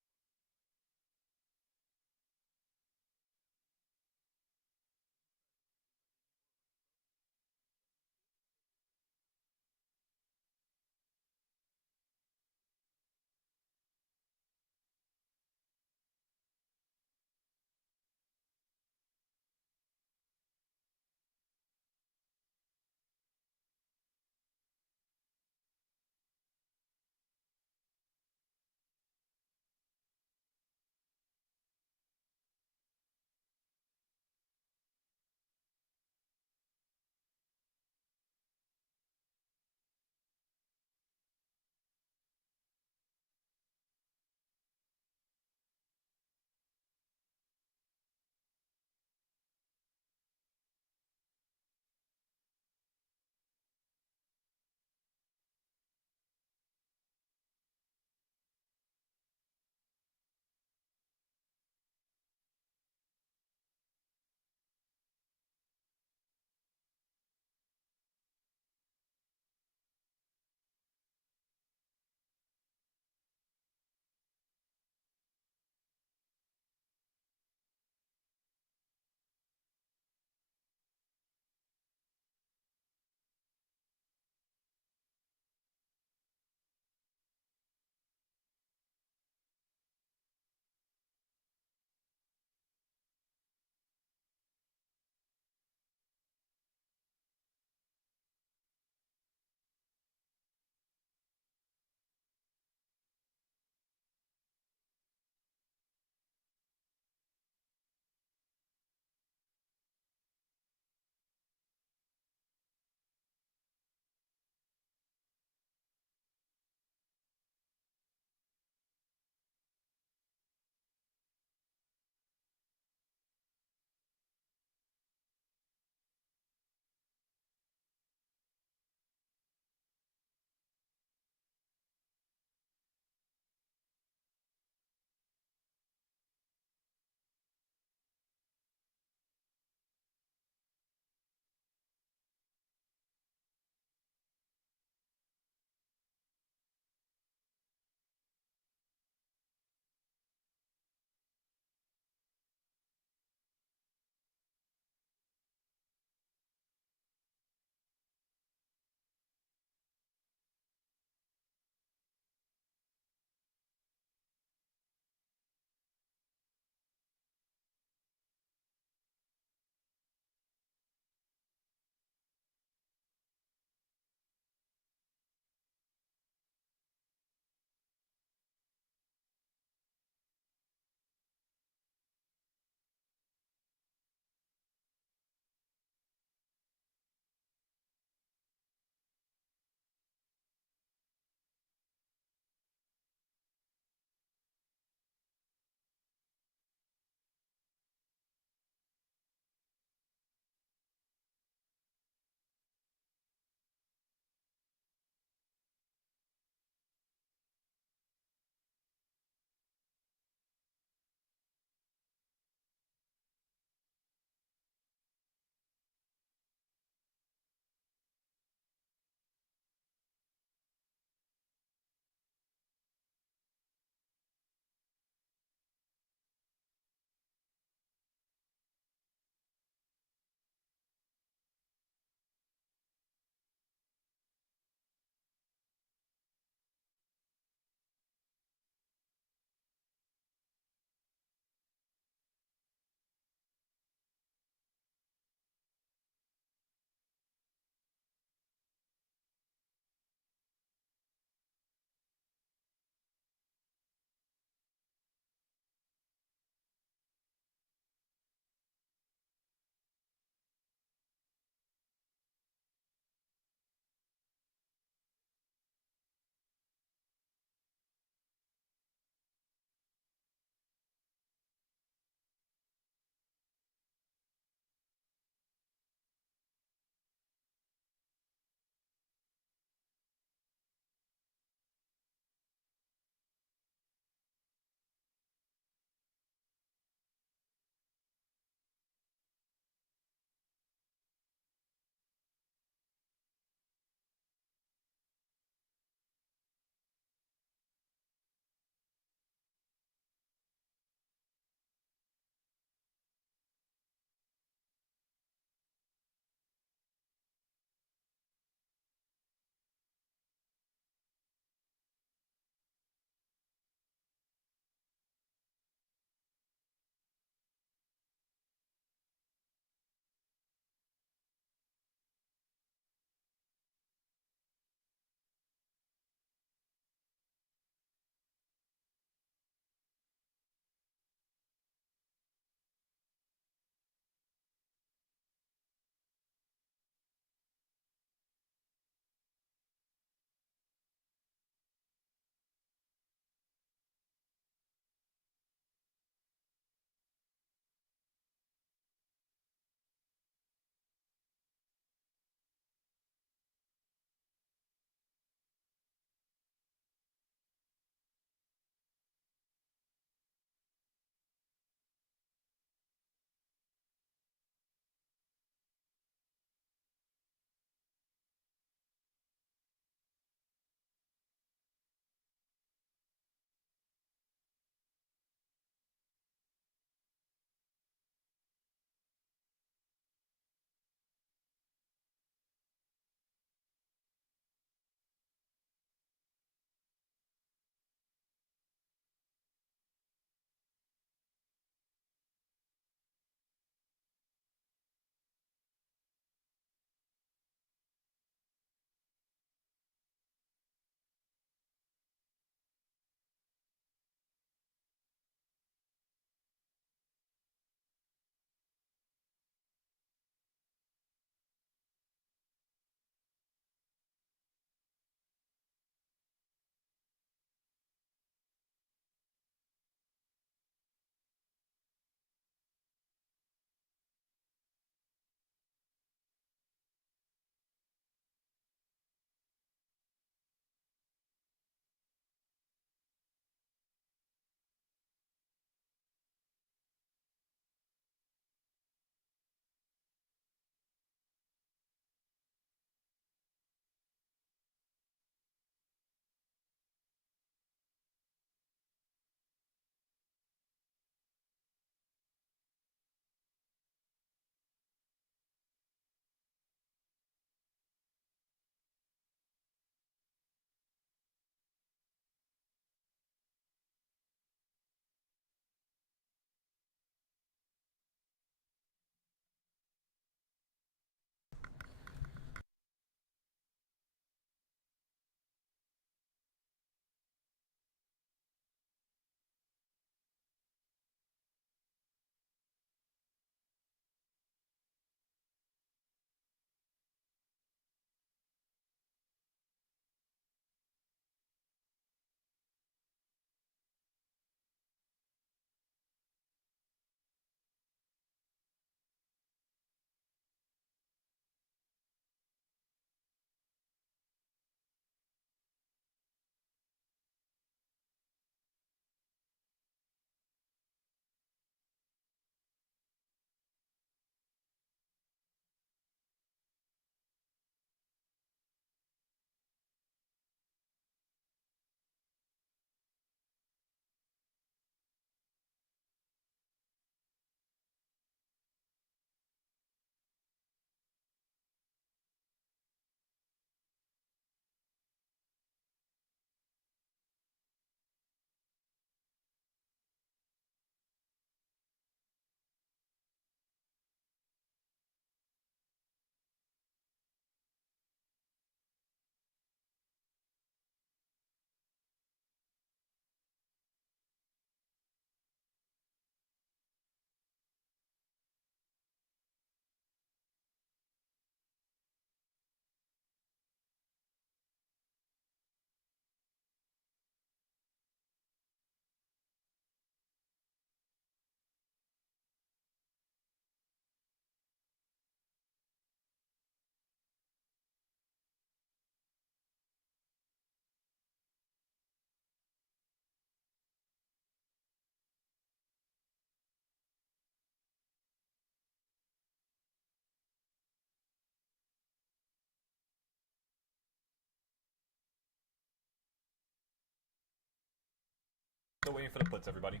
Still waiting for the puts, everybody.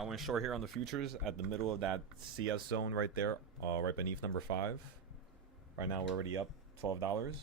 I went short here on the futures at the middle of that CS zone right there, right beneath number 5. Right now we're already up $12.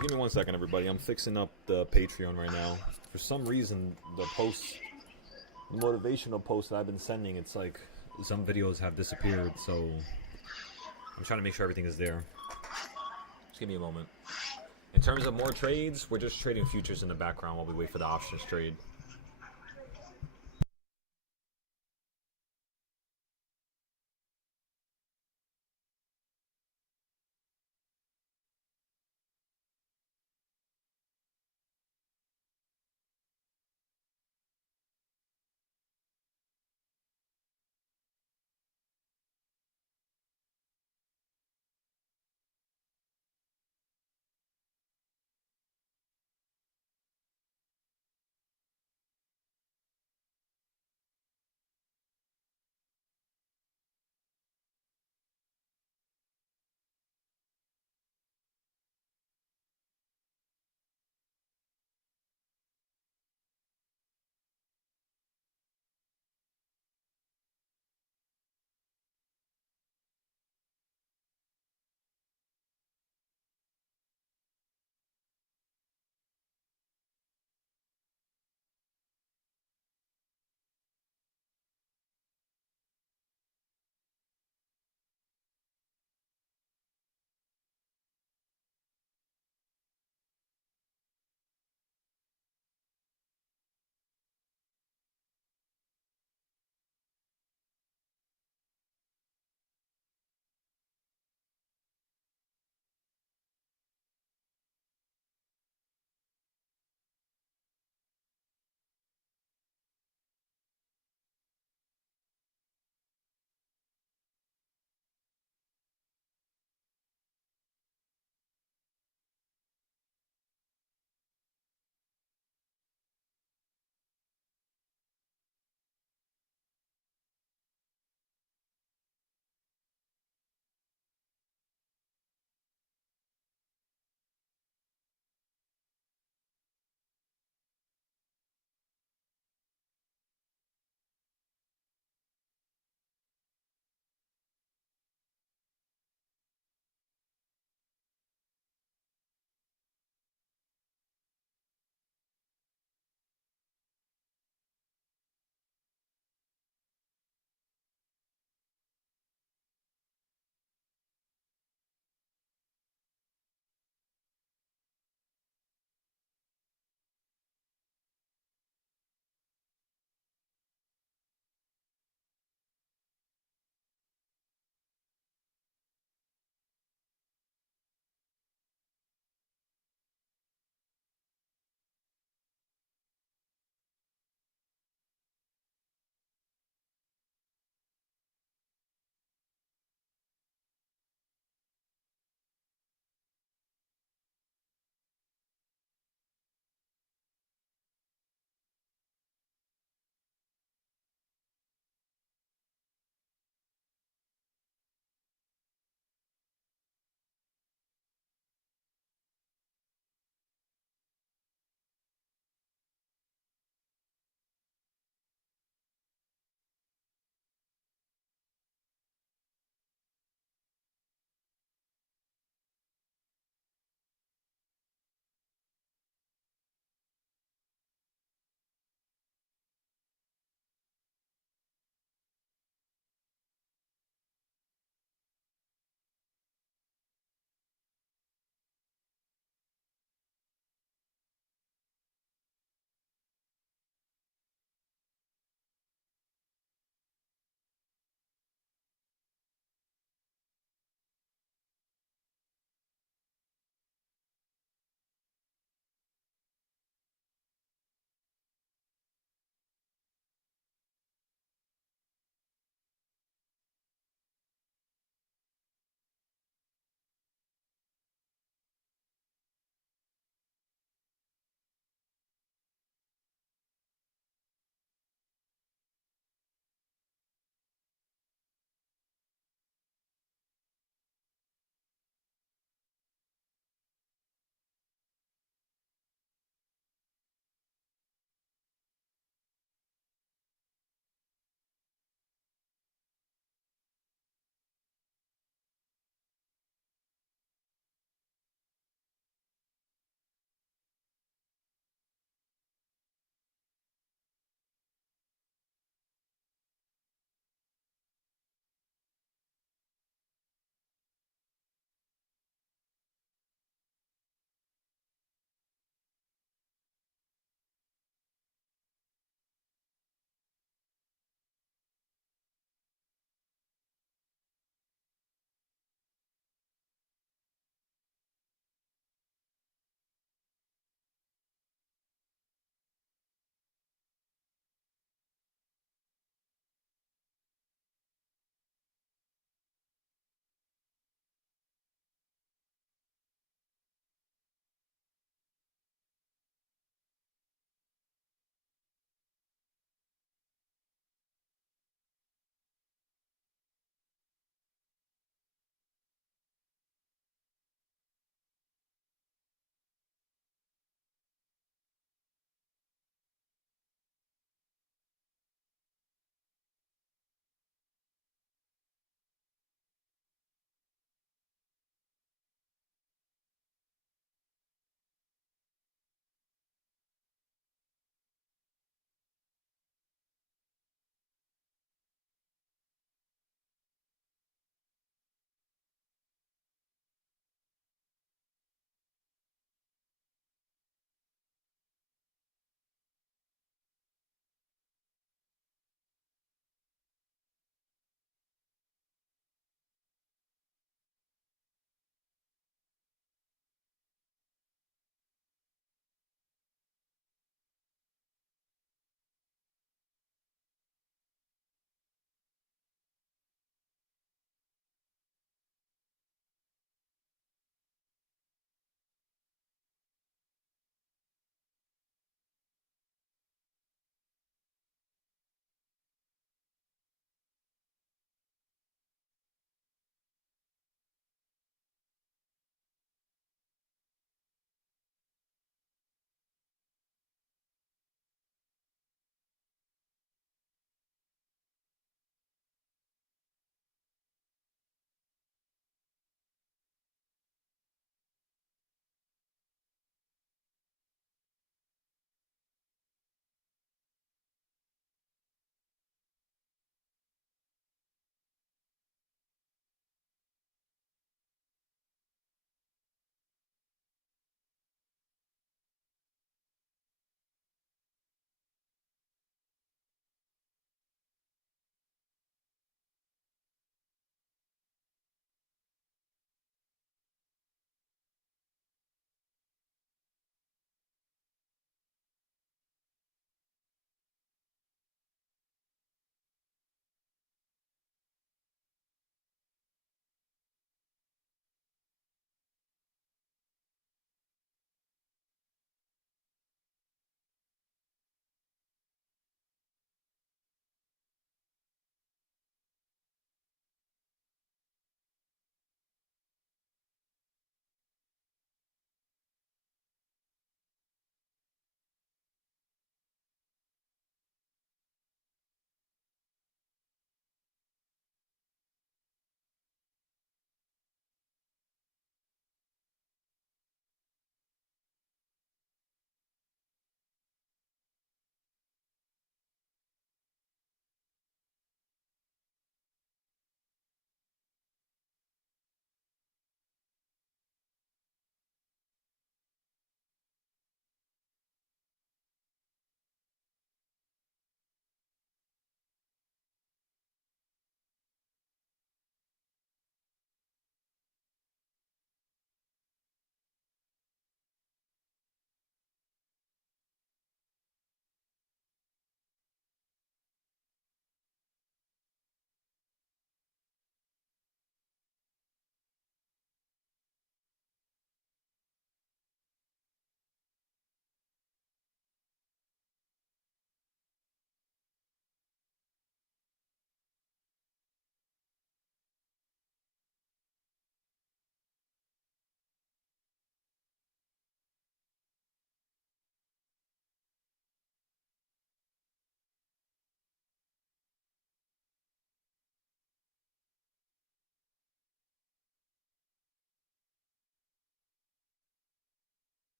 Just give me 1 second, everybody. I'm fixing up the Patreon right now. For some reason, the motivational posts that I've been sending, it's like some videos have disappeared, so I'm trying to make sure everything is there. Just give me a moment. In terms of more trades, we're just trading futures in the background while we wait for the options trade.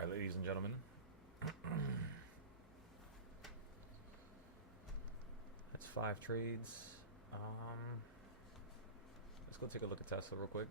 All right, ladies and gentlemen. That's 5 trades. Let's go take a look at Tesla real quick.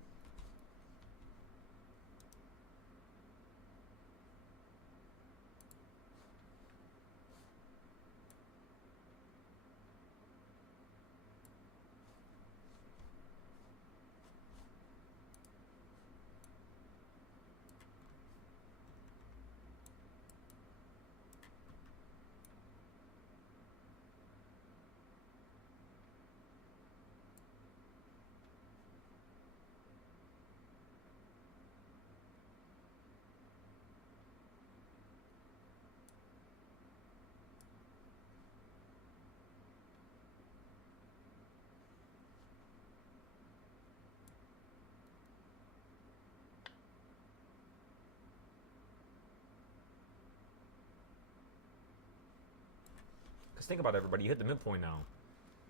Because think about it, everybody. You hit the midpoint now.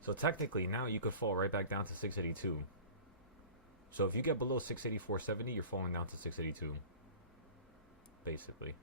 So technically, now you could fall right back down to 682. So if you get below 684.70, you're falling down to 682. Basically.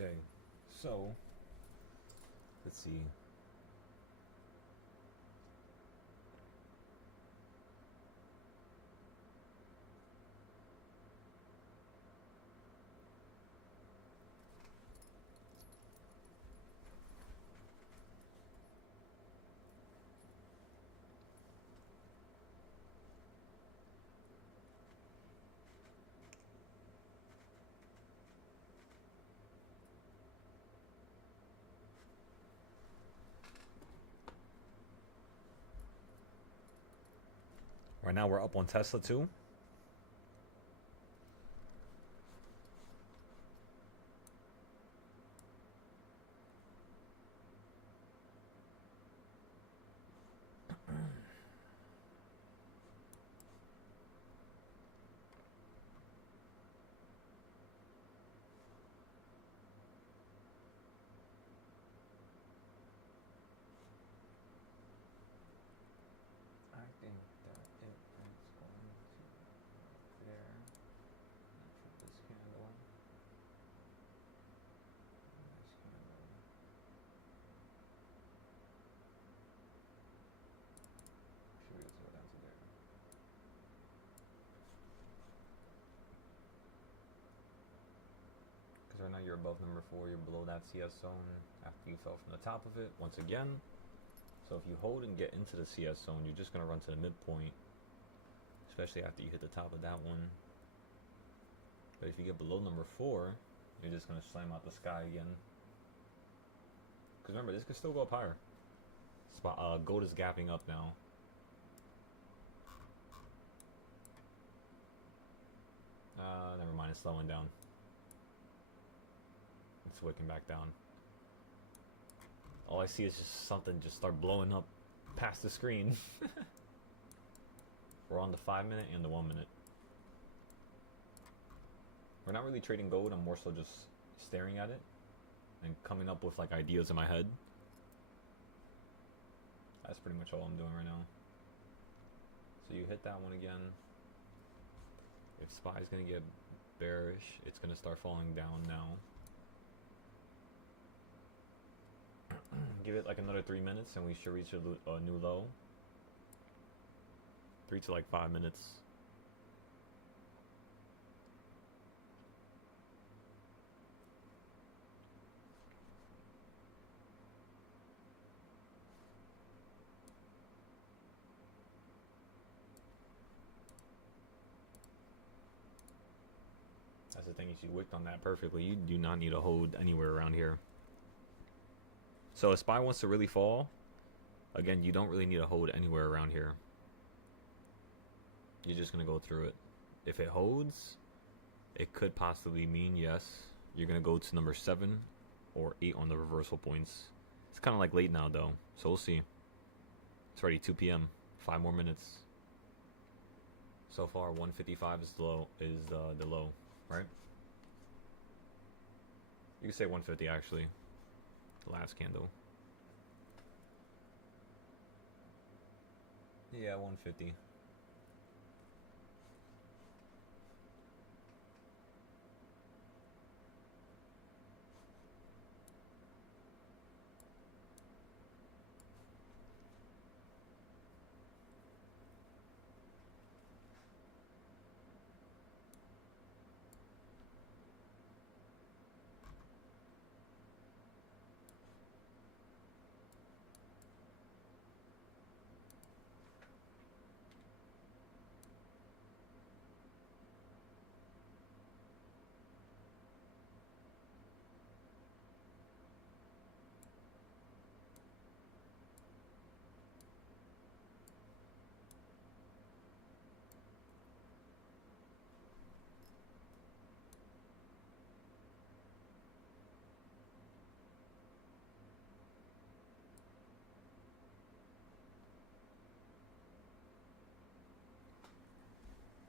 Okay, so let's see. Right now we're up on Tesla too. I think that it is going to there. Not for this candle. This candle. Should be able to go down to there. Because right now you're above number 4, you're below that CS zone after you fell from the top of it once again. So if you hold and get into the CS zone, you're just going to run to the midpoint, especially after you hit the top of that one. But if you get below number 4, you're just going to slam out the sky again. Because remember, this could still go up higher. Gold is gapping up now. Never mind, it's slowing down. It's wicking back down. All I see is just something just start blowing up past the screen. We're on the 5 minute and the 1 minute. We're not really trading gold, I'm more so just staring at it and coming up with like ideas in my head. That's pretty much all I'm doing right now. So you hit that one again. If SPY's gonna get bearish, it's gonna start falling down now. Give it like another 3 minutes and we should reach a new low. 3 to like 5 minutes. That's the thing, you wicked on that perfectly. You do not need a hold anywhere around here. So if SPY wants to really fall, again, you don't really need a hold anywhere around here. You're just going to go through it. If it holds, it could possibly mean, yes, you're going to go to number 7 or 8 on the reversal points. It's kind of like late now, though, so we'll see. It's already 2 p.m. 5 more minutes. So far, 155 is the low, right? You can say 150, actually. The last candle. Yeah, 150.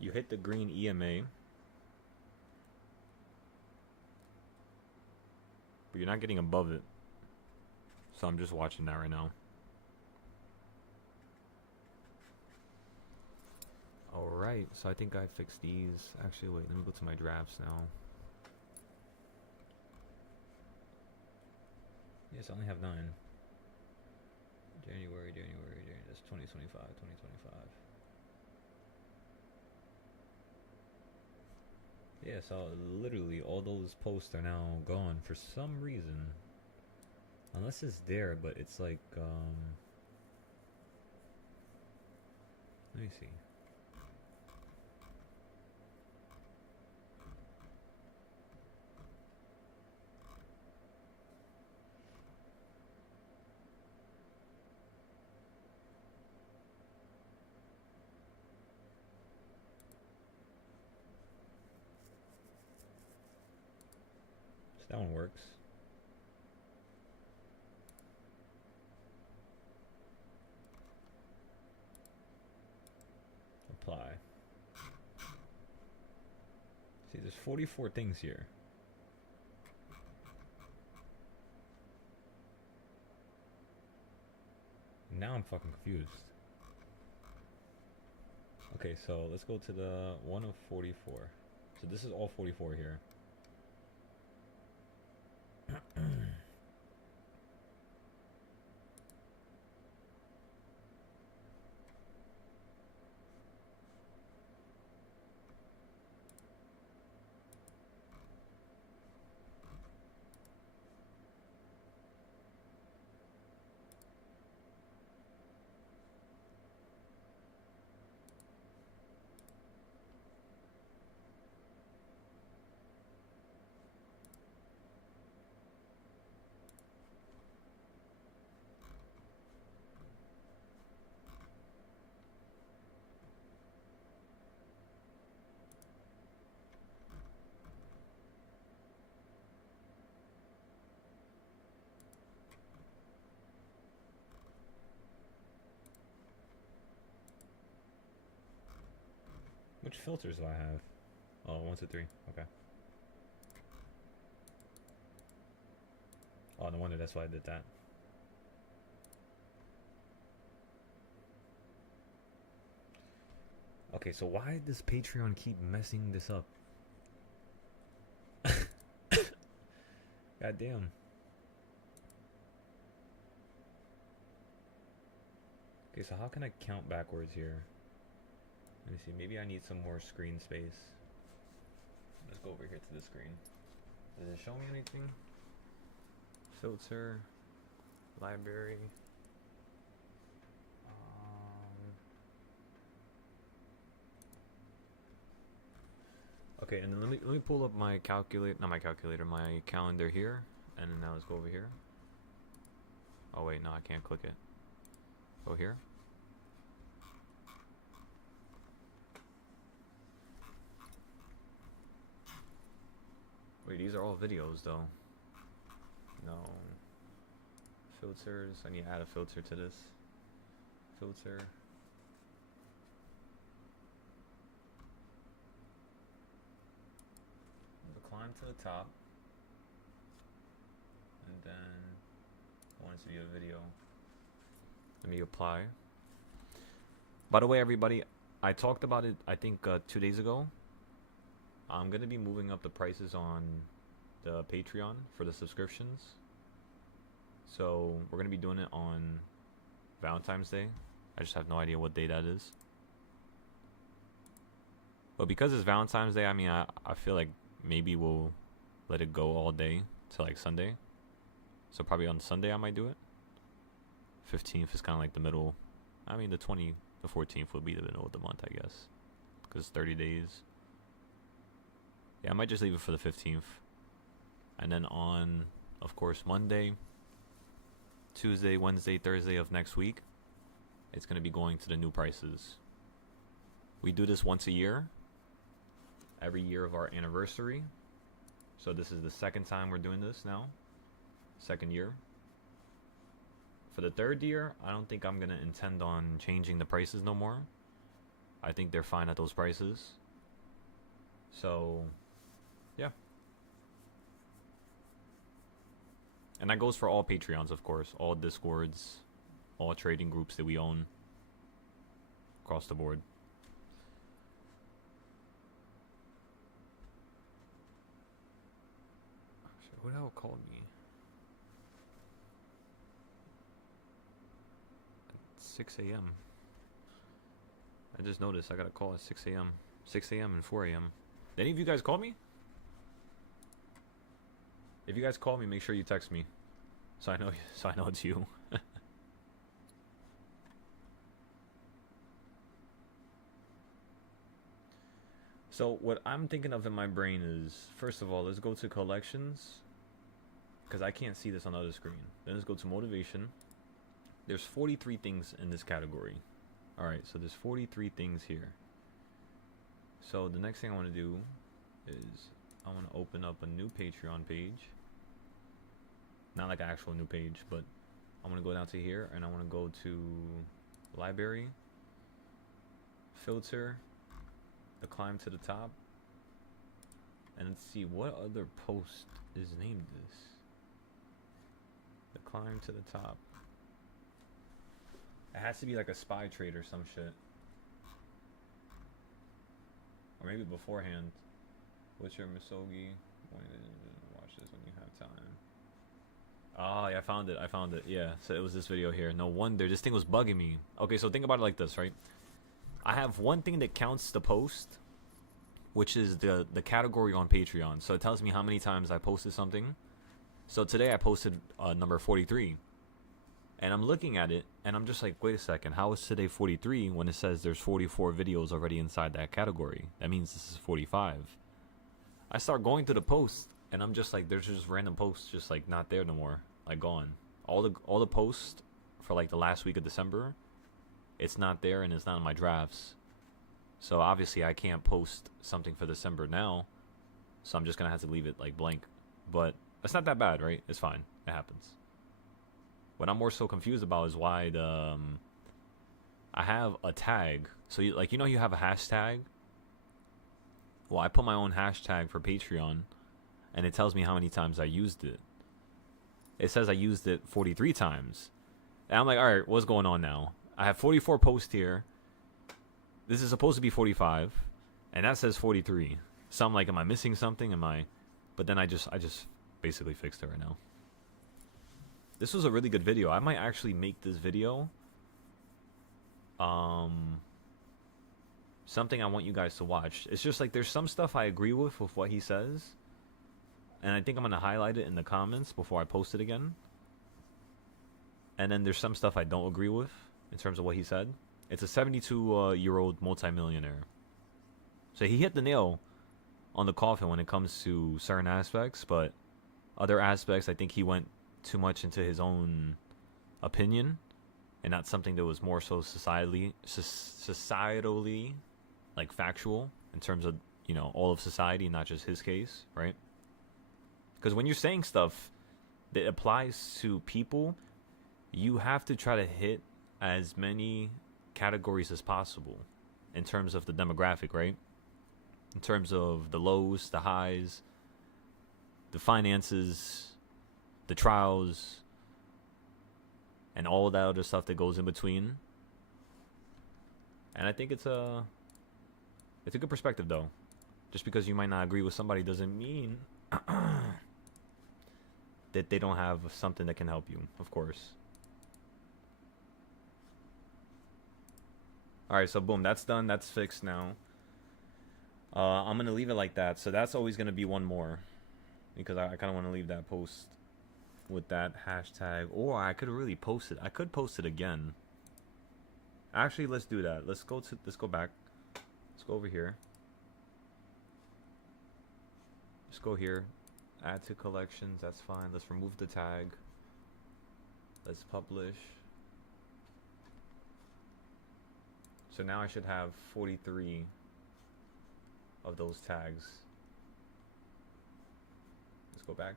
You hit the green EMA, but you're not getting above it. So I'm just watching that right now. Alright, so I think I fixed these. Actually, wait, let me go to my drafts now. Yes, I only have 9. January, that's 2025, 2025. Yeah, so literally all those posts are now gone for some reason. Unless it's there, but it's like, let me see. So that one works. Apply. See, there's 44 things here. Now I'm fucking confused. Okay, so let's go to the one of 44. So this is all 44 here. Which filters do I have? Oh, 1, 2, 3. Okay. Oh, no wonder that's why I did that. Okay, so why does Patreon keep messing this up? God damn. Okay, so how can I count backwards here? Let me see, maybe I need some more screen space. Let's go over here to the screen. Does it show me anything? Filter, library. Okay, and then let me pull up my calculator, not my calculator, my calendar here, and now let's go over here. Oh wait, no, I can't click it. Go here. Wait, these are all videos though. No. Filters, I need to add a filter to this. Filter. Climb to the top. And then I want it to be a video. Let me apply. By the way, everybody, I talked about it, I think 2 days ago. I'm going to be moving up the prices on the Patreon for the subscriptions. So we're going to be doing it on Valentine's Day. I just have no idea what day that is. But because it's Valentine's Day, I mean, I feel like maybe we'll let it go all day till like Sunday. So probably on Sunday I might do it. 15th is kind of like the middle. I mean, the 14th will be the middle of the month, I guess. Because 30 days. Yeah, I might just leave it for the 15th. And then on, of course, Monday, Tuesday, Wednesday, Thursday of next week, it's going to be going to the new prices. We do this once a year. Every year of our anniversary. So this is the second time we're doing this now. Second year. For the third year, I don't think I'm going to intend on changing the prices no more. I think they're fine at those prices. So, yeah. And that goes for all Patreons, of course. All Discords. All trading groups that we own. Across the board. Who the hell called me? At 6 a.m. I just noticed I got a call at 6 a.m. 6 a.m. and 4 a.m. Did any of you guys call me? If you guys call me, make sure you text me, so I know it's you. So what I'm thinking of in my brain is, first of all, let's go to collections. Because I can't see this on the other screen. Then let's go to motivation. There's 43 things in this category. Alright, so there's 43 things here. So the next thing I want to do is I want to open up a new Patreon page. Not like an actual new page, but I want to go down to here and I want to go to library, filter, the climb to the top, and let's see what other post is named this. The climb to the top. It has to be like a spy trade or some shit. Or maybe beforehand. What's your Misogi? Watch this when you have time. Ah, yeah, I found it. Yeah, so it was this video here. No wonder, this thing was bugging me. Okay, so think about it like this, right? I have one thing that counts the post, which is the category on Patreon. So it tells me how many times I posted something. So today I posted number 43. And I'm looking at it, and I'm just like, wait a second, how is today 43 when it says there's 44 videos already inside that category? That means this is 45. I start going to the post, and I'm just like, there's just random posts just like not there no more, like gone. All the posts for like the last week of December, it's not there, and it's not in my drafts. So obviously I can't post something for December now, so I'm just gonna have to leave it like blank. But it's not that bad, right? It's fine. It happens. What I'm more so confused about is why I have a tag. So you have a hashtag. Well, I put my own hashtag for Patreon, and it tells me how many times I used it. It says I used it 43 times, and I'm like, all right, what's going on now? I have 44 posts here. This is supposed to be 45, and that says 43. So I'm like, am I missing something? But then I just basically fixed it right now. This was a really good video. I might actually make this video something I want you guys to watch. It's just like there's some stuff I agree with what he says, and I think I'm gonna highlight it in the comments before I post it again. And then there's some stuff I don't agree with in terms of what he said. It's a 72-year-old multimillionaire. So he hit the nail on the coffin when it comes to certain aspects, but other aspects I think he went too much into his own opinion and not something that was more so societally like factual in terms of, you know, all of society, not just his case, right? Because when you're saying stuff that applies to people, you have to try to hit as many categories as possible in terms of the demographic, right? In terms of the lows, the highs, the finances, the trials, and all that other stuff that goes in between. And I think it's a good perspective, though. Just because you might not agree with somebody doesn't mean that they don't have something that can help you, of course. Alright, so boom, that's done. That's fixed now. I'm going to leave it like that. So that's always going to be one more. Because I kind of want to leave that post with that hashtag. Or I could really post it. I could post it again. Actually, let's do that. Let's go back. Let's go over here. Let's go here. Add to collections. That's fine. Let's remove the tag. Let's publish. So now I should have 43 of those tags. Let's go back.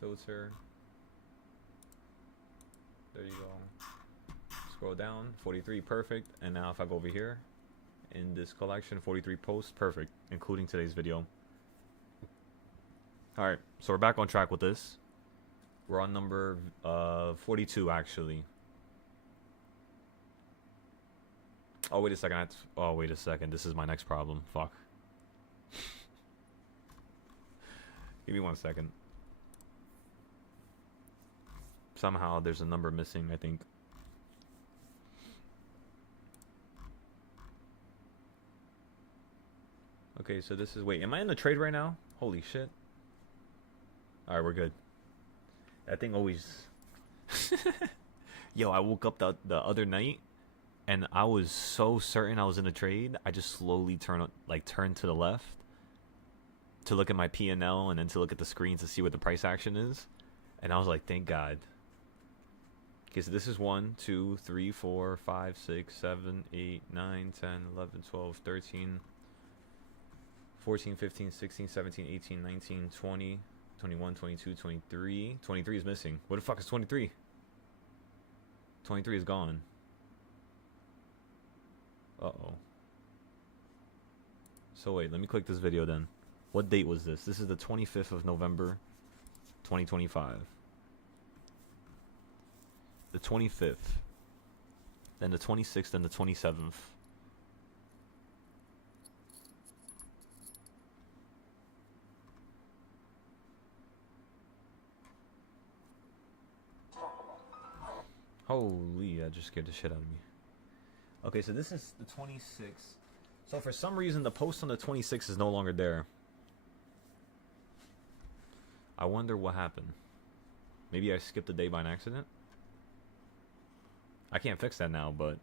Filter. There you go. Scroll down. 43, perfect. And now if I go over here, in this collection, 43 posts, perfect, including today's video. Alright, so we're back on track with this. We're on number 42, actually. Oh, wait a second. Oh, wait a second. This is my next problem. Fuck. Give me 1 second. Somehow there's a number missing, I think. Okay, so this is... Wait, am I in the trade right now? Holy shit. Alright, we're good. That thing always... Yo, I woke up the other night, and I was so certain I was in a trade, I just slowly turned to the left to look at my P&L and then to look at the screen to see what the price action is. And I was like, thank God. Okay, so this is 1, 2, 3, 4, 5, 6, 7, 8, 9, 10, 11, 12, 13, 14, 15, 16, 17, 18, 19, 20, 21, 22, 23. 23 is missing. What the fuck is 23? 23 is gone. Uh-oh. So wait, let me click this video then. What date was this? This is the 25th of November, 2025. The 25th. Then the 26th and the 27th. Holy, that just scared the shit out of me. Okay, so this is the 26th. So for some reason, the post on the 26th is no longer there. I wonder what happened. Maybe I skipped a day by an accident? I can't fix that now, but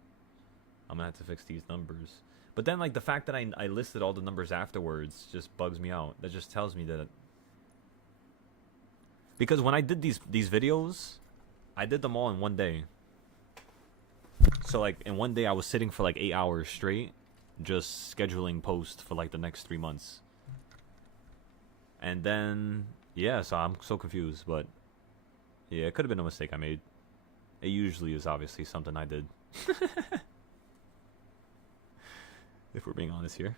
I'm gonna have to fix these numbers. But then, like, the fact that I listed all the numbers afterwards just bugs me out. That just tells me that... Because when I did these videos, I did them all in one day. So, like, in one day I was sitting for, like, 8 hours straight, just scheduling posts for, like, the next 3 months. And then, yeah, so I'm so confused, but... Yeah, it could have been a mistake I made. It usually is obviously something I did. If we're being honest here.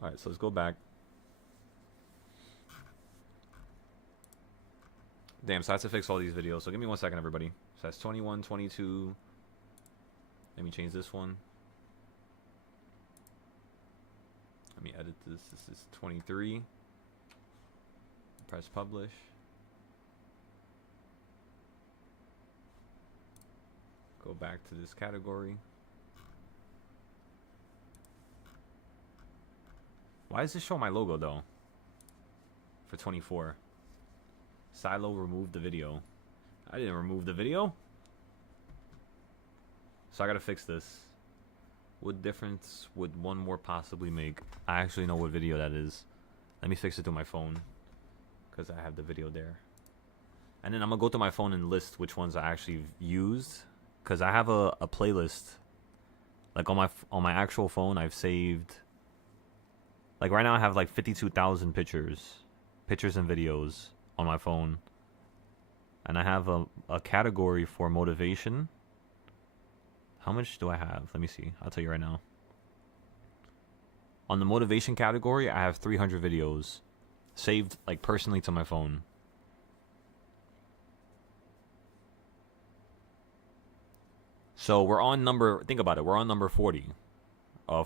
Alright, so let's go back. Damn, so I have to fix all these videos. So give me 1 second, everybody. So that's 21, 22. Let me change this one. Let me edit this. This is 23. Press publish. Go back to this category. Why does this show my logo though? For 24. Silo removed the video. I didn't remove the video. So I gotta fix this. What difference would one more possibly make? I actually know what video that is. Let me fix it through my phone, because I have the video there. And then I'm gonna go through my phone and list which ones I actually used, because I have a playlist. Like on my actual phone, I've saved. Like right now, I have like 52,000 pictures and videos on my phone. And I have a category for motivation. How much do I have? Let me see. I'll tell you right now. On the motivation category, I have 300 videos saved like personally to my phone. So we're on number, think about it, we're on number 40.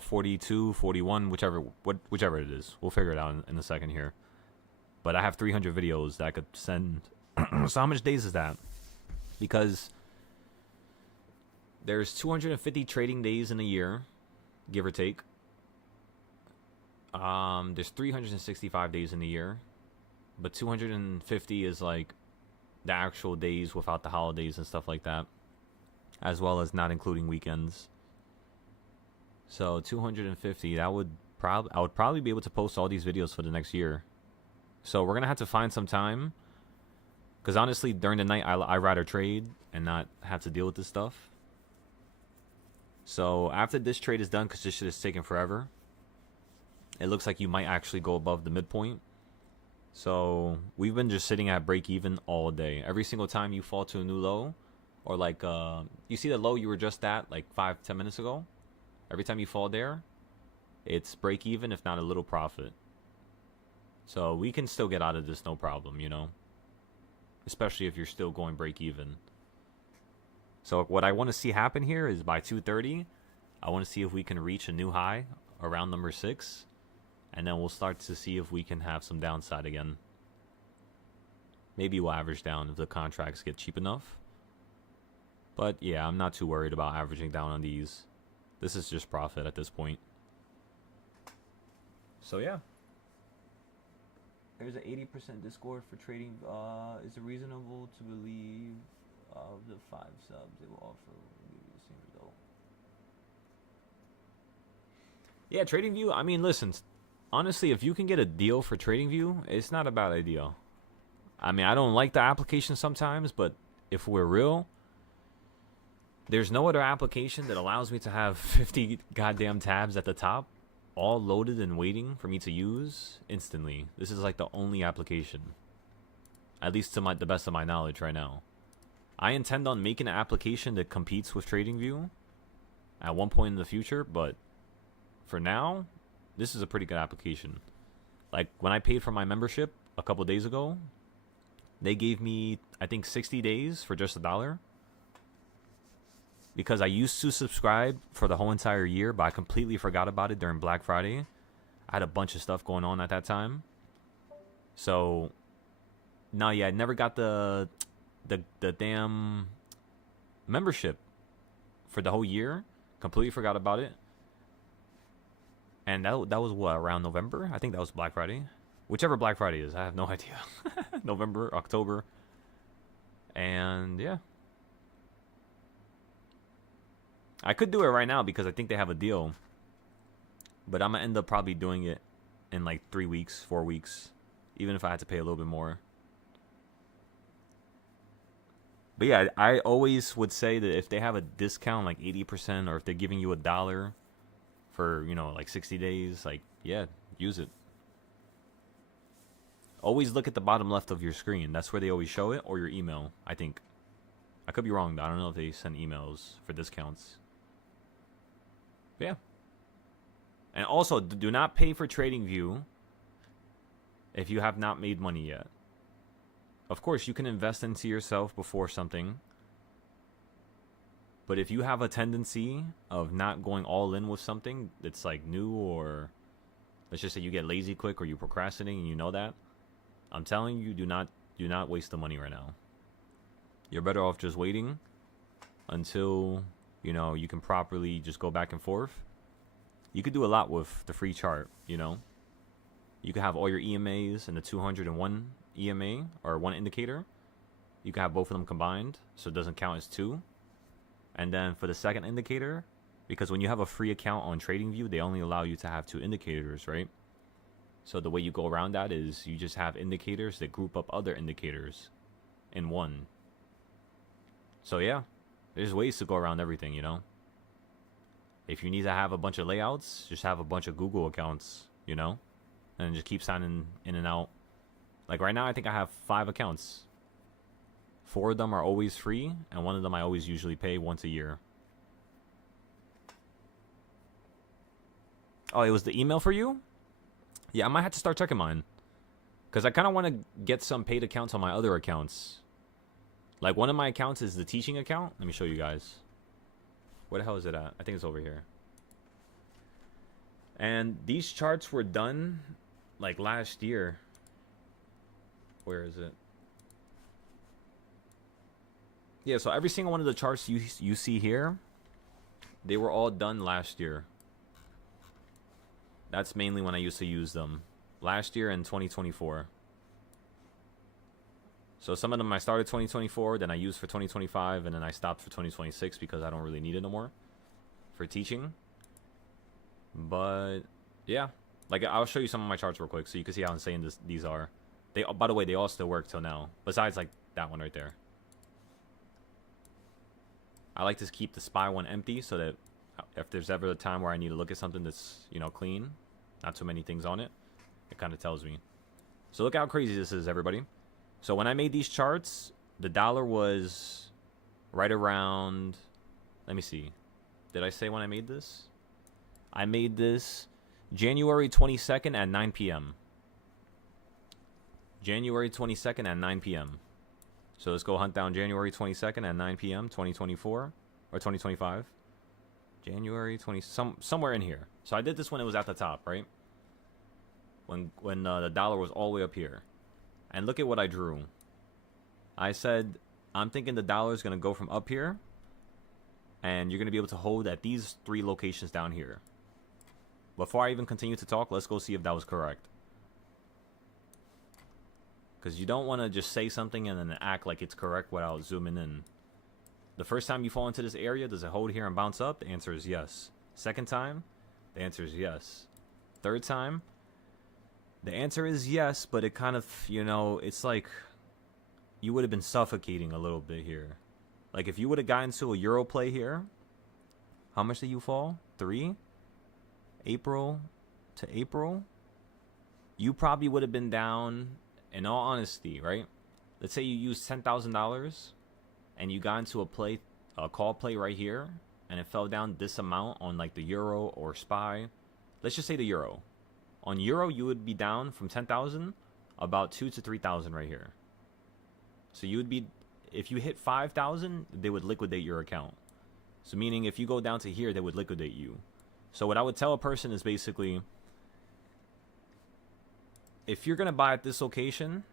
42, 41, whichever it is. We'll figure it out in a second here. But I have 300 videos that I could send. So how much days is that? Because there's 250 trading days in a year, give or take. There's 365 days in a year, but 250 is like the actual days without the holidays and stuff like that, as well as not including weekends. So 250, I would probably be able to post all these videos for the next year. So we're gonna have to find some time, because honestly, during the night, I rather trade and not have to deal with this stuff. So after this trade is done, because this shit is taking forever, it looks like you might actually go above the midpoint. So we've been just sitting at break even all day. Every single time you fall to a new low, or like you see the low you were just at like 5-10 minutes ago, every time you fall there, it's break even, if not a little profit. So we can still get out of this no problem, you know, especially if you're still going break even. So what I want to see happen here is by 2:30, I want to see if we can reach a new high around number 6, and then we'll start to see if we can have some downside again. Maybe we'll average down if the contracts get cheap enough. But yeah, I'm not too worried about averaging down on these. This is just profit at this point. So yeah. There's an 80% Discord for trading. Is it reasonable to believe of the 5 subs they will offer will give you the same result? Yeah, TradingView. I mean, listen. Honestly, if you can get a deal for TradingView, it's not a bad idea. I mean, I don't like the application sometimes, but if we're real, there's no other application that allows me to have 50 goddamn tabs at the top, all loaded and waiting for me to use instantly. This is like the only application, at least to the best of my knowledge right now. I intend on making an application that competes with TradingView at one point in the future, but for now, this is a pretty good application. Like when I paid for my membership a couple days ago, they gave me, I think, 60 days for just $1. Because I used to subscribe for the whole entire year, but I completely forgot about it during Black Friday. I had a bunch of stuff going on at that time. So, no, yeah, I never got the damn membership for the whole year. Completely forgot about it. And that was what, around November? I think that was Black Friday. Whichever Black Friday is, I have no idea. November, October. And yeah. I could do it right now because I think they have a deal. But I'm going to end up probably doing it in like 3 weeks, 4 weeks. Even if I had to pay a little bit more. But yeah, I always would say that if they have a discount like 80%, or if they're giving you $1 for, you know, like 60 days, like, yeah, use it. Always look at the bottom left of your screen. That's where they always show it, or your email, I think. I could be wrong, though. I don't know if they send emails for discounts. But yeah. And also, do not pay for TradingView if you have not made money yet. Of course, you can invest into yourself before something. But if you have a tendency of not going all in with something that's like new, or let's just say you get lazy quick, or you procrastinate and you know that, I'm telling you, do not waste the money right now. You're better off just waiting until, you know, you can properly just go back and forth. You could do a lot with the free chart, you know. You could have all your EMAs and the 201 EMA, or one indicator. You can have both of them combined, so it doesn't count as two. And then for the second indicator, because when you have a free account on TradingView, they only allow you to have two indicators, right? So the way you go around that is you just have indicators that group up other indicators in one. So yeah, there's ways to go around everything, you know. If you need to have a bunch of layouts, just have a bunch of Google accounts, you know, and just keep signing in and out. Like right now, I think I have 5 accounts. 4 of them are always free, and 1 of them I always usually pay once a year. Oh, it was the email for you? Yeah, I might have to start checking mine. Because I kind of want to get some paid accounts on my other accounts. Like, one of my accounts is the teaching account. Let me show you guys. Where the hell is it at? I think it's over here. And these charts were done, like, last year. Where is it? Yeah, so every single one of the charts you see here, they were all done last year. That's mainly when I used to use them. Last year and 2024. So some of them I started 2024, then I used for 2025, and then I stopped for 2026 because I don't really need it no more for teaching. But yeah, like I'll show you some of my charts real quick so you can see how insane these are. They, by the way, they all still work till now. Besides like that one right there. I like to keep the SPY one empty so that if there's ever a time where I need to look at something that's, you know, clean, not too many things on it, it kind of tells me. So look how crazy this is, everybody. So when I made these charts, the dollar was right around, let me see. Did I say when I made this? I made this January 22nd at 9 p.m. January 22nd at 9 p.m. So let's go hunt down January 22nd at 9 p.m. 2024 or 2025. January 20, somewhere in here. So I did this when it was at the top, right? When the dollar was all the way up here. And look at what I drew. I said, I'm thinking the dollar is going to go from up here, and you're going to be able to hold at these 3 locations down here. Before I even continue to talk, let's go see if that was correct. Because you don't want to just say something and then act like it's correct without zooming in. The first time you fall into this area, does it hold here and bounce up? The answer is yes. Second time, the answer is yes. Third time, the answer is yes, but it kind of, you know, it's like you would have been suffocating a little bit here. Like if you would have gotten to a Euro play here, how much did you fall? 3? April to April? You probably would have been down, in all honesty, right? Let's say you used $10,000 and you got into a call play right here, and it fell down this amount on like the Euro or SPY. Let's just say the Euro. On Euro, you would be down from 10,000 about 2 to 3,000 right here. So you would be, if you hit 5,000, they would liquidate your account. So meaning if you go down to here, they would liquidate you. So what I would tell a person is basically, if you're going to buy at this location,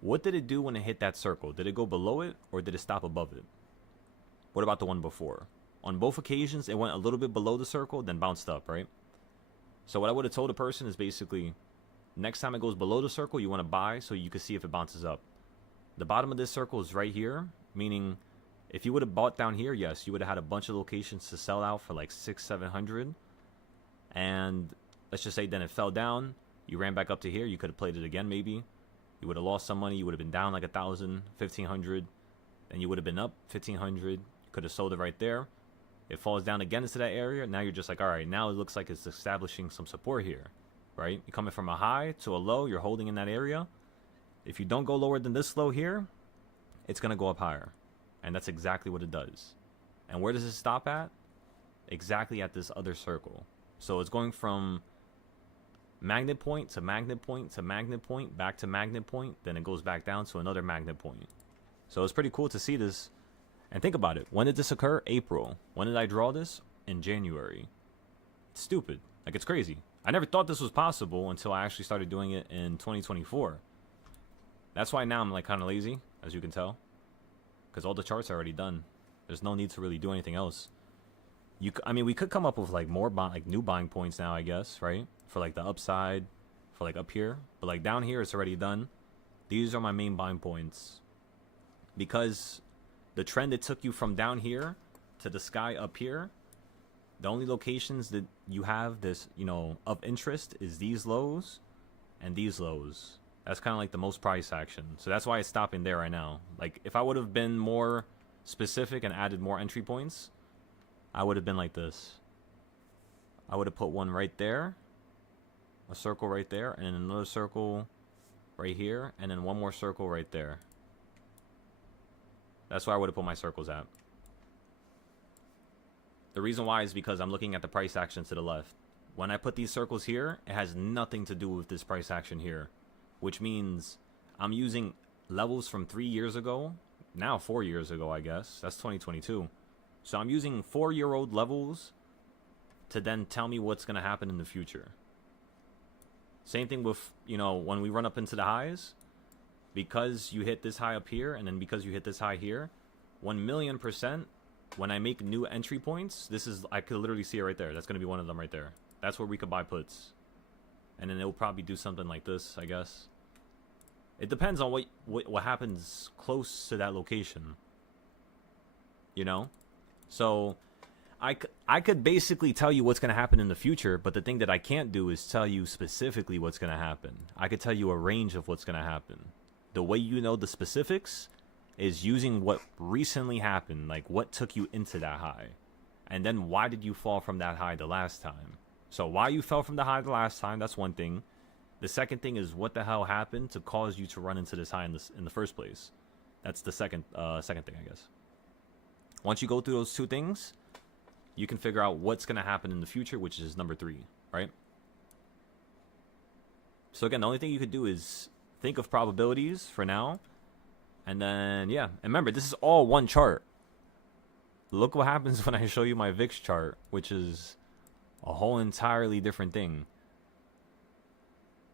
what did it do when it hit that circle? Did it go below it or did it stop above it? What about the one before? On both occasions, it went a little bit below the circle, then bounced up, right? So what I would have told a person is basically, next time it goes below the circle, you want to buy so you can see if it bounces up. The bottom of this circle is right here, meaning if you would have bought down here, yes, you would have had a bunch of locations to sell out for like 600-700. And let's just say then it fell down, you ran back up to here, you could have played it again maybe. You would have lost some money, you would have been down like 1,000, 1,500. Then you would have been up 1,500, you could have sold it right there. It falls down again into that area. Now you're just like, all right, now it looks like it's establishing some support here, right? You're coming from a high to a low. You're holding in that area. If you don't go lower than this low here, it's going to go up higher. And that's exactly what it does. And where does it stop at? Exactly at this other circle. So it's going from magnet point to magnet point to magnet point, back to magnet point. Then it goes back down to another magnet point. So it's pretty cool to see this. And think about it. When did this occur? April. When did I draw this? In January. It's stupid. Like, it's crazy. I never thought this was possible until I actually started doing it in 2024. That's why now I'm, like, kind of lazy, as you can tell. Because all the charts are already done. There's no need to really do anything else. I mean, we could come up with like more like new buying points now, I guess, right? For like the upside, for like up here, but like down here, it's already done. These are my main buying points because the trend it took you from down here to the sky up here. The only locations that you have this, you know, of interest is these lows and these lows. That's kind of like the most price action. So that's why it's stopping there right now. Like if I would have been more specific and added more entry points, I would have been like this. I would have put one right there, a circle right there, and then another circle right here, and then one more circle right there. That's where I would have put my circles at. The reason why is because I'm looking at the price action to the left. When I put these circles here, it has nothing to do with this price action here, which means I'm using levels from 3 years ago, now 4 years ago, I guess. That's 2022. So I'm using 4-year-old levels to then tell me what's going to happen in the future. Same thing with, you know, when we run up into the highs, because you hit this high up here, and then because you hit this high here, 1,000,000%, when I make new entry points, this is, I could literally see it right there. That's going to be one of them right there. That's where we could buy puts. And then it'll probably do something like this, I guess. It depends on what happens close to that location. You know? So, I could basically tell you what's going to happen in the future, but the thing that I can't do is tell you specifically what's going to happen. I could tell you a range of what's going to happen. The way you know the specifics is using what recently happened, like what took you into that high. And then why did you fall from that high the last time? So why you fell from the high the last time, that's one thing. The second thing is what the hell happened to cause you to run into this high in the first place. That's the second thing, I guess. Once you go through those two things, you can figure out what's going to happen in the future, which is number 3, right? So again, the only thing you could do is think of probabilities for now. And then, yeah. And remember, this is all one chart. Look what happens when I show you my VIX chart, which is a whole entirely different thing.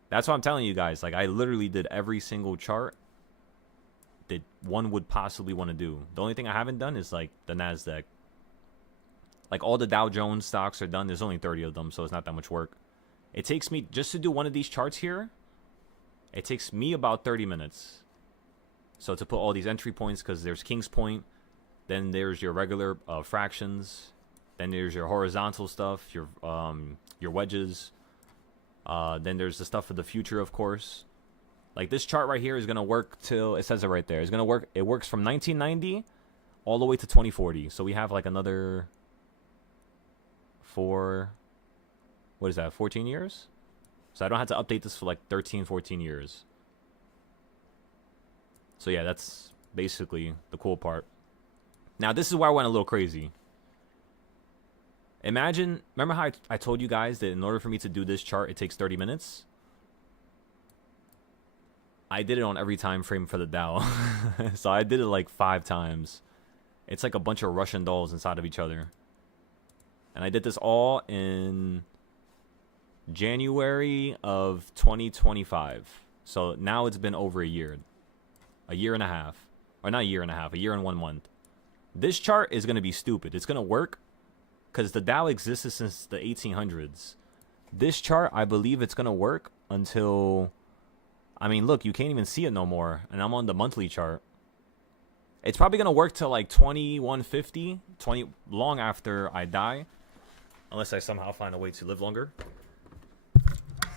That's what I'm telling you guys. Like, I literally did every single chart that one would possibly want to do. The only thing I haven't done is, like, the NASDAQ. Like, all the Dow Jones stocks are done. There's only 30 of them, so it's not that much work. It takes me, just to do one of these charts here, it takes me about 30 minutes. So to put all these entry points, because there's King's Point, then there's your regular fractions, then there's your horizontal stuff, your wedges, then there's the stuff for the future, of course. Like this chart right here is gonna work till, it says it right there. It's gonna work. It works from 1990 all the way to 2040. So we have like another 14 years. So I don't have to update this for like 13, 14 years. So yeah, that's basically the cool part. Now, this is where I went a little crazy. Imagine, remember how I told you guys that in order for me to do this chart, it takes 30 minutes? I did it on every time frame for the Dow. So I did it like 5 times. It's like a bunch of Russian dolls inside of each other. And I did this all in January of 2025. So now it's been over a year. A year and a half. Or not a year and a half. A year and 1 month. This chart is going to be stupid. It's going to work because the Dow existed since the 1800s. This chart, I believe it's going to work until... I mean, look, you can't even see it no more. And I'm on the monthly chart. It's probably going to work till like 2150. Long after I die. Unless I somehow find a way to live longer.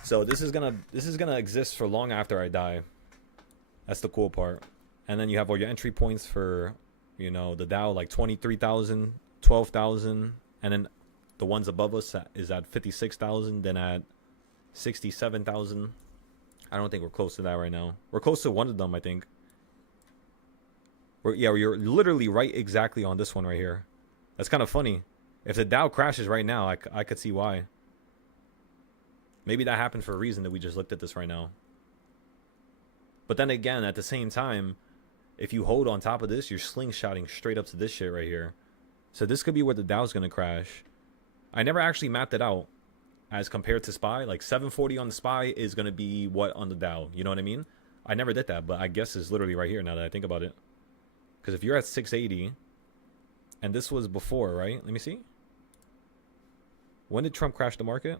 So this is gonna exist for long after I die. That's the cool part. And then you have all your entry points for, you know, the Dow, like 23,000, 12,000. And then the ones above us is at 56,000, then at 67,000. I don't think we're close to that right now. We're close to one of them, I think. You're literally right exactly on this one right here. That's kind of funny. If the Dow crashes right now, I could see why. Maybe that happened for a reason that we just looked at this right now. But then again, at the same time, if you hold on top of this, you're slingshotting straight up to this shit right here. So this could be where the Dow's going to crash. I never actually mapped it out as compared to SPY. Like 740 on the SPY is going to be what on the Dow? You know what I mean? I never did that, but I guess it's literally right here now that I think about it. Because if you're at 680 And this was before, right? Let me see. When did Trump crash the market?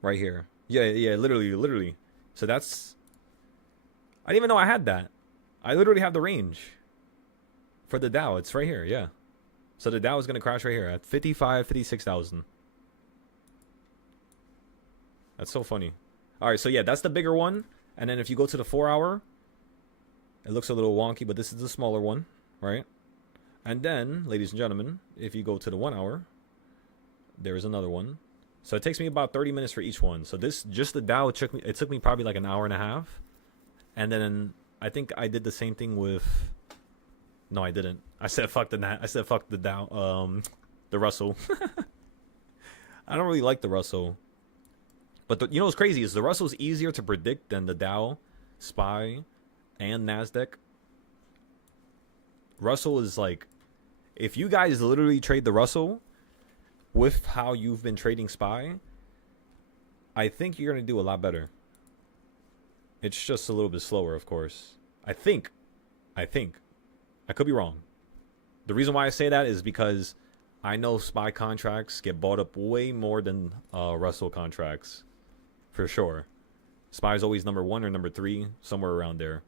Right here. Yeah, literally. So that's... I didn't even know I had that. I literally have the range for the Dow. It's right here, yeah. So the Dow is going to crash right here at 56,000. That's so funny. All right, so yeah, that's the bigger one. And then if you go to the 4 hour, it looks a little wonky, but this is the smaller one, right? And then, ladies and gentlemen, if you go to the 1 hour, there is another one. So it takes me about 30 minutes for each one. So this, just the Dow, it took me probably like an hour and a half. And then I think I did the same thing with... No, I didn't. I said fuck the Dow, the Russell. I don't really like the Russell. But you know what's crazy is the Russell's easier to predict than the Dow, SPY, and NASDAQ. Russell is like... If you guys literally trade the Russell with how you've been trading SPY, I think you're going to do a lot better. It's just a little bit slower, of course. I think. I could be wrong. The reason why I say that is because I know SPY contracts get bought up way more than Russell contracts. For sure. SPY is always number 1 or number 3, somewhere around there.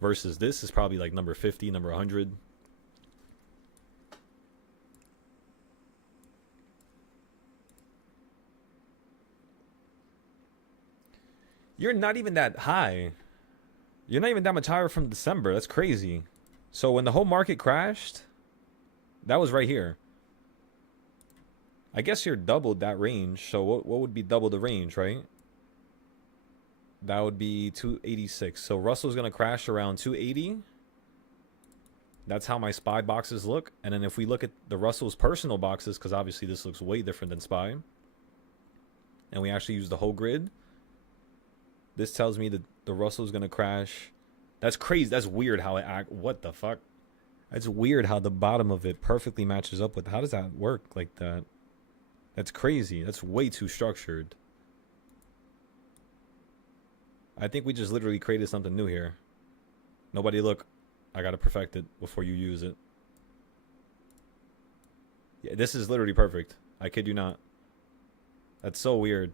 Versus this is probably like number 50, number 100. You're not even that high. You're not even that much higher from December. That's crazy. So when the whole market crashed, that was right here. I guess you're doubled that range. So what would be double the range, right? That would be 286. So Russell's going to crash around 280. That's how my SPY boxes look. And then if we look at the Russell's personal boxes, because obviously this looks way different than SPY, and we actually use the whole grid, this tells me that the Russell's going to crash. That's crazy. That's weird how it act. What the fuck? That's weird how the bottom of it perfectly matches up with. How does that work like that? That's crazy. That's way too structured. I think we just literally created something new here. Nobody look. I got to perfect it before you use it. Yeah, this is literally perfect. I kid you not. That's so weird.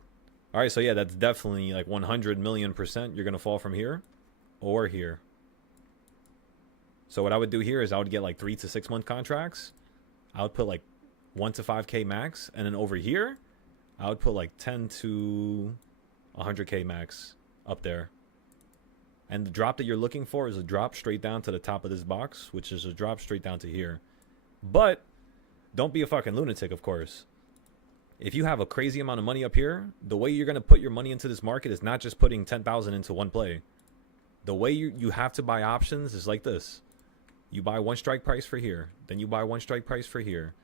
All right, so yeah, that's definitely like 100 million%. You're going to fall from here or here. So what I would do here is I would get like 3 to 6 month contracts. I would put like 1 to 5K max. And then over here, I would put like 10 to 100K max up there. And the drop that you're looking for is a drop straight down to the top of this box, which is a drop straight down to here. But don't be a fucking lunatic, of course. If you have a crazy amount of money up here, the way you're going to put your money into this market is not just putting 10,000 into one play. The way you have to buy options is like this. You buy one strike price for here. Then you buy one strike price for here.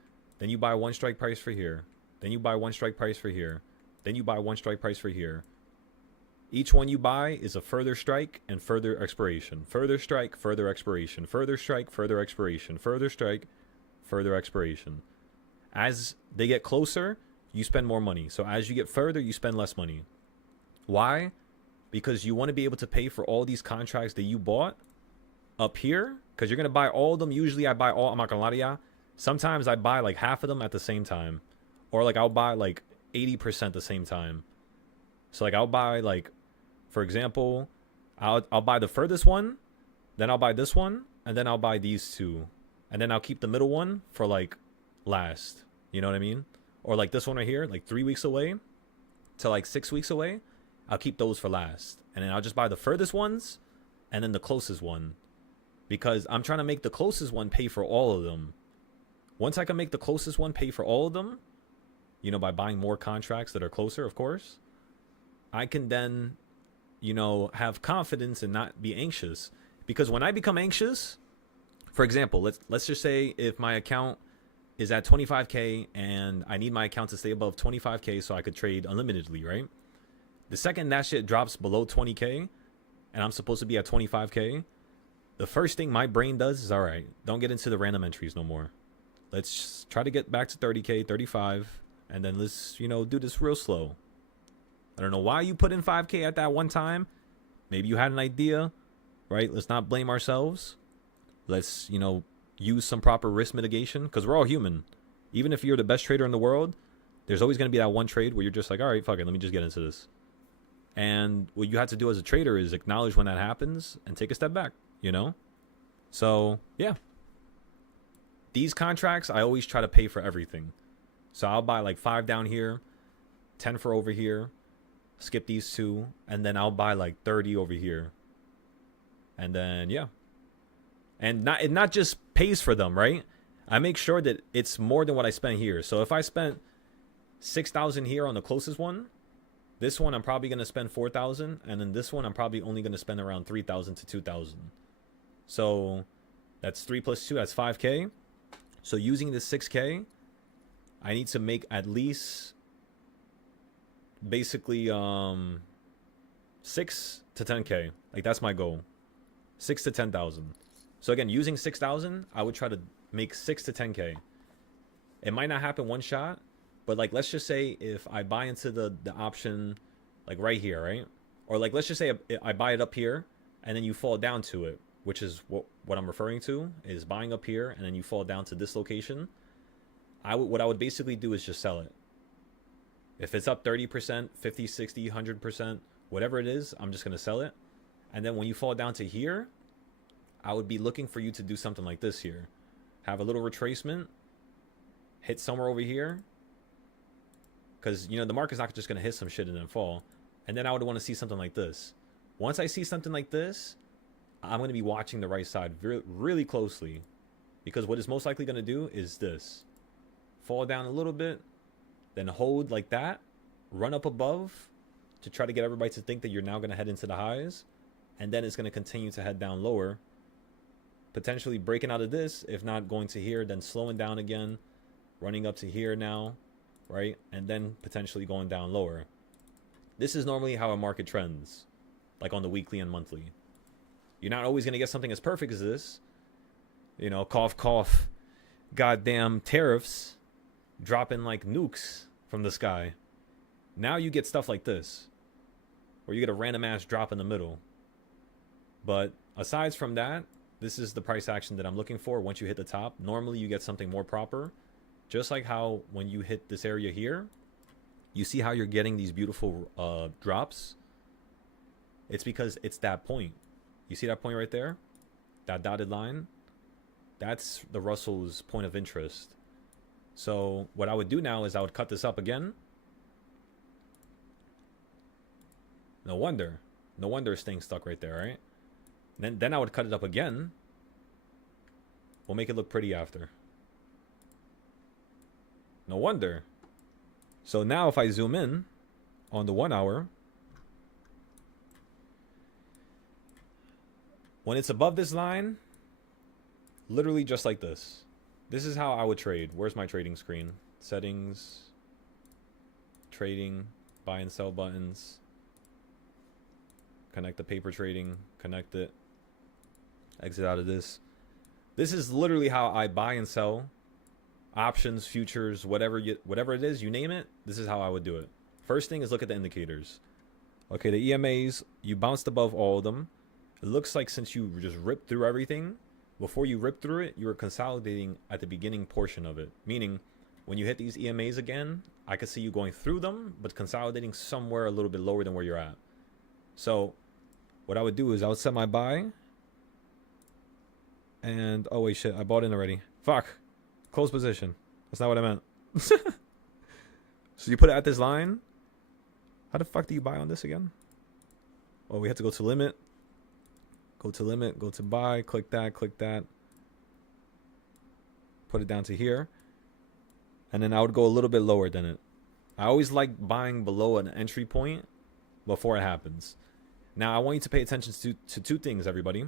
Then you buy one strike price for here. Then you buy one strike price for here. Then you buy one strike price for here. Each one you buy is a further strike and further expiration. Further strike, further expiration. Further strike, further expiration. Further strike, further expiration. As they get closer, you spend more money. So as you get further, you spend less money. Why? Because you want to be able to pay for all these contracts that you bought up here. Because you're going to buy all of them. Usually I buy all. I'm not going to lie to ya. Sometimes I buy like half of them at the same time. Or like I'll buy like 80% the same time. So like I'll buy like, for example, I'll buy the furthest one. Then I'll buy this one. And then I'll buy these two. And then I'll keep the middle one for like last. You know what I mean? Or like this one right here, like 3 weeks away to like 6 weeks away. I'll keep those for last. And then I'll just buy the furthest ones and then the closest one. Because I'm trying to make the closest one pay for all of them. Once I can make the closest one pay for all of them, you know, by buying more contracts that are closer, of course, I can then, you know, have confidence and not be anxious. Because when I become anxious, for example, let's just say if my account is at 25K and I need my account to stay above 25K so I could trade unlimitedly, right? The second that shit drops below 20K and I'm supposed to be at 25K, the first thing my brain does is, all right, don't get into the random entries no more. Let's try to get back to 30K, 35, and then let's, you know, do this real slow. I don't know why you put in 5K at that one time. Maybe you had an idea, right? Let's not blame ourselves. Let's, you know, use some proper risk mitigation, because we're all human. Even if you're the best trader in the world, there's always going to be that one trade where you're just like, all right, fuck it, let me just get into this. And what you have to do as a trader is acknowledge when that happens and take a step back, you know? So, yeah. These contracts, I always try to pay for everything. So I'll buy like 5 down here, 10 for over here, skip these 2, and then I'll buy like 30 over here. And then, yeah. And it not just pays for them, right? I make sure that it's more than what I spent here. So if I spent 6,000 here on the closest one, this one I'm probably going to spend 4,000, and then this one I'm probably only going to spend around 3,000 to 2,000. So that's 3 plus 2, that's 5K. So using this 6K, I need to make at least basically 6 to 10K. Like that's my goal. 6 to 10,000. So again, using 6,000, I would try to make 6 to 10K. It might not happen one shot, but like let's just say if I buy into the option like right here, right? Or like let's just say I buy it up here and then you fall down to it, which is what I'm referring to, is buying up here and then you fall down to this location. What I would basically do is just sell it. If it's up 30%, 50, 60, 100%, whatever it is, I'm just going to sell it. And then when you fall down to here, I would be looking for you to do something like this here. Have a little retracement, hit somewhere over here. Because, you know, the market's not just going to hit some shit and then fall. And then I would want to see something like this. Once I see something like this, I'm going to be watching the right side really closely. Because what it's most likely going to do is this. Fall down a little bit, then hold like that, run up above to try to get everybody to think that you're now going to head into the highs, and then it's going to continue to head down lower, potentially breaking out of this, if not going to here, then slowing down again, running up to here now, right, and then potentially going down lower. This is normally how a market trends, like on the weekly and monthly. You're not always going to get something as perfect as this. You know, cough, cough, goddamn tariffs dropping like nukes from the sky. Now you get stuff like this, where you get a random ass drop in the middle. But aside from that, this is the price action that I'm looking for. Once you hit the top, normally you get something more proper. Just like how when you hit this area here, you see how you're getting these beautiful drops. It's because it's that point. You see that point right there? That dotted line? That's the Russell's point of interest. So what I would do now is I would cut this up again. No wonder it's staying stuck right there, right? Then I would cut it up again. We'll make it look pretty after. No wonder. So now if I zoom in on the 1 hour, when it's above this line, literally just like this. This is how I would trade. Where's my trading screen? Settings, trading, buy and sell buttons. Connect the paper trading, connect it. Exit out of this. This is literally how I buy and sell options, futures, whatever it is, you name it. This is how I would do it. First thing is look at the indicators. Okay, the EMAs, you bounced above all of them. It looks like since you just ripped through everything, before you rip through it, you were consolidating at the beginning portion of it. Meaning, when you hit these EMAs again, I could see you going through them, but consolidating somewhere a little bit lower than where you're at. So, what I would do is I would set my buy. And, oh wait, shit, I bought in already. Fuck. Close position. That's not what I meant. So you put it at this line. How the fuck do you buy on this again? Oh, we have to go to limit. Go to limit, go to buy, click that, put it down to here, and then I would go a little bit lower than it. I always like buying below an entry point before it happens. Now I want you to pay attention to 2 things, everybody.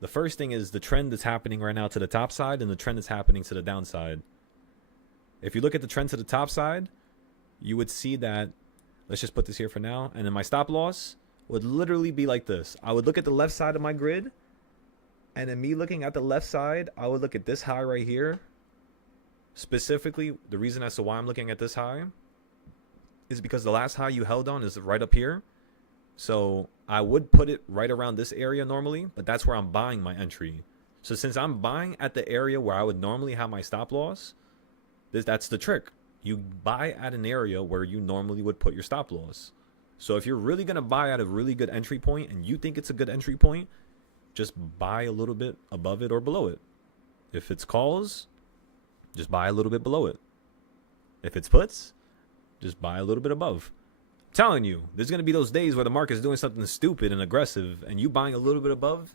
The first thing is the trend that's happening right now to the top side and the trend that's happening to the downside. If you look at the trend to the top side, you would see that, let's just put this here for now, and then my stop loss would literally be like this. I would look at the left side of my grid, and then me looking at the left side, I would look at this high right here. Specifically, the reason as to why I'm looking at this high is because the last high you held on is right up here. So I would put it right around this area normally, but that's where I'm buying my entry. So since I'm buying at the area where I would normally have my stop loss, that's the trick. You buy at an area where you normally would put your stop loss. So if you're really going to buy at a really good entry point and you think it's a good entry point, just buy a little bit above it or below it. If it's calls, just buy a little bit below it. If it's puts, just buy a little bit above. I'm telling you, there's going to be those days where the market's doing something stupid and aggressive, and you buying a little bit above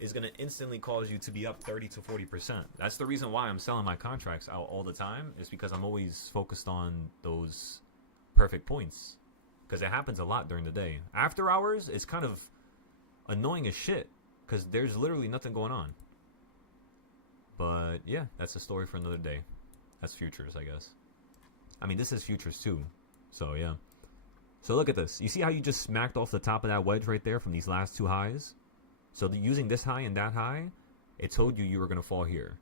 is going to instantly cause you to be up 30 to 40%. That's the reason why I'm selling my contracts out all the time, is because I'm always focused on those perfect points. Because it happens a lot during the day. After hours, it's kind of annoying as shit, because there's literally nothing going on. But yeah, that's a story for another day. That's futures, I guess. I mean, this is futures too. So yeah. So look at this. You see how you just smacked off the top of that wedge right there from these last two highs? So using this high and that high, it told you were going to fall here.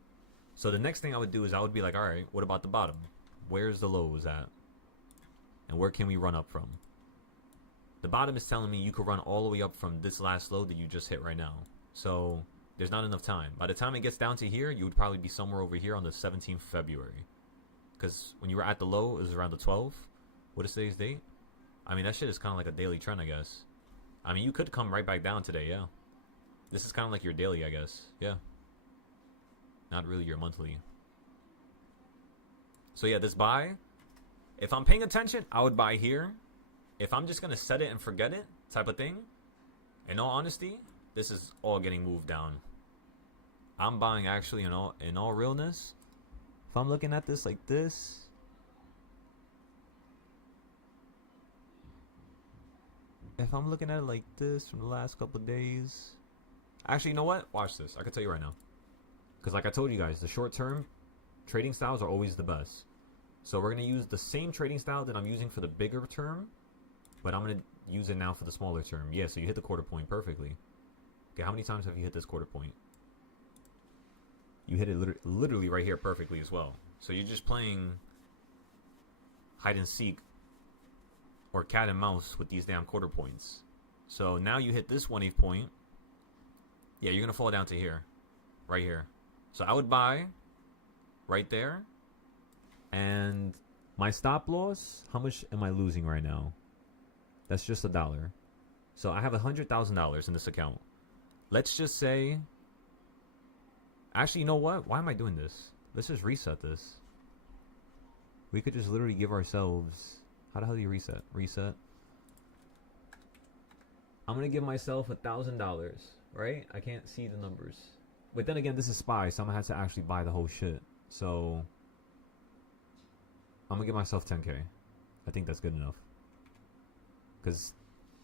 So the next thing I would do is I would be like, all right, what about the bottom? Where's the lows at? And where can we run up from? The bottom is telling me you could run all the way up from this last low that you just hit right now. So there's not enough time. By the time it gets down to here, you would probably be somewhere over here on the 17th of February. Because when you were at the low, it was around the 12th. What is today's date? I mean, that shit is kind of like a daily trend, I guess. I mean, you could come right back down today, yeah. This is kind of like your daily, I guess. Yeah. Not really your monthly. So yeah, this buy, if I'm paying attention, I would buy here. If I'm just going to set it and forget it type of thing, in all honesty, this is all getting moved down. I'm buying actually in all realness. If I'm looking at this like this, if I'm looking at it like this from the last couple of days, actually, you know what? Watch this. I can tell you right now. Because like I told you guys, the short-term trading styles are always the best. So we're going to use the same trading style that I'm using for the bigger term, but I'm going to use it now for the smaller term. Yeah, so you hit the quarter point perfectly. Okay, how many times have you hit this quarter point? You hit it literally right here perfectly as well. So you're just playing hide and seek or cat and mouse with these damn quarter points. So now you hit this 1/8 point. Yeah, you're going to fall down to here. Right here. So I would buy right there. And my stop loss, how much am I losing right now? That's just $1. So I have $100,000 in this account. Let's just say... Actually, you know what? Why am I doing this? Let's just reset this. We could just literally give ourselves... How the hell do you reset? Reset. I'm going to give myself $1,000, right? I can't see the numbers. But then again, this is SPY, so I'm going to have to actually buy the whole shit. So... I'm going to give myself 10K. I think that's good enough. Because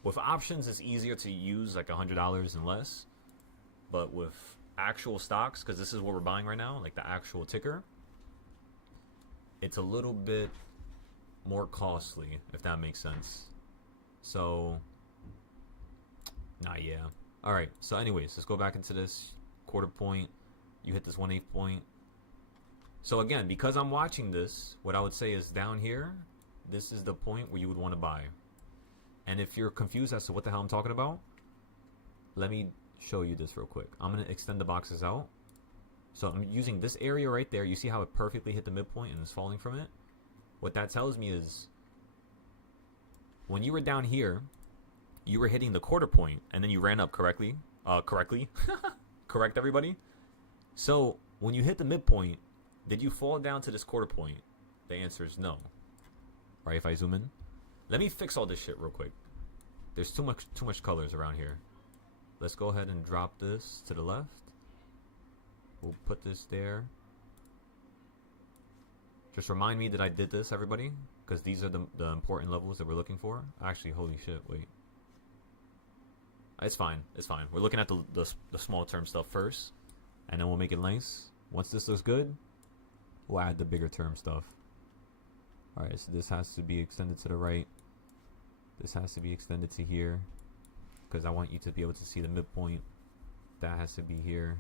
with options, it's easier to use like $100 and less. But with actual stocks, because this is what we're buying right now, like the actual ticker, it's a little bit more costly, if that makes sense. So, yeah. Alright, so anyways, let's go back into this quarter point. You hit this 1/8 point. So again, because I'm watching this, what I would say is down here, this is the point where you would want to buy. And if you're confused as to what the hell I'm talking about, let me show you this real quick. I'm going to extend the boxes out. So I'm using this area right there. You see how it perfectly hit the midpoint and is falling from it? What that tells me is when you were down here, you were hitting the quarter point and then you ran up correctly. Correct, everybody? So when you hit the midpoint, did you fall down to this quarter point? The answer is no. Right, if I zoom in. Let me fix all this shit real quick. There's too much colors around here. Let's go ahead and drop this to the left. We'll put this there. Just remind me that I did this, everybody, because these are the important levels that we're looking for. Actually, holy shit, wait. It's fine. It's fine. We're looking at the small term stuff first, and then we'll make it nice. Once this looks good, we'll add the bigger term stuff. Alright, so this has to be extended to the right. This has to be extended to here, because I want you to be able to see the midpoint. That has to be here.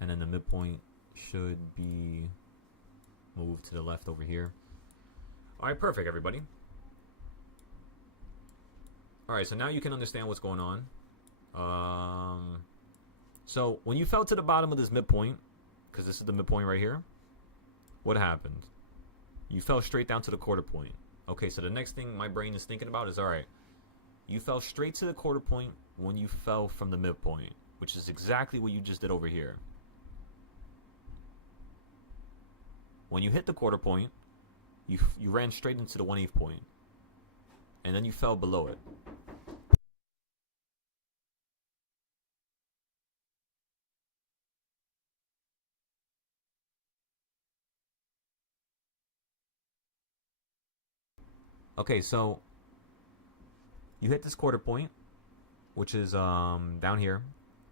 And then the midpoint should be moved to the left over here. Alright, perfect, everybody. Alright, so now you can understand what's going on. So when you fell to the bottom of this midpoint, because this is the midpoint right here, what happened? You fell straight down to the quarter point. Okay, so the next thing my brain is thinking about is, all right, you fell straight to the quarter point when you fell from the midpoint, which is exactly what you just did over here. When you hit the quarter point, you ran straight into the 1/8 point, and then you fell below it. Okay, so you hit this quarter point, which is down here,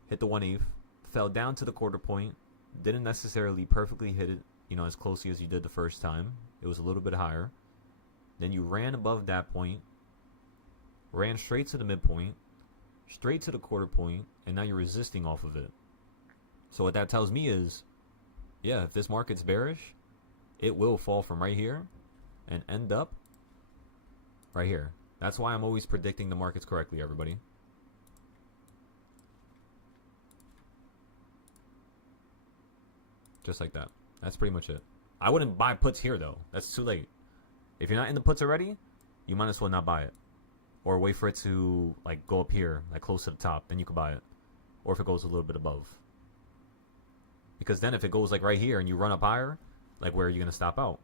hit the 1/8, fell down to the quarter point, didn't necessarily perfectly hit it, as closely as you did the first time. It was a little bit higher. Then you ran above that point, ran straight to the midpoint, straight to the quarter point, and now you're resisting off of it. So what that tells me is, yeah, if this market's bearish, it will fall from right here and end up right here. That's why I'm always predicting the markets correctly, everybody. Just like that. That's pretty much it. I wouldn't buy puts here, though. That's too late. If you're not in the puts already, you might as well not buy it. Or wait for it to like go up here, like close to the top. Then you could buy it. Or if it goes a little bit above. Because then if it goes like right here and you run up higher, like where are you going to stop out?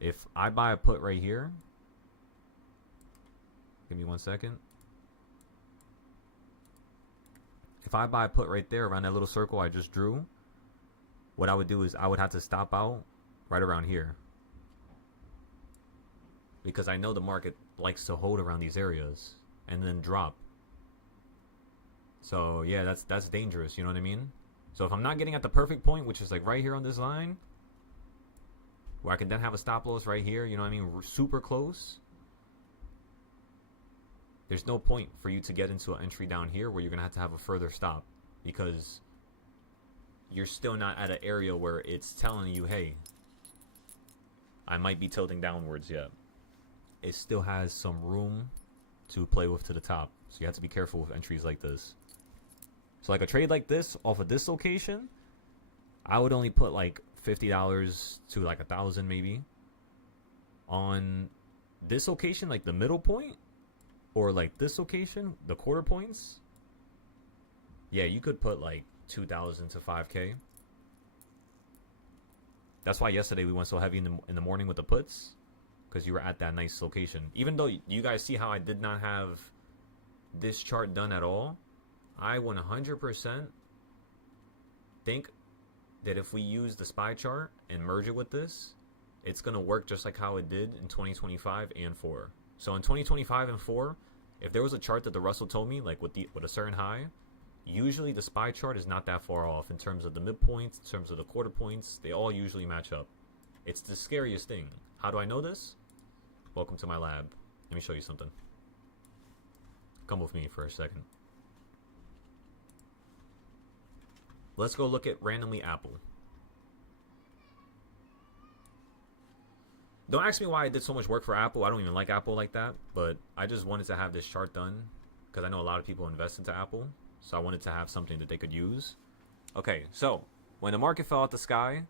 If I buy a put right here, give me 1 second. If I buy a put right there around that little circle I just drew, what I would do is I would have to stop out right around here. Because I know the market likes to hold around these areas and then drop. So yeah, that's dangerous, you know what I mean? So if I'm not getting at the perfect point, which is like right here on this line, where I can then have a stop loss right here, you know what I mean? We're super close. There's no point for you to get into an entry down here where you're going to have a further stop. Because you're still not at an area where it's telling you, hey, I might be tilting downwards yet. It still has some room to play with to the top. So you have to be careful with entries like this. So like a trade like this off of this location, I would only put like $50 to like $1,000 maybe. On this location, like the middle point, or like this location, the quarter points, yeah, you could put like 2,000 to 5K. That's why yesterday we went so heavy in the morning with the puts, because you were at that nice location. Even though you guys see how I did not have this chart done at all, I 100% think that if we use the SPY chart and merge it with this, it's going to work just like how it did in 2025 and 4. So in 2025 and 4, if there was a chart that the Russell told me, like with a certain high, usually the SPY chart is not that far off in terms of the midpoints, in terms of the quarter points. They all usually match up. It's the scariest thing. How do I know this? Welcome to my lab. Let me show you something. Come with me for a second. Let's go look at randomly Apple. Don't ask me why I did so much work for Apple. I don't even like Apple like that, but I just wanted to have this chart done because I know a lot of people invest into Apple, so I wanted to have something that they could use. Okay, so when the market fell out the sky,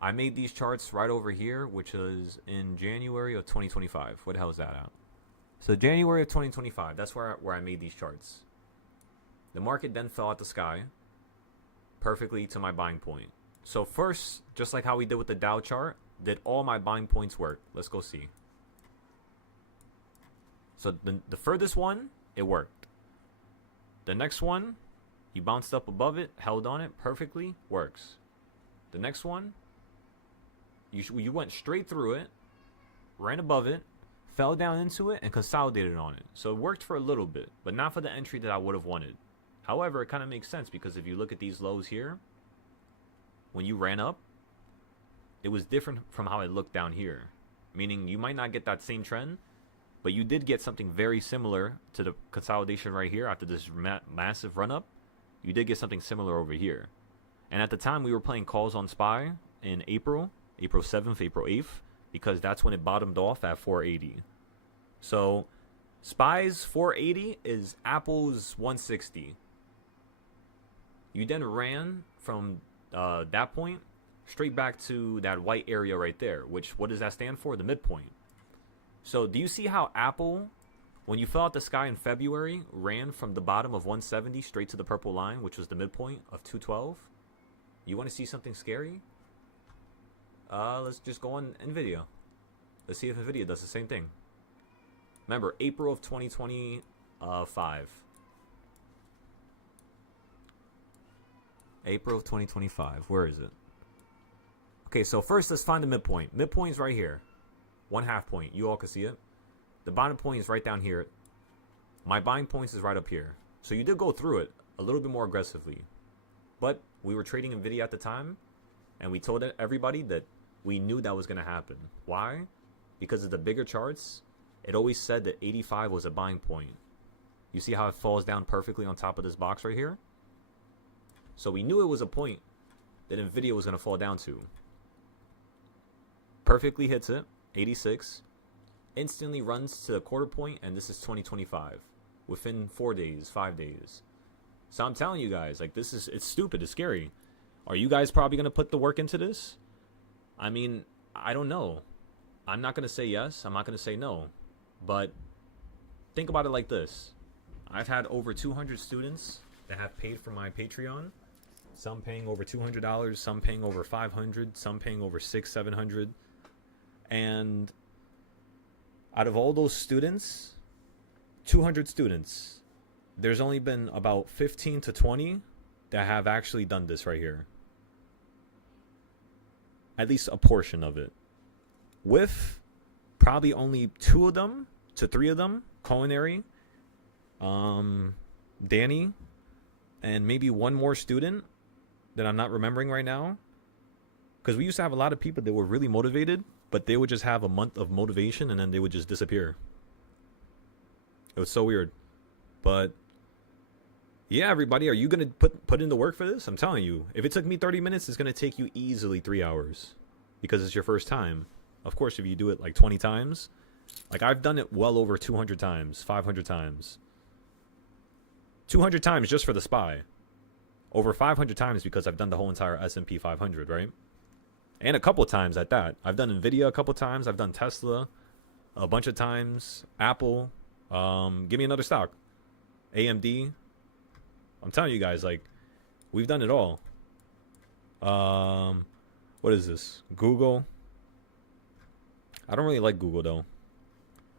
I made these charts right over here, which was in January of 2025. What the hell is that at? So January of 2025, that's where I made these charts. The market then fell out the sky perfectly to my buying point. So first, just like how we did with the Dow chart, did all my buying points work? Let's go see. So the furthest one, it worked. The next one, you bounced up above it, held on it perfectly, works. The next one, you went straight through it, ran above it, fell down into it, and consolidated on it. So it worked for a little bit, but not for the entry that I would have wanted. However, it kind of makes sense because if you look at these lows here, when you ran up, it was different from how it looked down here. Meaning you might not get that same trend, but you did get something very similar to the consolidation right here after this massive run up. You did get something similar over here. And at the time we were playing calls on SPY in April 7th, April 8th, because that's when it bottomed off at 480. So SPY's 480 is Apple's 160. You then ran from that point straight back to that white area right there, which, what does that stand for? The midpoint. So do you see how Apple, when you fell out the sky in February, ran from the bottom of 170 straight to the purple line, which was the midpoint of 212? You want to see something scary? Let's just go on NVIDIA. Let's see if NVIDIA does the same thing. Remember, April of 2025. April of 2025. Where is it? Okay, so first let's find the midpoint. Midpoint's right here. 1/2 point. You all can see it. The bottom point is right down here. My buying points is right up here. So you did go through it a little bit more aggressively. But we were trading NVIDIA at the time, and we told everybody that we knew that was going to happen. Why? Because of the bigger charts, it always said that 85 was a buying point. You see how it falls down perfectly on top of this box right here? So we knew it was a point that NVIDIA was going to fall down to. Perfectly hits it, 86. Instantly runs to the quarter point, and this is 2025. Within 4 days, 5 days. So I'm telling you guys, like, it's stupid, it's scary. Are you guys probably going to put the work into this? I mean, I don't know. I'm not going to say yes, I'm not going to say no. But think about it like this. I've had over 200 students that have paid for my Patreon. Some paying over $200, some paying over $500, some paying over $600, $700. And out of all those students, 200 students, there's only been about 15 to 20 that have actually done this right here. At least a portion of it. With probably only 2 of them to 3 of them, culinary, Danny, and maybe one more student that I'm not remembering right now. Because we used to have a lot of people that were really motivated, but they would just have a month of motivation and then they would just disappear. It was so weird. But yeah, everybody, are you going to put in the work for this? I'm telling you, if it took me 30 minutes, it's going to take you easily 3 hours because it's your first time. Of course, if you do it like 20 times, like I've done it well over 200 times, 500 times. 200 times just for the SPY. Over 500 times because I've done the whole entire S&P 500, right? And a couple of times at that. I've done NVIDIA a couple of times. I've done Tesla a bunch of times. Apple. Give me another stock. AMD. I'm telling you guys, like, we've done it all. What is this? Google. I don't really like Google, though.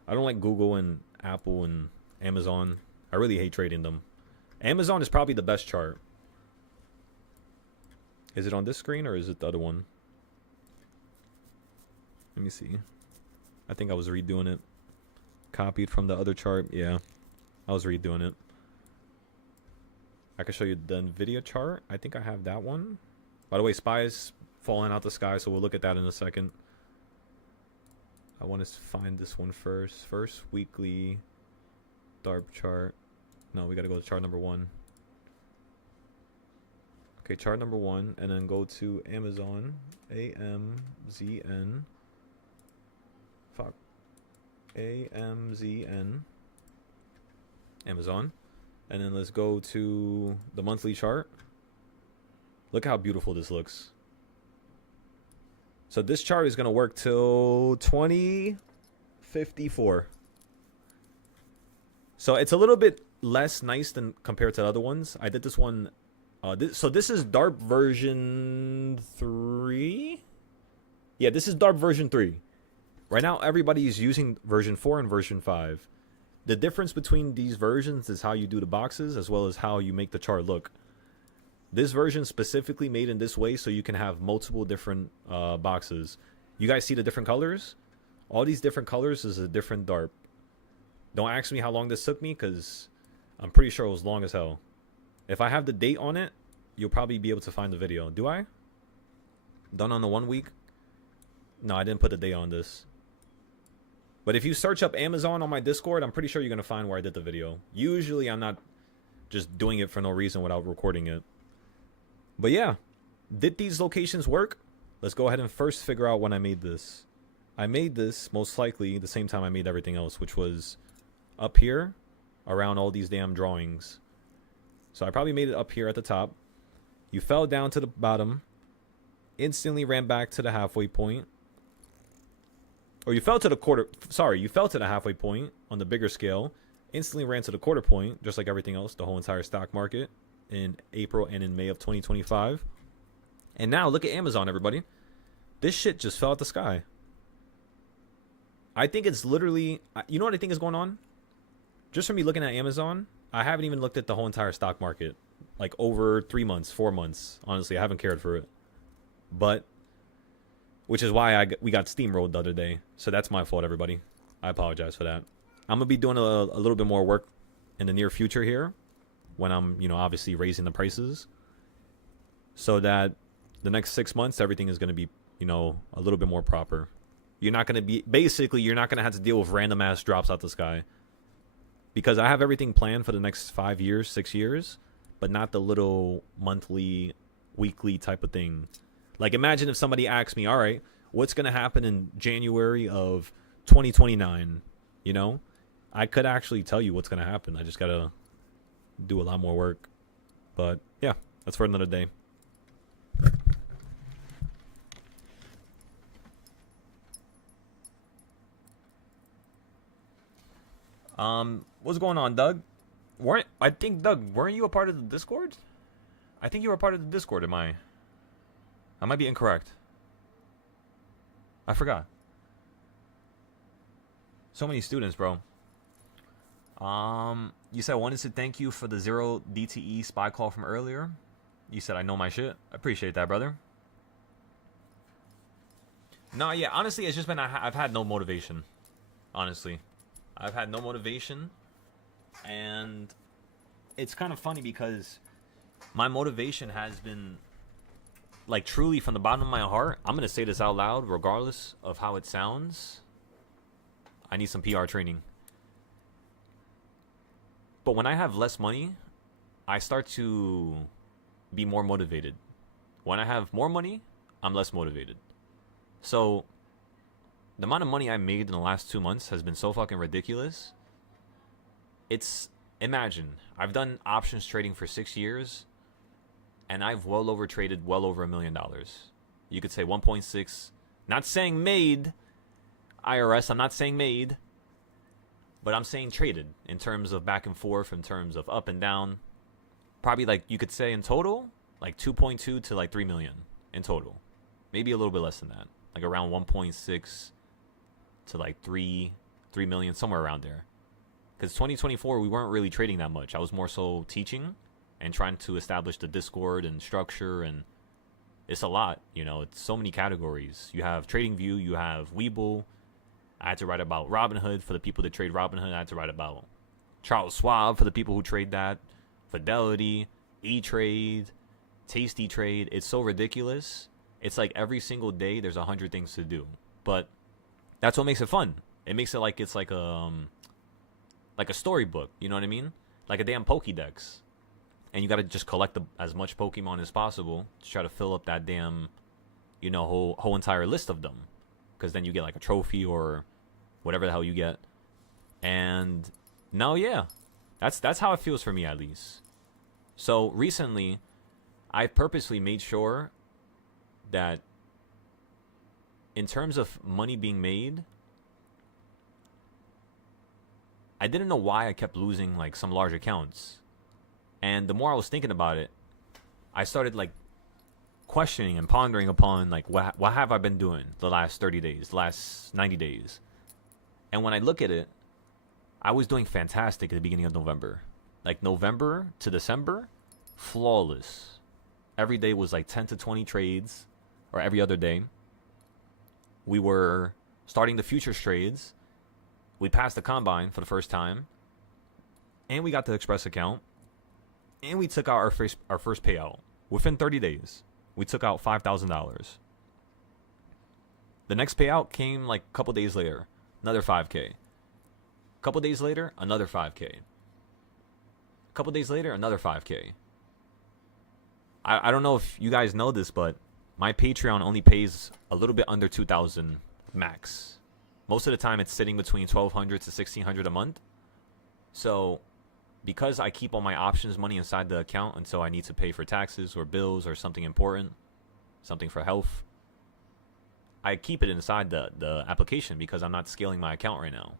I don't like Google and Apple and Amazon. I really hate trading them. Amazon is probably the best chart. Is it on this screen or is it the other one? Let me see. I think I was redoing it. Copied from the other chart. Yeah, I was redoing it. I can show you the NVIDIA chart. I think I have that one. By the way, SPY is falling out the sky, so we'll look at that in a second. I want to find this one first. First weekly DARP chart. No, we got to go to chart number 1. Okay, chart number 1, and then go to Amazon. AMZN. Fuck. AMZN. Amazon. And then let's go to the monthly chart. Look how beautiful this looks. So this chart is going to work till 2054. So it's a little bit less nice than compared to the other ones. I did this one. So this is DARP version 3. Yeah, this is DARP version 3. Right now, everybody is using version 4 and version 5. The difference between these versions is how you do the boxes as well as how you make the chart look. This version specifically made in this way so you can have multiple different boxes. You guys see the different colors? All these different colors is a different DARP. Don't ask me how long this took me because I'm pretty sure it was long as hell. If I have the date on it, you'll probably be able to find the video. Do I? Done on the 1 week? No, I didn't put the date on this. But if you search up Amazon on my Discord, I'm pretty sure you're going to find where I did the video. Usually I'm not just doing it for no reason without recording it. But yeah, did these locations work? Let's go ahead and first figure out when I made this. I made this most likely the same time I made everything else, which was up here around all these damn drawings. So I probably made it up here at the top. You fell down to the bottom, instantly ran back to the halfway point. Or you fell to the you fell to the halfway point on the bigger scale, instantly ran to the quarter point, just like everything else, the whole entire stock market in April and in May of 2025. And now look at Amazon, everybody. This shit just fell out the sky. I think it's literally, you know what I think is going on? Just from me looking at Amazon, I haven't even looked at the whole entire stock market. Like over 3 months, 4 months. Honestly, I haven't cared for it. But, which is why we got steamrolled the other day. So that's my fault, everybody. I apologize for that. I'm going to be doing a little bit more work in the near future here. When I'm, obviously raising the prices. So that the next 6 months, everything is going to be, a little bit more proper. You're not going to be, basically, you're not going to have to deal with random ass drops out the sky. Because I have everything planned for the next 5 years, 6 years, but not the little monthly, weekly type of thing. Like, imagine if somebody asked me, all right, what's going to happen in January of 2029? I could actually tell you what's going to happen. I just got to do a lot more work. But, yeah, that's for another day. What's going on, Doug? Doug, weren't you a part of the Discord? I think you were a part of the Discord, I might be incorrect. I forgot. So many students, bro. You said I wanted to thank you for the 0 DTE spy call from earlier. You said I know my shit. I appreciate that, brother. No, yeah, honestly, it's just been I've had no motivation. Honestly. I've had no motivation, and it's kind of funny because my motivation has been, like, truly from the bottom of my heart. I'm going to say this out loud, regardless of how it sounds. I need some PR training. But when I have less money, I start to be more motivated. When I have more money, I'm less motivated. So the amount of money I made in the last 2 months has been so fucking ridiculous. Imagine, I've done options trading for 6 years, and I've traded well over $1 million. You could say 1.6, not saying made, IRS, I'm not saying made, but I'm saying traded in terms of back and forth, in terms of up and down. Probably, like, you could say in total, like 2.2 to like 3 million in total. Maybe a little bit less than that, like around 1.6 to like 3 million, somewhere around there. Because 2024, we weren't really trading that much. I was more so teaching and trying to establish the Discord and structure, and it's a lot, it's so many categories. You have TradingView, you have Webull. I had to write about Robinhood for the people that trade Robinhood. I had to write about Charles Schwab for the people who trade that, Fidelity, E-Trade, Tasty Trade. It's so ridiculous. It's like every single day there's 100 things to do. But that's what makes it fun. It makes it like it's like a storybook, you know what I mean? Like a damn Pokédex. And you got to just collect as much Pokemon as possible to try to fill up that damn, whole entire list of them. Because then you get like a trophy or whatever the hell you get. And no, yeah, that's how it feels for me, at least. So recently, I purposely made sure that in terms of money being made, I didn't know why I kept losing like some large accounts. And the more I was thinking about it, I started like questioning and pondering upon like what have I been doing the last 30 days, the last 90 days. And when I look at it, I was doing fantastic at the beginning of November. Like November to December, flawless. Every day was like 10 to 20 trades, or every other day. We were starting the futures trades. We passed the combine for the first time, and we got the Express account, and we took out our first payout within 30 days. We took out $5,000. The next payout came like a couple days later, another 5K. A couple days later, another 5K. A couple days later, another 5K. I don't know if you guys know this, but my Patreon only pays a little bit under $2,000 max. Most of the time, it's sitting between $1,200 to $1,600 a month. So because I keep all my options money inside the account until I need to pay for taxes or bills or something important, something for health, I keep it inside the application because I'm not scaling my account right now.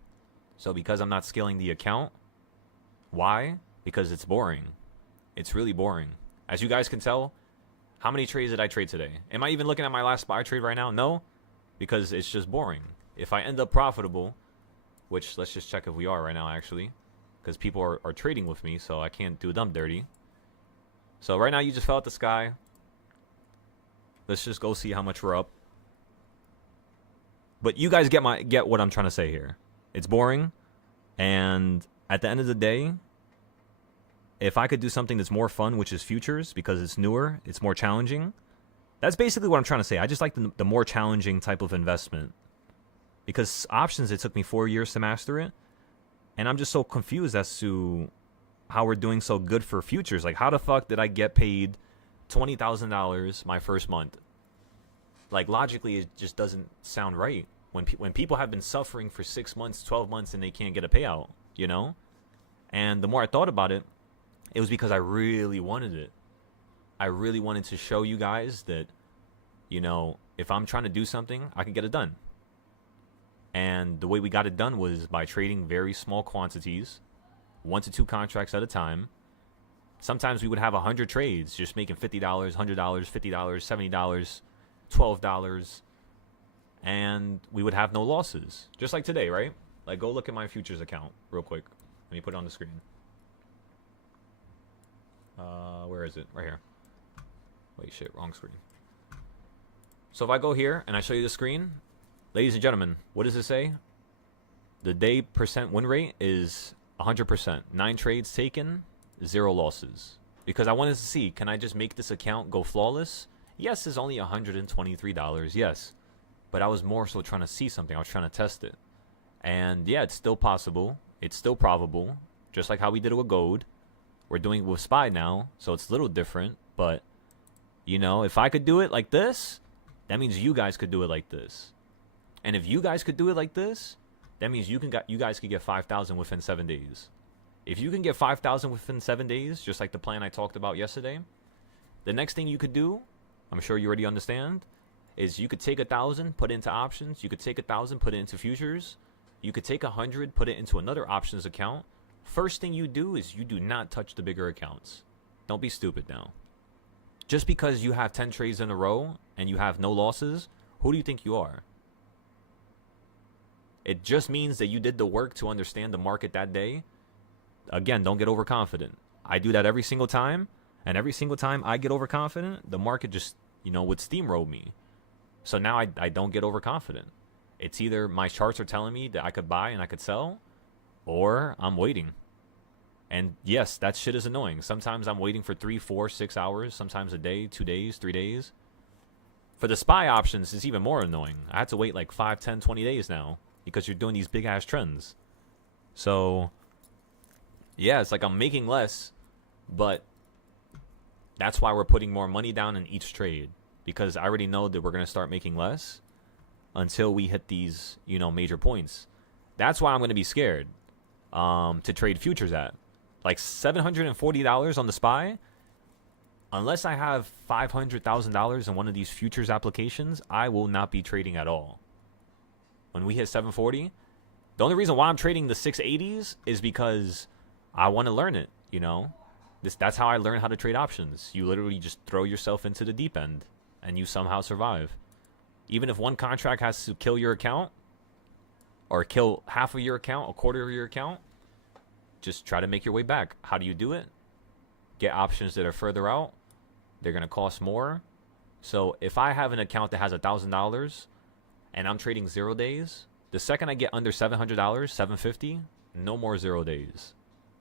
So because I'm not scaling the account, why? Because it's boring. It's really boring. As you guys can tell, how many trades did I trade today? Am I even looking at my last SPY trade right now? No, because it's just boring. If I end up profitable, which let's just check if we are right now actually, because people are trading with me, so I can't do them dirty. So right now you just fell out the sky. Let's just go see how much we're up. But you guys get what I'm trying to say here. It's boring, and at the end of the day, if I could do something that's more fun, which is futures, because it's newer, it's more challenging. That's basically what I'm trying to say. I just like the more challenging type of investment. Because options, it took me 4 years to master it. And I'm just so confused as to how we're doing so good for futures. Like, how the fuck did I get paid $20,000 my first month? Like, logically, it just doesn't sound right. When people have been suffering for 6 months, 12 months, and they can't get a payout, you know? And the more I thought about it, it was because I really wanted it. I really wanted to show you guys that, you know, if I'm trying to do something, I can get it done. And the way we got it done was by trading very small quantities, 1 to 2 contracts at a time. Sometimes we would have 100 trades, just making $50, $100, $50, $70, $12, and we would have no losses. Just like today, right? Like, go look at my futures account real quick. Let me put it on the screen. Where is it? Right here. Wait, shit, wrong screen. So if I go here and I show you the screen, ladies and gentlemen, what does it say? The day percent win rate is 100%. 9 trades taken, 0 losses. Because I wanted to see, can I just make this account go flawless? Yes, it's only $123, yes. But I was more so trying to see something. I was trying to test it. And yeah, it's still possible. It's still probable. Just like how we did it with gold. We're doing it with SPY now, so it's a little different. But, you know, if I could do it like this, that means you guys could do it like this. And if you guys could do it like this, that means you guys could get 5,000 within 7 days. If you can get 5,000 within 7 days, just like the plan I talked about yesterday, the next thing you could do, I'm sure you already understand, is you could take 1,000, put it into options. You could take 1,000, put it into futures. You could take 100, put it into another options account. First thing you do is you do not touch the bigger accounts. Don't be stupid now. Just because you have 10 trades in a row and you have no losses, who do you think you are? It just means that you did the work to understand the market that day. Again, don't get overconfident. I do that every single time, and every single time I get overconfident, the market just, you know, would steamroll me. So now I don't get overconfident. It's either my charts are telling me that I could buy and I could sell, or I'm waiting. And yes, that shit is annoying. Sometimes I'm waiting for 3, 4, 6 hours, sometimes a day, 2 days, 3 days. For the SPY options, it's even more annoying. I had to wait like 5, 10, 20 days now because you're doing these big ass trends. So yeah, it's like I'm making less, but that's why we're putting more money down in each trade, because I already know that we're going to start making less until we hit these, you know, major points. That's why I'm going to be scared to trade futures at. Like $740 on the SPY, unless I have $500,000 in one of these futures applications, I will not be trading at all. When we hit 740, the only reason why I'm trading the 680s is because I want to learn it, you know? That's how I learned how to trade options. You literally just throw yourself into the deep end and you somehow survive. Even if one contract has to kill your account or kill half of your account, a quarter of your account, just try to make your way back. How do you do it? Get options that are further out. They're going to cost more. So if I have an account that has $1,000 and I'm trading 0 days, the second I get under $700, $750, no more 0 days.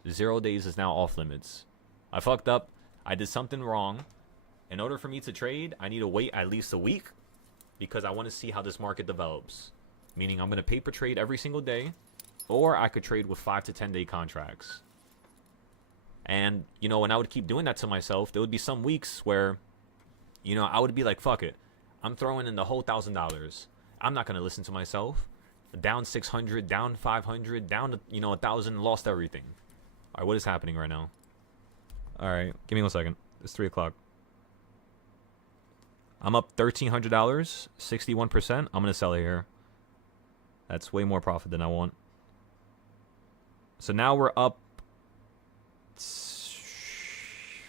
0 days is now off limits. I fucked up. I did something wrong. In order for me to trade, I need to wait at least a week because I want to see how this market develops. Meaning I'm going to paper trade every single day, or I could trade with 5 to 10 day contracts. And, you know, when I would keep doing that to myself, there would be some weeks where, you know, I would be like, fuck it. I'm throwing in the whole $1,000. I'm not going to listen to myself. Down 600, down 500, down to, you know, 1,000, lost everything. Alright, what is happening right now? Alright, give me 1 second. It's 3 o'clock. I'm up $1,300, 61%. I'm going to sell it here. That's way more profit than I want. So now we're up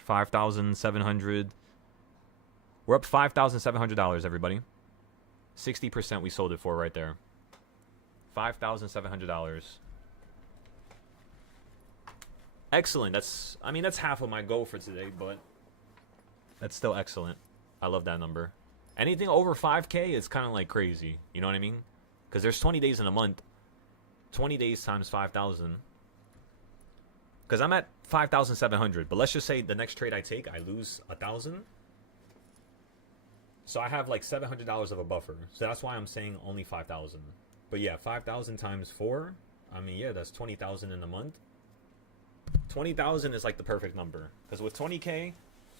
5,700. We're up $5,700, everybody. 60% we sold it for right there. $5,700. Excellent. That's half of my goal for today, but that's still excellent. I love that number. Anything over 5K is kind of like crazy. You know what I mean? Because there's 20 days in a month. 20 days times 5,000. Because I'm at 5,700. But let's just say the next trade I take, I lose 1,000. So I have like $700 of a buffer. So that's why I'm saying only 5,000. But yeah, 5,000 times 4. I mean, yeah, that's 20,000 in a month. 20,000 is like the perfect number. Because with 20K,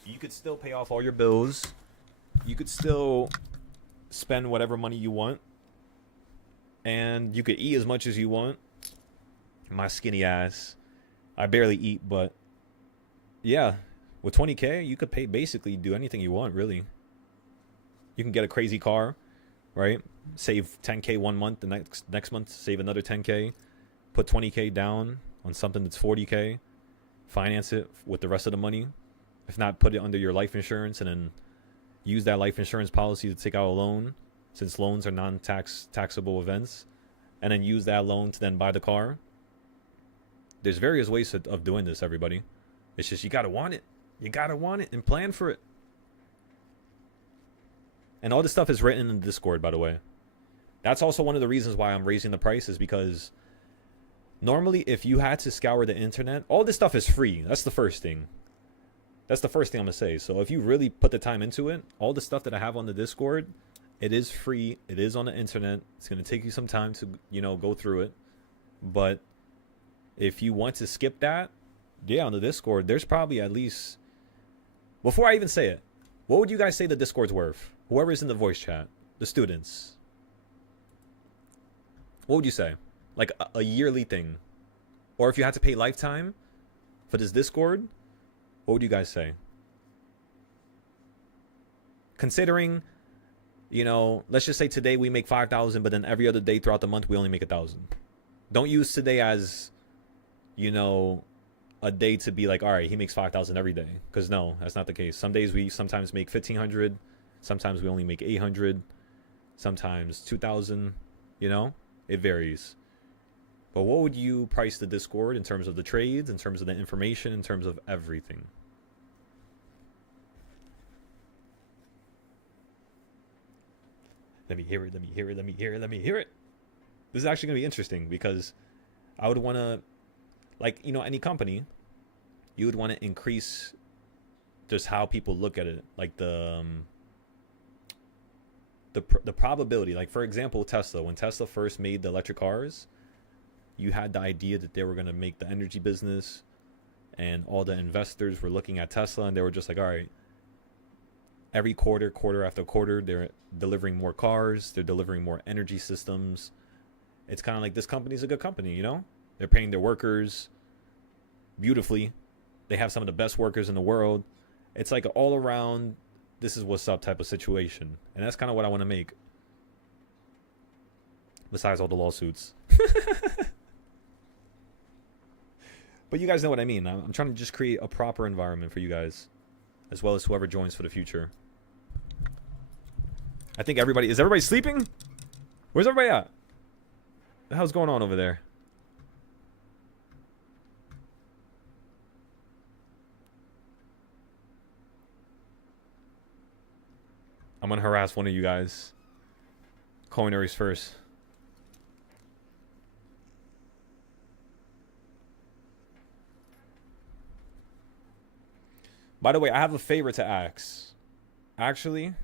you could still pay off all your bills. You could still spend whatever money you want. And you could eat as much as you want. My skinny ass. I barely eat, but yeah. With 20K, you could basically do anything you want, really. You can get a crazy car, right? Save 10K 1 month. The next month, save another 10K. Put 20K down on something that's 40K. Finance it with the rest of the money. If not, put it under your life insurance and then use that life insurance policy to take out a loan, since loans are non-taxable events, and then use that loan to then buy the car. There's various ways of doing this, everybody. It's just you gotta want it. You gotta want it and plan for it. And all this stuff is written in the Discord, by the way. That's also one of the reasons why I'm raising the price, is because normally if you had to scour the internet, all this stuff is free. That's the first thing. That's the first thing I'm going to say. So if you really put the time into it, all the stuff that I have on the Discord, it is free. It is on the internet. It's going to take you some time to, go through it. But if you want to skip that, yeah, on the Discord, there's probably at least... Before I even say it, what would you guys say the Discord's worth? Whoever's in the voice chat, the students. What would you say? Like a yearly thing? Or if you had to pay lifetime for this Discord... What would you guys say? Considering, let's just say today we make 5,000, but then every other day throughout the month we only make 1,000. Don't use today as, a day to be like, all right, he makes 5,000 every day. Because no, that's not the case. Some days we sometimes make 1,500. Sometimes we only make 800. Sometimes 2,000. It varies. But what would you price the Discord in terms of the trades, in terms of the information, in terms of everything? Let me hear it, let me hear it, let me hear it, let me hear it. This is actually going to be interesting because I would want to, any company, you would want to increase just how people look at it. Like the probability. Like, for example, Tesla. When Tesla first made the electric cars, you had the idea that they were going to make the energy business, and all the investors were looking at Tesla and they were just like, all right, every quarter after quarter, they're delivering more cars, they're delivering more energy systems. It's kind of like, this company's a good company, They're paying their workers beautifully. They have some of the best workers in the world. It's like an all around, this is what's up type of situation. And that's kind of what I want to make. Besides all the lawsuits. But you guys know what I mean. I'm trying to just create a proper environment for you guys, as well as whoever joins for the future. I think is everybody sleeping? Where's everybody at? The hell's going on over there? I'm gonna harass one of you guys. Coinaries first. By the way, I have a favor to ask. Actually,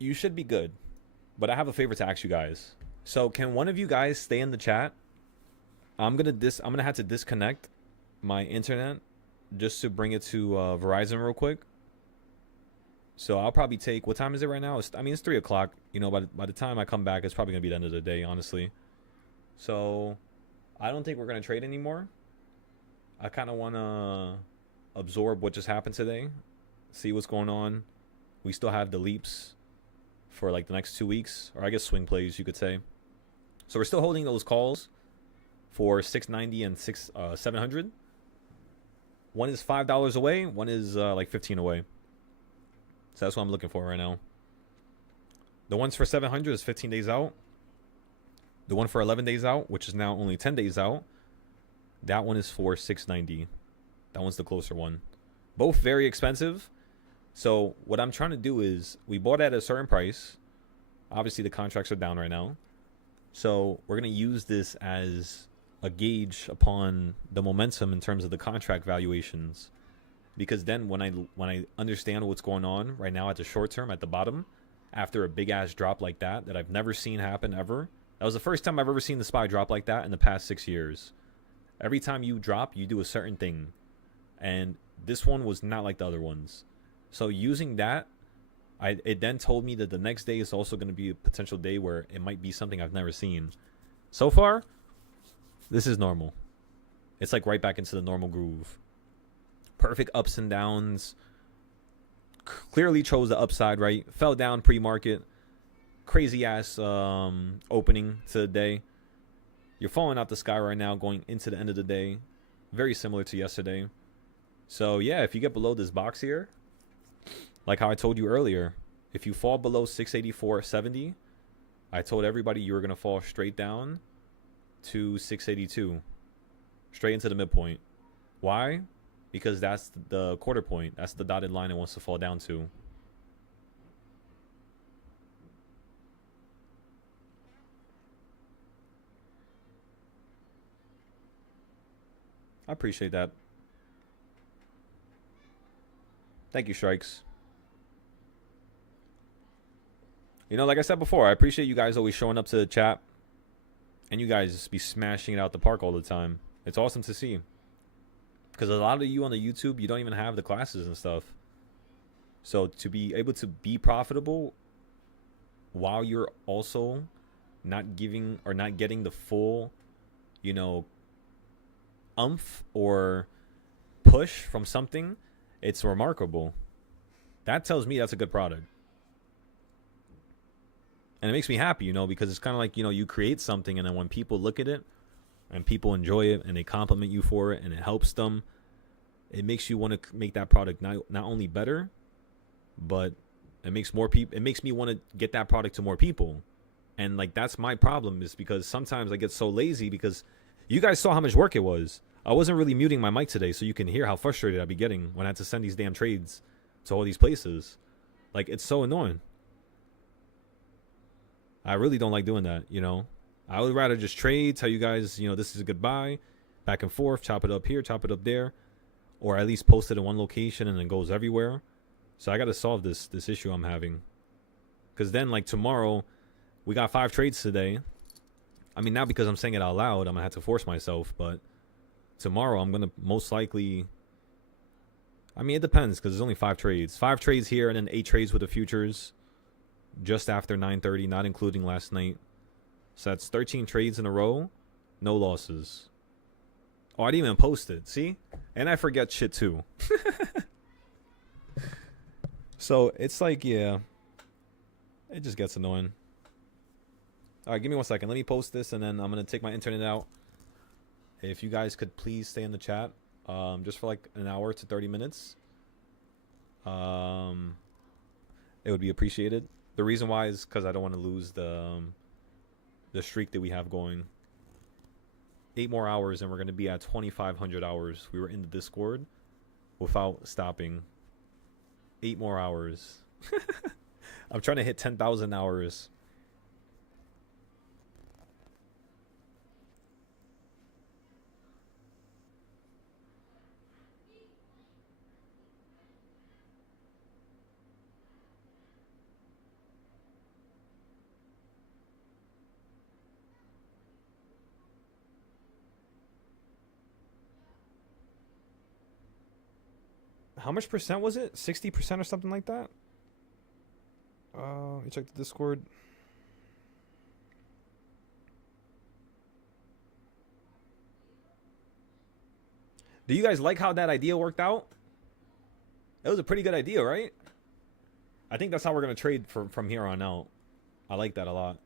you should be good, but I have a favor to ask you guys. So, can one of you guys stay in the chat? I'm gonna have to disconnect my internet just to bring it to Verizon real quick. So I'll probably take, what time is it right now? It's 3 o'clock. You know, by the time I come back, it's probably going to be the end of the day, honestly. So I don't think we're going to trade anymore. I kind of want to absorb what just happened today, see what's going on. We still have the leaps for like the next 2 weeks, or I guess swing plays, you could say. So we're still holding those calls for 690 and 700. One is $5 away. One is like 15 away. So that's what I'm looking for right now. The ones for 700 is 15 days out. The one for 11 days out, which is now only 10 days out, that one is for 690. That one's the closer one. Both very expensive. So what I'm trying to do is, we bought at a certain price. Obviously the contracts are down right now. So we're going to use this as a gauge upon the momentum in terms of the contract valuations. Because then when I understand what's going on right now at the short term, at the bottom, after a big ass drop like that I've never seen happen ever. That was the first time I've ever seen the SPY drop like that in the past 6 years. Every time you drop, you do a certain thing. And this one was not like the other ones. So using that, it then told me that the next day is also going to be a potential day where it might be something I've never seen. So far, this is normal. It's like right back into the normal groove. Perfect ups and downs. Clearly chose the upside, right? Fell down pre-market. Crazy ass opening to the day. You're falling out the sky right now going into the end of the day. Very similar to yesterday. So yeah, if you get below this box here, like how I told you earlier, if you fall below 684.70, I told everybody you were going to fall straight down to 682. Straight into the midpoint. Why? Because that's the quarter point. That's the dotted line it wants to fall down to. I appreciate that. Thank you, Strikes. You know, like I said before, I appreciate you guys always showing up to the chat. And you guys just be smashing it out the park all the time. It's awesome to see. Because a lot of you on the YouTube, you don't even have the classes and stuff. So to be able to be profitable while you're also not giving or not getting the full, you know, oomph or push from something, it's remarkable. That tells me that's a good product. And it makes me happy, you know, because it's kind of like, you know, you create something and then when people look at it and people enjoy it and they compliment you for it and it helps them, it makes you want to make that product not only better, but it makes more people, it makes me want to get that product to more people. And like, that's my problem, is because sometimes I get so lazy, because you guys saw how much work it was. I wasn't really muting my mic today so you can hear how frustrated I'd be getting when I had to send these damn trades to all these places. Like, it's so annoying. I really don't like doing that, you know. I would rather just trade, tell you guys, you know, this is a good buy, back and forth, chop it up here, chop it up there, or at least post it in one location and then goes everywhere. So I got to solve this issue I'm having. Because then, like, tomorrow, we got 5 trades today. I mean, not because I'm saying it out loud, I'm going to have to force myself, but tomorrow I'm going to most likely, I mean, it depends, because there's only 5 trades. 5 trades here and then 8 trades with the futures just after 9:30, not including last night. So that's 13 trades in a row, no losses. Oh, I didn't even post it, see? And I forget shit too. So it's like, yeah, it just gets annoying. All right, give me 1 second. Let me post this and then I'm going to take my internet out. If you guys could please stay in the chat just for like an hour to 30 minutes. It would be appreciated. The reason why is because I don't want to lose the streak that we have going. 8 more hours and we're going to be at 2,500 hours. We were in the Discord without stopping. 8 more hours. I'm trying to hit 10,000 hours. How much percent was it? 60% or something like that? Let me check the Discord. Do you guys like how that idea worked out? It was a pretty good idea, right? I think that's how we're going to trade from here on out. I like that a lot.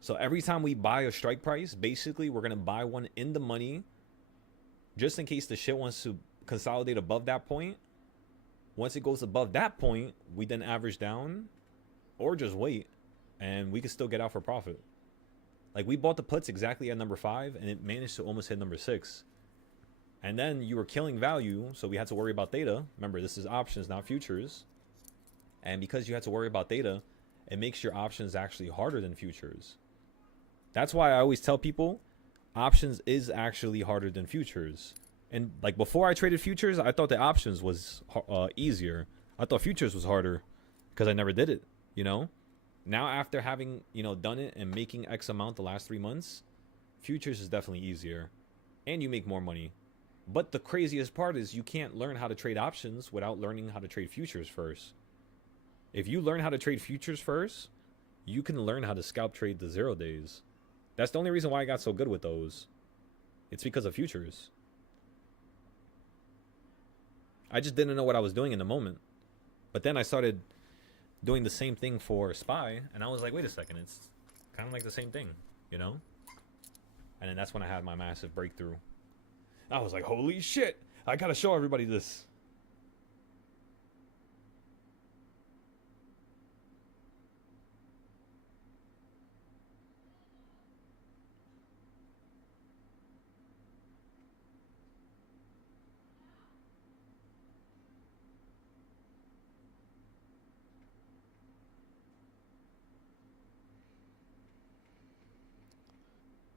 So every time we buy a strike price, basically we're going to buy one in the money just in case the shit wants to consolidate above that point. Once it goes above that point, we then average down or just wait and we can still get out for profit. Like we bought the puts exactly at number 5 and it managed to almost hit number 6. And then you were killing value, so we had to worry about theta. Remember, this is options, not futures. And because you had to worry about theta, it makes your options actually harder than futures. That's why I always tell people options is actually harder than futures. And like before I traded futures, I thought the options was easier. I thought futures was harder because I never did it, you know? Now after having, you know, done it and making X amount the last 3 months, futures is definitely easier. And you make more money. But the craziest part is you can't learn how to trade options without learning how to trade futures first. If you learn how to trade futures first, you can learn how to scalp trade the 0 days. That's the only reason why I got so good with those. It's because of futures. I just didn't know what I was doing in the moment. But then I started doing the same thing for SPY, and I was like, wait a second, it's kind of like the same thing, you know? And then that's when I had my massive breakthrough. I was like, holy shit, I gotta show everybody this.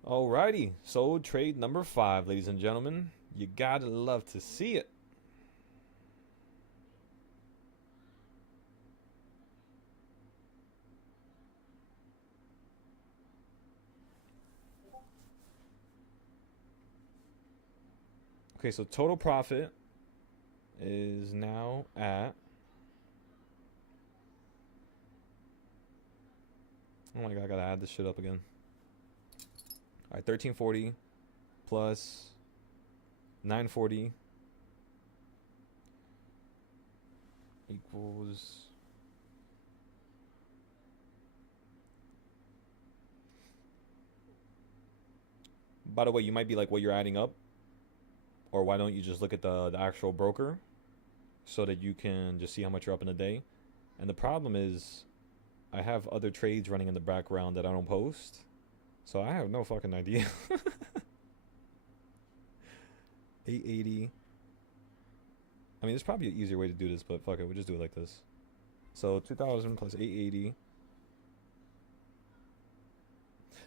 Alrighty, so trade number 5, ladies and gentlemen. You gotta love to see it. Okay, so total profit is now at... Oh my god, I gotta add this shit up again. Alright, 1340 plus 940 equals... By the way, you might be like, what you're adding up? Or why don't you just look at the actual broker so that you can just see how much you're up in a day? And the problem is I have other trades running in the background that I don't post. So I have no fucking idea. 880. I mean, there's probably an easier way to do this, but fuck it, we'll just do it like this. So 2,000 plus 880.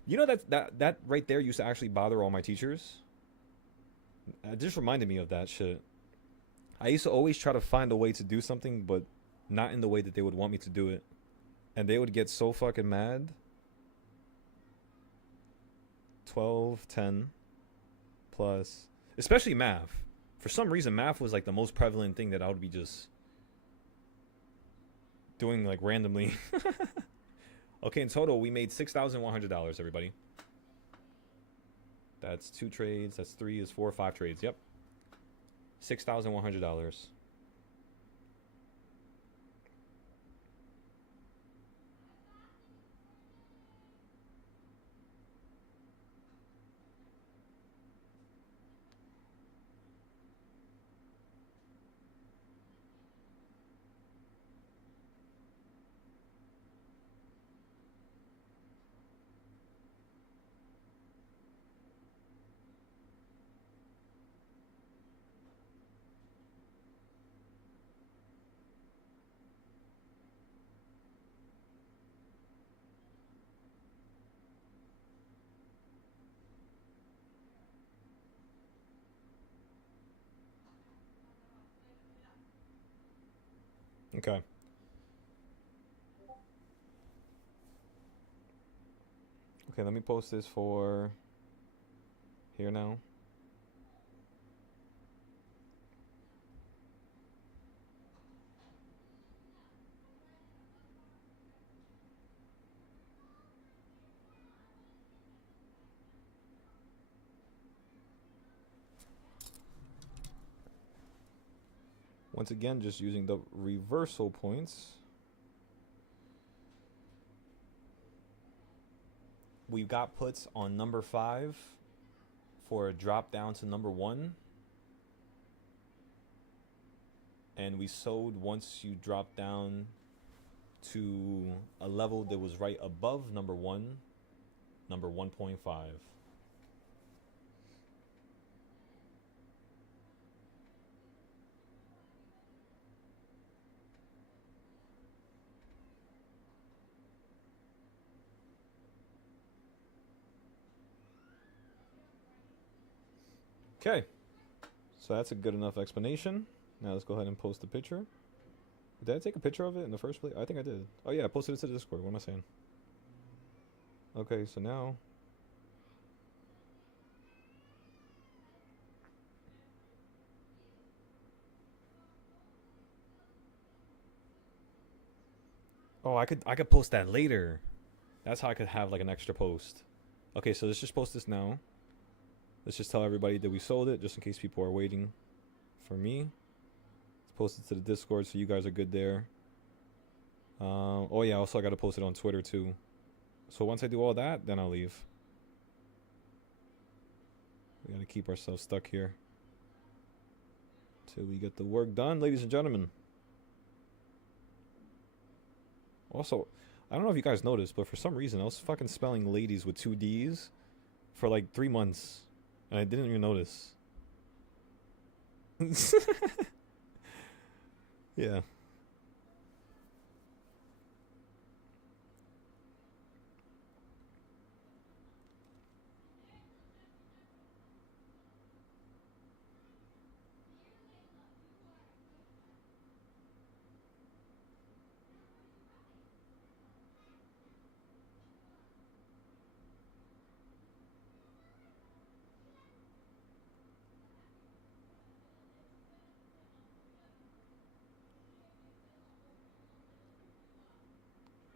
You know that right there used to actually bother all my teachers? It just reminded me of that shit. I used to always try to find a way to do something, but not in the way that they would want me to do it. And they would get so fucking mad. 12, 10 plus, especially math. For some reason, math was like the most prevalent thing that I would be just doing like randomly. Okay, in total, we made $6,100, everybody. That's 2 trades. That's 3 is 4, 5 trades. Yep. $6,100. Okay. Okay, let me post this for here now. Once again, just using the reversal points. We've got puts on number 5 for a drop down to number 1. And we sold once you drop down to a level that was right above number 1, number 1.5. Okay, so that's a good enough explanation. Now let's go ahead and post the picture. Did I take a picture of it in the first place? I think I did. Oh yeah, I posted it to the Discord. What am I saying? Okay, so now... Oh, I could post that later. That's how I could have like an extra post. Okay, so let's just post this now. Let's just tell everybody that we sold it, just in case people are waiting for me. Let's post it to the Discord so you guys are good there. Oh yeah, also I gotta post it on Twitter too. So once I do all that, then I'll leave. We gotta keep ourselves stuck here till we get the work done, ladies and gentlemen. Also, I don't know if you guys noticed, but for some reason I was fucking spelling ladies with 2 D's for like 3 months. And I didn't even notice. Yeah.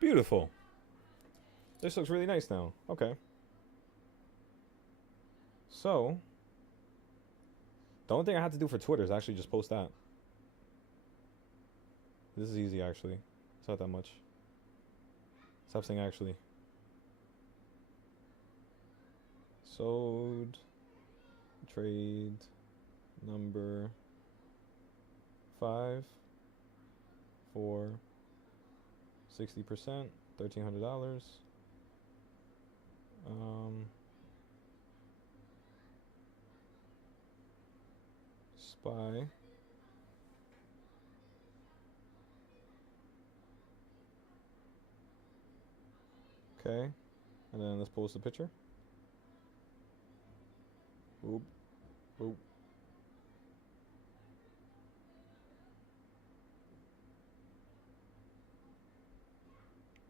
Beautiful. This looks really nice now. Okay. So, the only thing I have to do for Twitter is actually just post that. This is easy, actually. It's not that much. Stop saying actually. Sold. Trade. Number 5. For 60%. $1,300. Spy. Okay. And then let's post the picture. Oop. Oop.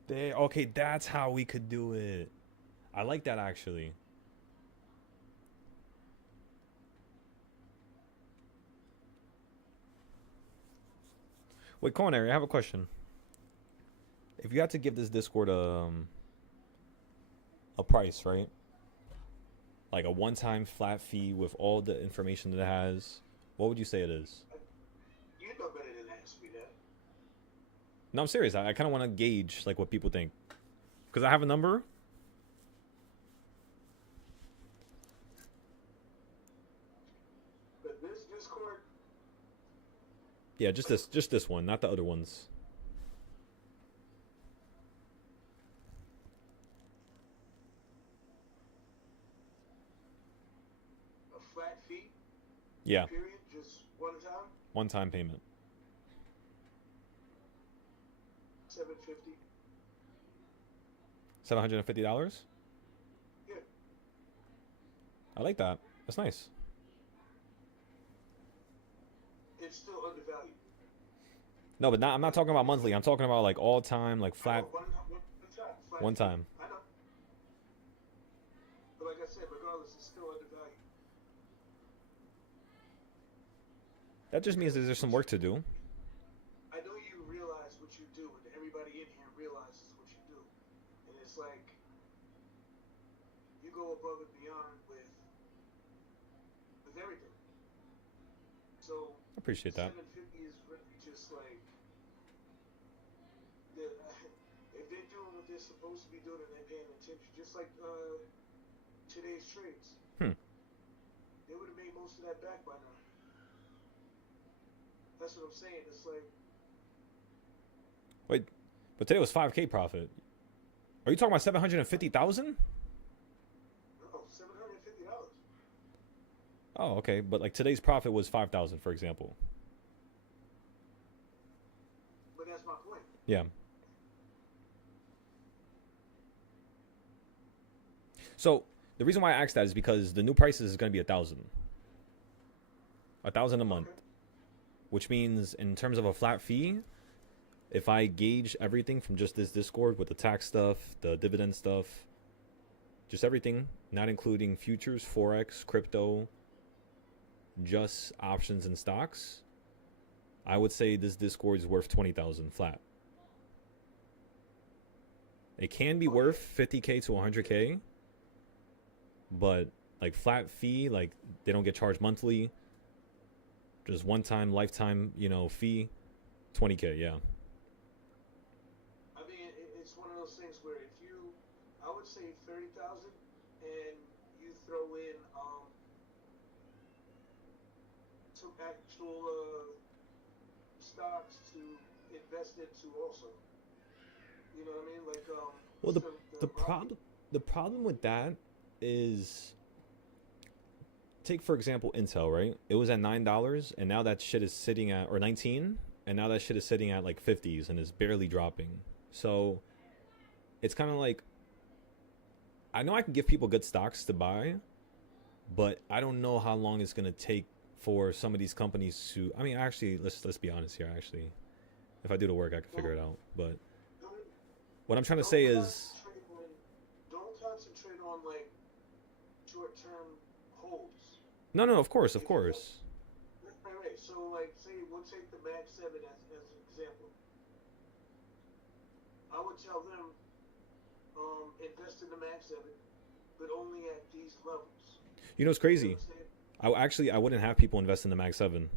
There. Okay, that's how we could do it. I like that actually. Wait, Culinary, I have a question. If you had to give this Discord a price, right? Like a one-time flat fee with all the information that it has, what would you say it is? You know better than to ask me that. No, I'm serious. I kind of want to gauge like what people think. Because I have a number. But this Discord, Yeah, just this one, not the other ones. a flat fee, Yeah, period, just one time, one-time payment. $750. $750? Yeah. I like that. That's nice. It's still undervalued. No, but I'm not talking about monthly. I'm talking about like all time, like flat, One time. Flat one fee. time. I know. But like I said, regardless, it's still undervalued. That just means that there's some work to do. I know you realize what you do, and everybody in here realizes what you do. And it's like, you go above and beyond with everything. So, I appreciate that. $750 is like, they're- if they're doing what they're supposed to be doing and they're paying attention, just like today's trades, Hmm. they would have made most of that back by now. That's what I'm saying. It's like, Wait, but today was 5K profit. Are you talking about 750,000? no, $750. Oh, okay. But like today's profit was 5,000, for example. But that's my point. Yeah. So the reason why I asked that is because the new prices is going to be 1,000. 1,000 a month. Okay. Which means in terms of a flat fee, if I gauge everything from just this Discord with the tax stuff, the dividend stuff, just everything, not including futures, forex, crypto, just options and stocks, I would say this Discord is worth 20,000 flat. It can be worth 50K to 100K, but like flat fee, like they don't get charged monthly, just one time lifetime, fee, 20K, yeah. I mean, it's one of those things where if you, I would say 30,000, and you throw in some actual stocks to invest into also. You know what I mean? Like Well, the market. problem with that is, take for example Intel, right? It was at $9, and now that shit is sitting at, or 19, and now that shit is sitting at like 50s and is barely dropping. So it's kind of like, I know I can give people good stocks to buy, but I don't know how long it's gonna take for some of these companies to. I mean, actually, let's be honest here. Actually, if I do the work, I can figure it out. But Don't, what I'm trying to don't say is, don't concentrate on like short-term holds. no, of course, If you want- course. Right. So like, say we'll take the Mag 7 as an example. I would tell them invest in the Mag 7, but only at these levels. You know, it's You know crazy. what I'm saying? I wouldn't have people invest in the Mag 7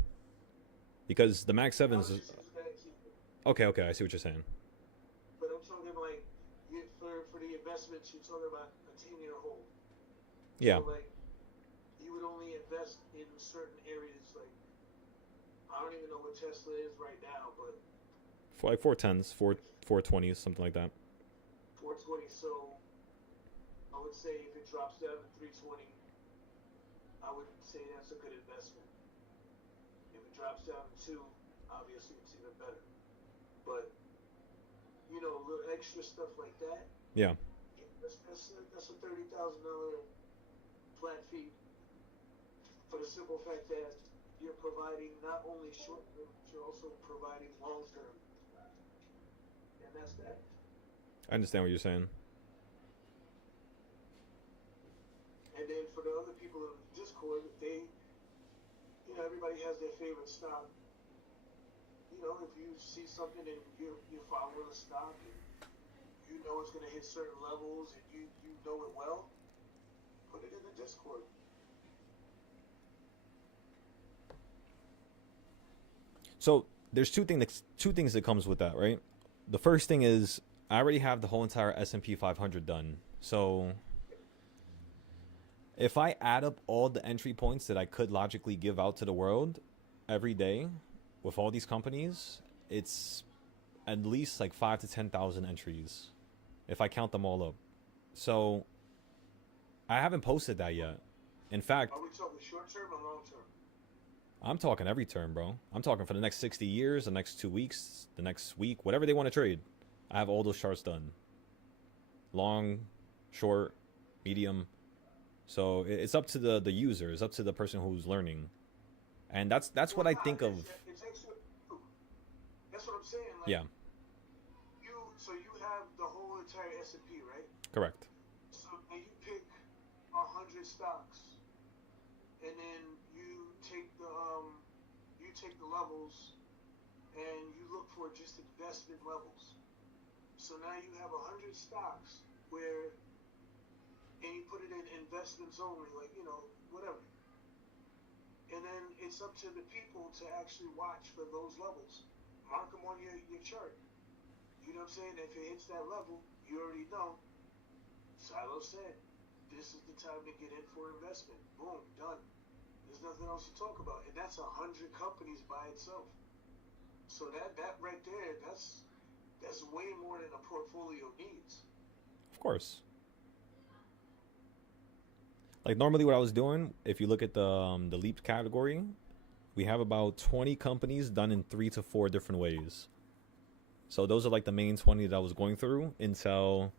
because the Mag I 7s. was just using that example. Okay, I see what you're saying. But I'm talking like for the investments, you're talking about a 10-year hold. Yeah. So like, you would only invest in certain areas. Like, I don't even know what Tesla is right now, but For like 410s, 420s, something like that. 420. So I would say if it drops down to 320, I would say that's a good investment. If it drops down to 2, obviously it's even better. But little extra stuff like that. Yeah. That's a $30,000 flat fee for the simple fact that you're providing not only short term, but you're also providing long term, and that's that. I understand what you're saying. And then for the other people in the Discord, everybody has their favorite stock. If you see something and you're following a stock and you know it's going to hit certain levels and you know it well, put it in the Discord. So there's two things that comes with that, right? The first thing is I already have the whole entire S&P 500 done. So if I add up all the entry points that I could logically give out to the world every day with all these companies, it's at least like 5,000 to 10,000 entries if I count them all up. So I haven't posted that yet. In fact, Are we talking short term or long term? I'm talking every term, bro. I'm talking for the next 60 years, the next 2 weeks, the next week, whatever they want to trade. I have all those charts done. Long, short, medium. So it's up to the user. It's up to the person who's learning. And that's what I think of. It's actually, that's what I'm saying. Like, Yeah, So you have the whole entire S&P, right? correct. So and you pick 100 stocks, and then you take the levels, and you look for just investment levels. So now you have 100 stocks and you put it in investments only, like whatever. And then it's up to the people to actually watch for those levels. mark them on your chart. You know what I'm saying? If it hits that level, you already know. Silo said, this is the time to get in for investment. Boom, done. There's nothing else to talk about. And that's 100 companies by itself. So that right there, that's way more than a portfolio needs. Of course. Like normally what I was doing, if you look at the leap category, we have about 20 companies done in 3 to 4 different ways. So those are like the main 20 that I was going through. Intel,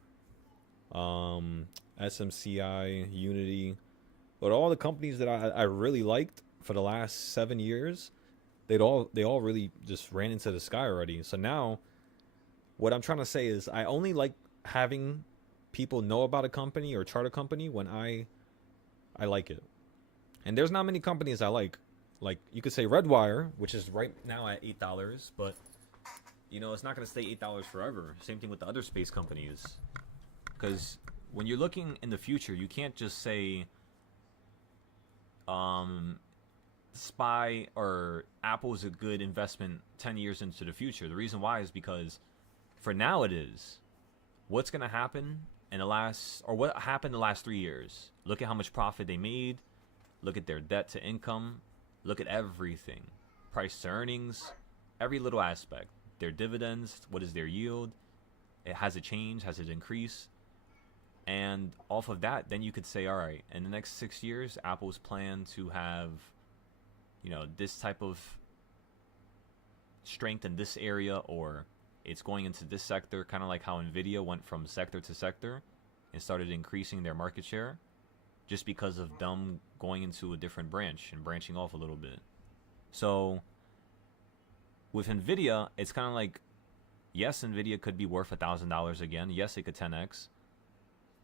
SMCI, Unity. But all the companies that I really liked for the last 7 years, they all really just ran into the sky already. So now what I'm trying to say is I only like having people know about a company or chart a company when I like it. And there's not many companies I like. Like you could say Redwire, which is right now at $8, but you know, it's not going to stay $8 forever. Same thing with the other space companies. Because when you're looking in the future, you can't just say SPY or Apple is a good investment 10 years into the future. The reason why is because for now it is. What's going to happen in the last, or what happened the last 3 years? Look at how much profit they made. Look at their debt to income. Look at everything. Price to earnings. Every little aspect. Their dividends. What is their yield? Has it changed? Has it increased? And off of that, then you could say, all right, in the next 6 years, Apple's plan to have, you know, this type of strength in this area, or it's going into this sector, kind of like how Nvidia went from sector to sector and started increasing their market share just because of them going into a different branch and branching off a little bit. So with Nvidia, it's kind of like, yes, Nvidia could be worth $1,000 again. Yes, it could 10x.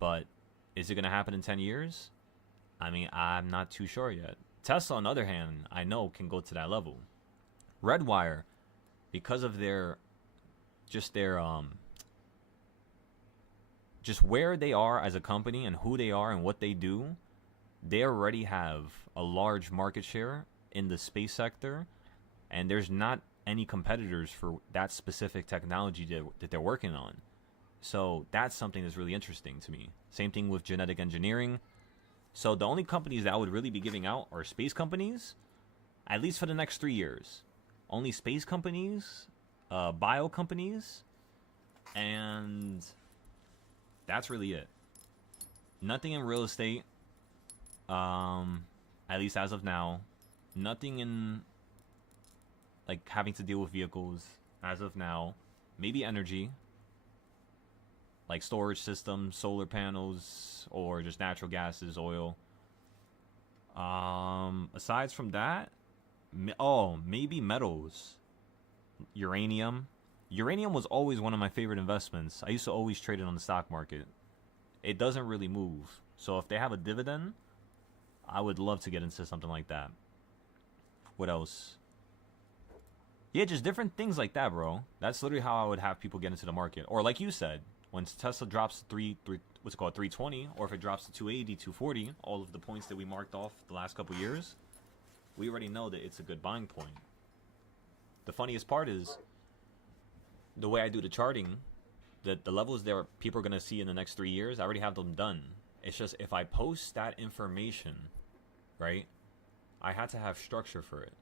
But is it going to happen in 10 years? I mean, I'm not too sure yet. Tesla, on the other hand, I know can go to that level. Redwire, because of just where they are as a company and who they are and what they do, they already have a large market share in the space sector, and there's not any competitors for that specific technology that they're working on. So that's something that's really interesting to me. Same thing with genetic engineering. So the only companies that I would really be giving out are space companies, at least for the next 3 years. Only space companies, bio companies, and that's really it. Nothing in real estate, at least as of now. Nothing in like having to deal with vehicles as of now. Maybe energy, like storage systems, solar panels, or just natural gases, oil. Aside from that, maybe metals, uranium. Uranium was always one of my favorite investments. I used to always trade it on the stock market. It doesn't really move. So if they have a dividend, I would love to get into something like that. What else? Yeah, just different things like that, bro. That's literally how I would have people get into the market. Or like you said, when Tesla drops to 320, or if it drops to 280, 240, all of the points that we marked off the last couple years, we already know that it's a good buying point. The funniest part is the way I do the charting, the levels that people are going to see in the next 3 years, I already have them done. It's just if I post that information, right, I had to have structure for it.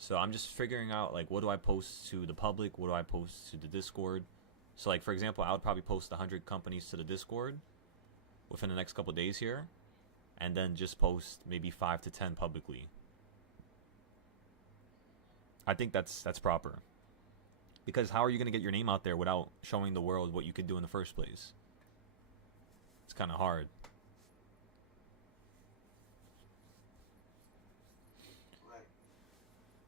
So I'm just figuring out, like, what do I post to the public? What do I post to the Discord? So, like, for example, I would probably post 100 companies to the Discord within the next couple days here, and then just post maybe 5 to 10 publicly. I think that's proper. Because how are you going to get your name out there without showing the world what you could do in the first place? It's kind of hard.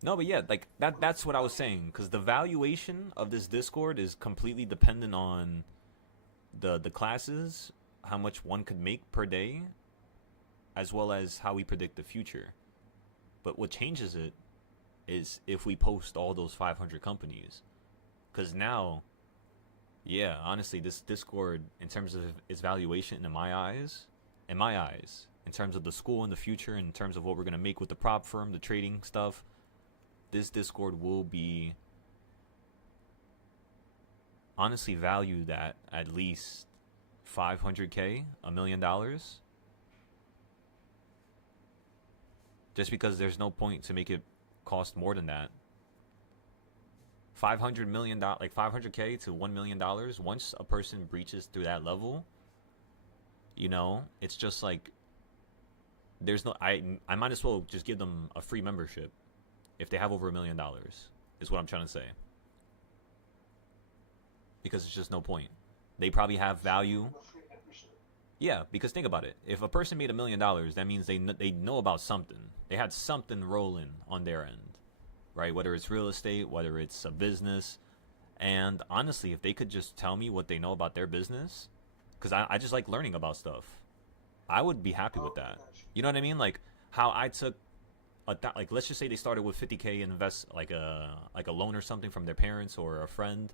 No, but yeah, like that's what I was saying, because the valuation of this Discord is completely dependent on the classes, how much one could make per day, as well as how we predict the future. But what changes it is if we post all those 500 companies. Because now, yeah, honestly, this Discord, in terms of its valuation in my eyes, in terms of the school in the future, in terms of what we're going to make with the prop firm, the trading stuff, this Discord will be honestly valued at least $500K, $1 million. Just because there's no point to make it cost more than that. $500 million, like $500K to $1 million. Once a person breaches through that level, you know, it's just like there's no. I might as well just give them a free membership if they have over $1 million. Is what I'm trying to say. Because it's just no point. They probably have value. Yeah, because think about it. If a person made $1 million, that means they know about something. They had something rolling on their end, right? Whether it's real estate, whether it's a business. And honestly, if they could just tell me what they know about their business, because I just like learning about stuff, I would be happy with that. You know what I mean? Like how I took like let's just say they started with 50K and invest like a loan or something from their parents or a friend,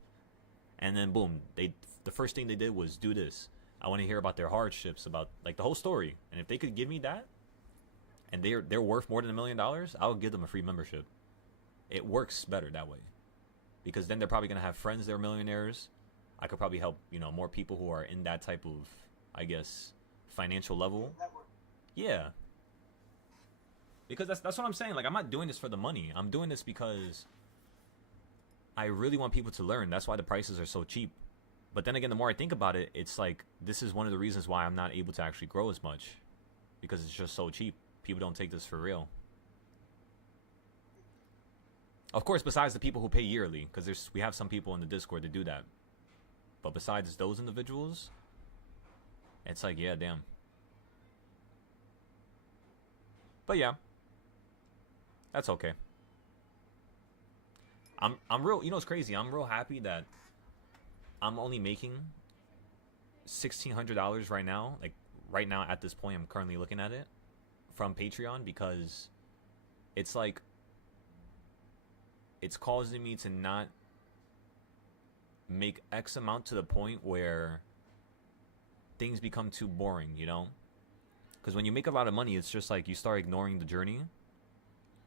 and then boom, the first thing they did was do this. I want to hear about their hardships, about like the whole story. And if they could give me that, and they're worth more than $1 million, I would give them a free membership. It works better that way, because then they're probably gonna have friends that are millionaires. I could probably help, you know, more people who are in that type of, I guess, financial level. Yeah. Because that's what I'm saying. Like, I'm not doing this for the money. I'm doing this because I really want people to learn. That's why the prices are so cheap. But then again, the more I think about it, it's like this is one of the reasons why I'm not able to actually grow as much, because it's just so cheap. People don't take this for real. Of course, besides the people who pay yearly, because we have some people in the Discord that do that. But besides those individuals, it's like, yeah, damn. But yeah, that's okay. I'm real. You know what's crazy? I'm real happy that I'm only making $1,600 right now. Like right now at this point, I'm currently looking at it from Patreon, because it's like it's causing me to not make X amount to the point where things become too boring, you know? Because when you make a lot of money, it's just like you start ignoring the journey.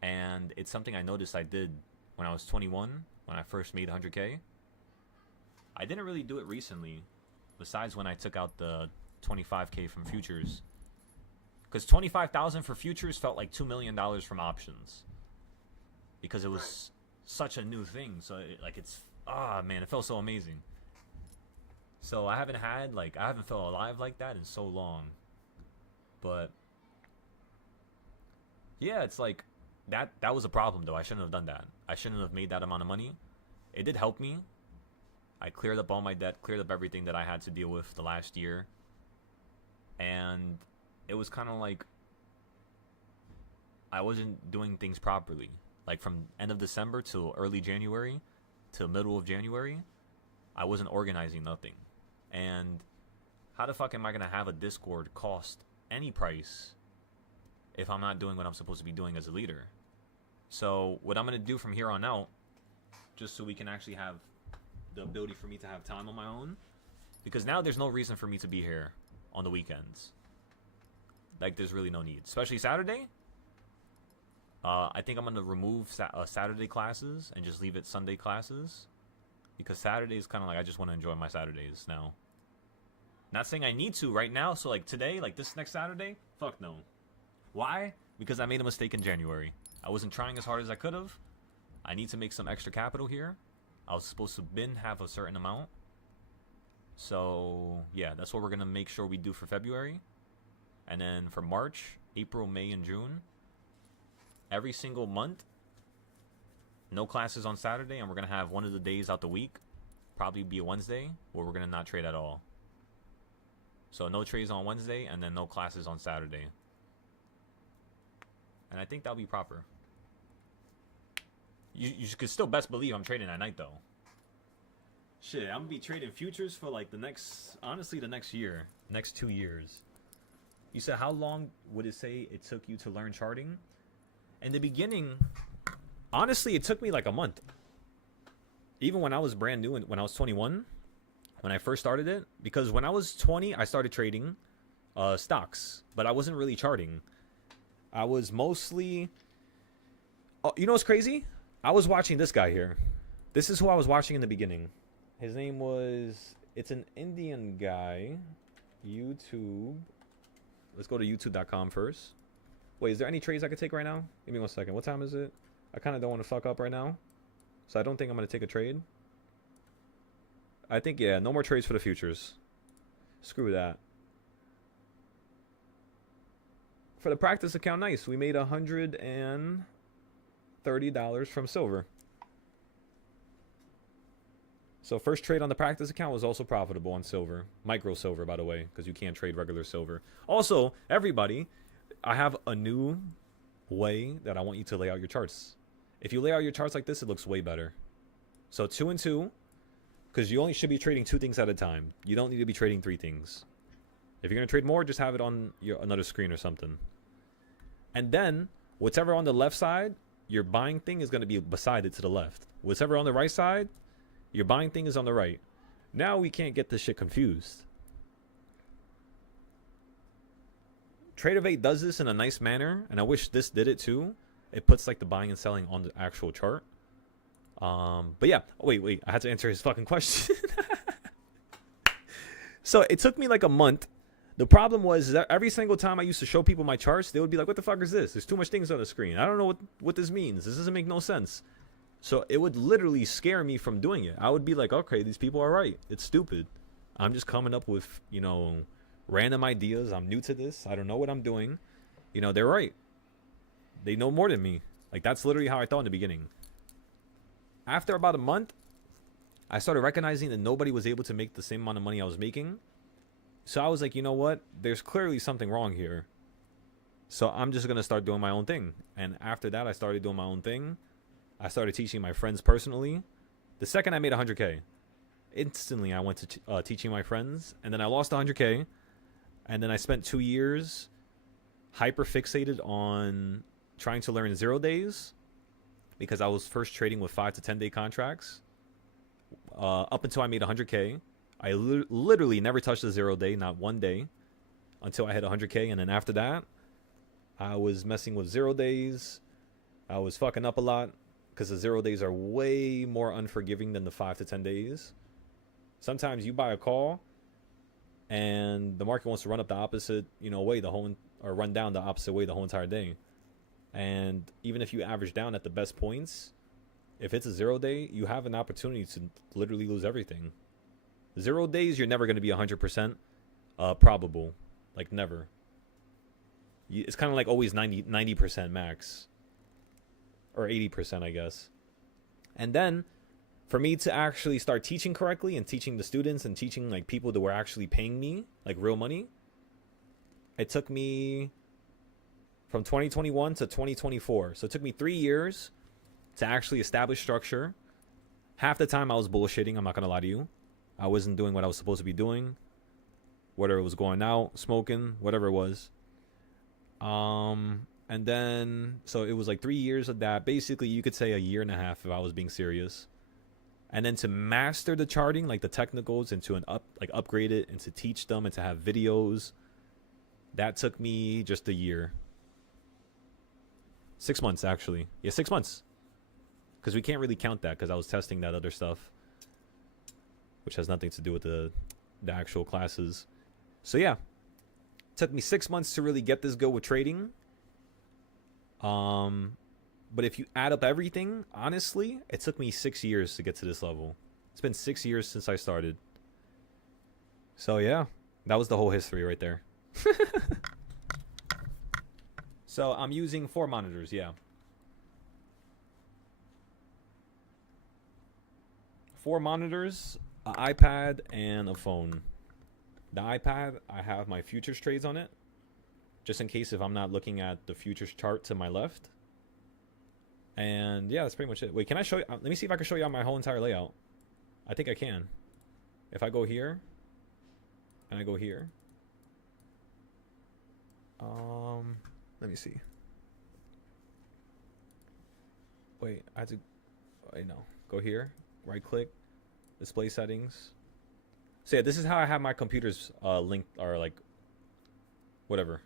And it's something I noticed I did when I was 21, when I first made 100K. I didn't really do it recently, besides when I took out the 25K from futures. Because 25,000 for futures felt like $2 million from options, because it was such a new thing. So man, it felt so amazing. So I haven't felt alive like that in so long. But yeah, it's like that was a problem though. I shouldn't have done that. I shouldn't have made that amount of money. It did help me. I cleared up all my debt, cleared up everything that I had to deal with the last year. And it was kind of like I wasn't doing things properly. Like from end of December till early January to middle of January, I wasn't organizing nothing. And how the fuck am I going to have a Discord cost any price if I'm not doing what I'm supposed to be doing as a leader? So what I'm going to do from here on out, just so we can actually have the ability for me to have time on my own, because now there's no reason for me to be here on the weekends. Like, there's really no need. Especially Saturday. I think I'm going to remove Saturday classes and just leave it Sunday classes. Because Saturday is kind of like, I just want to enjoy my Saturdays now. Not saying I need to right now. So, like, today, like this next Saturday, fuck no. Why? Because I made a mistake in January. I wasn't trying as hard as I could have. I need to make some extra capital here. I was supposed to have a certain amount. So, yeah, that's what we're going to make sure we do for February. And then for March, April, May, and June, every single month, no classes on Saturday, and we're going to have one of the days out the week, probably be a Wednesday, where we're going to not trade at all. So no trades on Wednesday, and then no classes on Saturday. And I think that'll be proper. You could still best believe I'm trading at night, though. Shit, I'm going to be trading futures for like the next year, next 2 years. You said how long would it say it took you to learn charting? In the beginning, honestly, it took me like a month. Even when I was brand new, when I was 21, when I first started it. Because when I was 20, I started trading stocks. But I wasn't really charting. I was mostly... Oh, you know what's crazy? I was watching this guy here. This is who I was watching in the beginning. His name was... It's an Indian guy. YouTube. Let's go to youtube.com first. Wait, is there any trades I could take right now? Give me 1 second. What time is it? I kind of don't want to fuck up right now. So I don't think I'm going to take a trade. I think, yeah, no more trades for the futures. Screw that. For the practice account, nice. We made $130 from silver. So first trade on the practice account was also profitable on silver. Micro silver, by the way, because you can't trade regular silver. Also, everybody, I have a new way that I want you to lay out your charts. If you lay out your charts like this, it looks way better. So 2 and 2, because you only should be trading 2 things at a time. You don't need to be trading 3 things. If you're going to trade more, just have it on another screen or something. And then, whatever on the left side, your buying thing is going to be beside it to the left. Whatever on the right side, your buying thing is on the right. Now we can't get this shit confused. Trader 8 does this in a nice manner, and I wish this did it too. It puts like the buying and selling on the actual chart. But yeah, wait, I had to answer his fucking question. So it took me like a month. The problem was that every single time I used to show people my charts, they would be like, what the fuck is this? There's too much things on the screen. I don't know what this means. This doesn't make no sense. So it would literally scare me from doing it. I would be like, okay, these people are right. It's stupid. I'm just coming up with, random ideas. I'm new to this. I don't know what I'm doing. They're right. They know more than me. Like, that's literally how I thought in the beginning. After about a month, I started recognizing that nobody was able to make the same amount of money I was making. So I was like, you know what? There's clearly something wrong here. So I'm just going to start doing my own thing. And after that, I started doing my own thing. I started teaching my friends personally. The second I made 100K, instantly I went to teaching my friends. And then I lost 100K. And then I spent 2 years hyper fixated on trying to learn 0 days. Because I was first trading with 5 to 10 day contracts. Up until I made 100K. I literally never touched a 0 day, not 1 day. Until I hit 100K. And then after that, I was messing with 0 days. I was fucking up a lot. Because the 0 days are way more unforgiving than the 5 to 10 days. Sometimes you buy a call and the market wants to run up the opposite, way or run down the opposite way the whole entire day. And even if you average down at the best points, if it's a 0 day, you have an opportunity to literally lose everything. 0 days, you're never going to be 100% probable. Like, never. It's kind of like always 90% max. Or 80%, I guess. And then, for me to actually start teaching correctly and teaching the students and teaching like people that were actually paying me like real money, it took me from 2021 to 2024. So it took me 3 years to actually establish structure. Half the time I was bullshitting, I'm not going to lie to you. I wasn't doing what I was supposed to be doing. Whether it was going out, smoking, whatever it was. And then, so it was like 3 years of that. Basically, you could say a year and a half if I was being serious. And then to master the charting, like the technicals, and to upgrade it, and to teach them, and to have videos, that took me just a year. 6 months, actually. Yeah, 6 months. Because we can't really count that, because I was testing that other stuff. Which has nothing to do with the actual classes. So yeah. It took me 6 months to really get this go with trading. But if you add up everything, honestly, it took me 6 years to get to this level. It's been 6 years since I started. So yeah, that was the whole history right there. So I'm using 4 monitors, yeah. 4 monitors, an iPad, and a phone. The iPad, I have my futures trades on it. Just in case if I'm not looking at the futures chart to my left. And yeah, that's pretty much it. Wait, can I show you? Let me see if I can show you my whole entire layout. I think I can. If I go here, and I go here. Let me see. Wait, I have to. Wait, no. Go here. Right click. Display settings. So yeah, this is how I have my computers linked, or like whatever.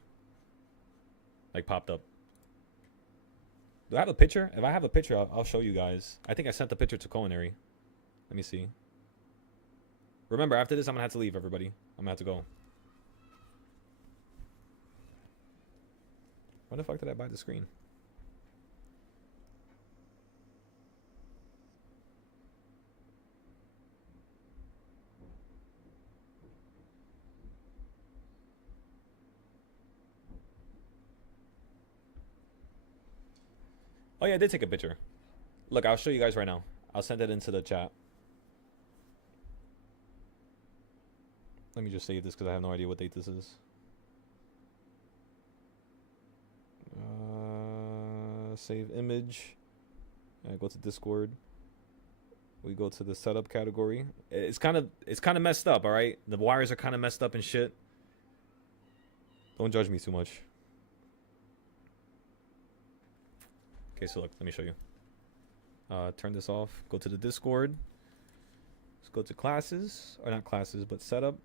Like popped up. Do I have a picture? If I have a picture, I'll show you guys. I think I sent the picture to Culinary. Let me see. Remember, after this, I'm going to have to leave, everybody. I'm going to have to go. Why the fuck did I buy the screen? Oh yeah, I did take a picture. Look, I'll show you guys right now. I'll send it into the chat. Let me just save this because I have no idea what date this is. Save image. Go to Discord. We go to the setup category. It's kind of messed up, all right? The wires are kind of messed up and shit. Don't judge me too much. Okay, so look, let me show you. Turn this off. Go to the Discord. Let's go to classes, or not classes, but setup.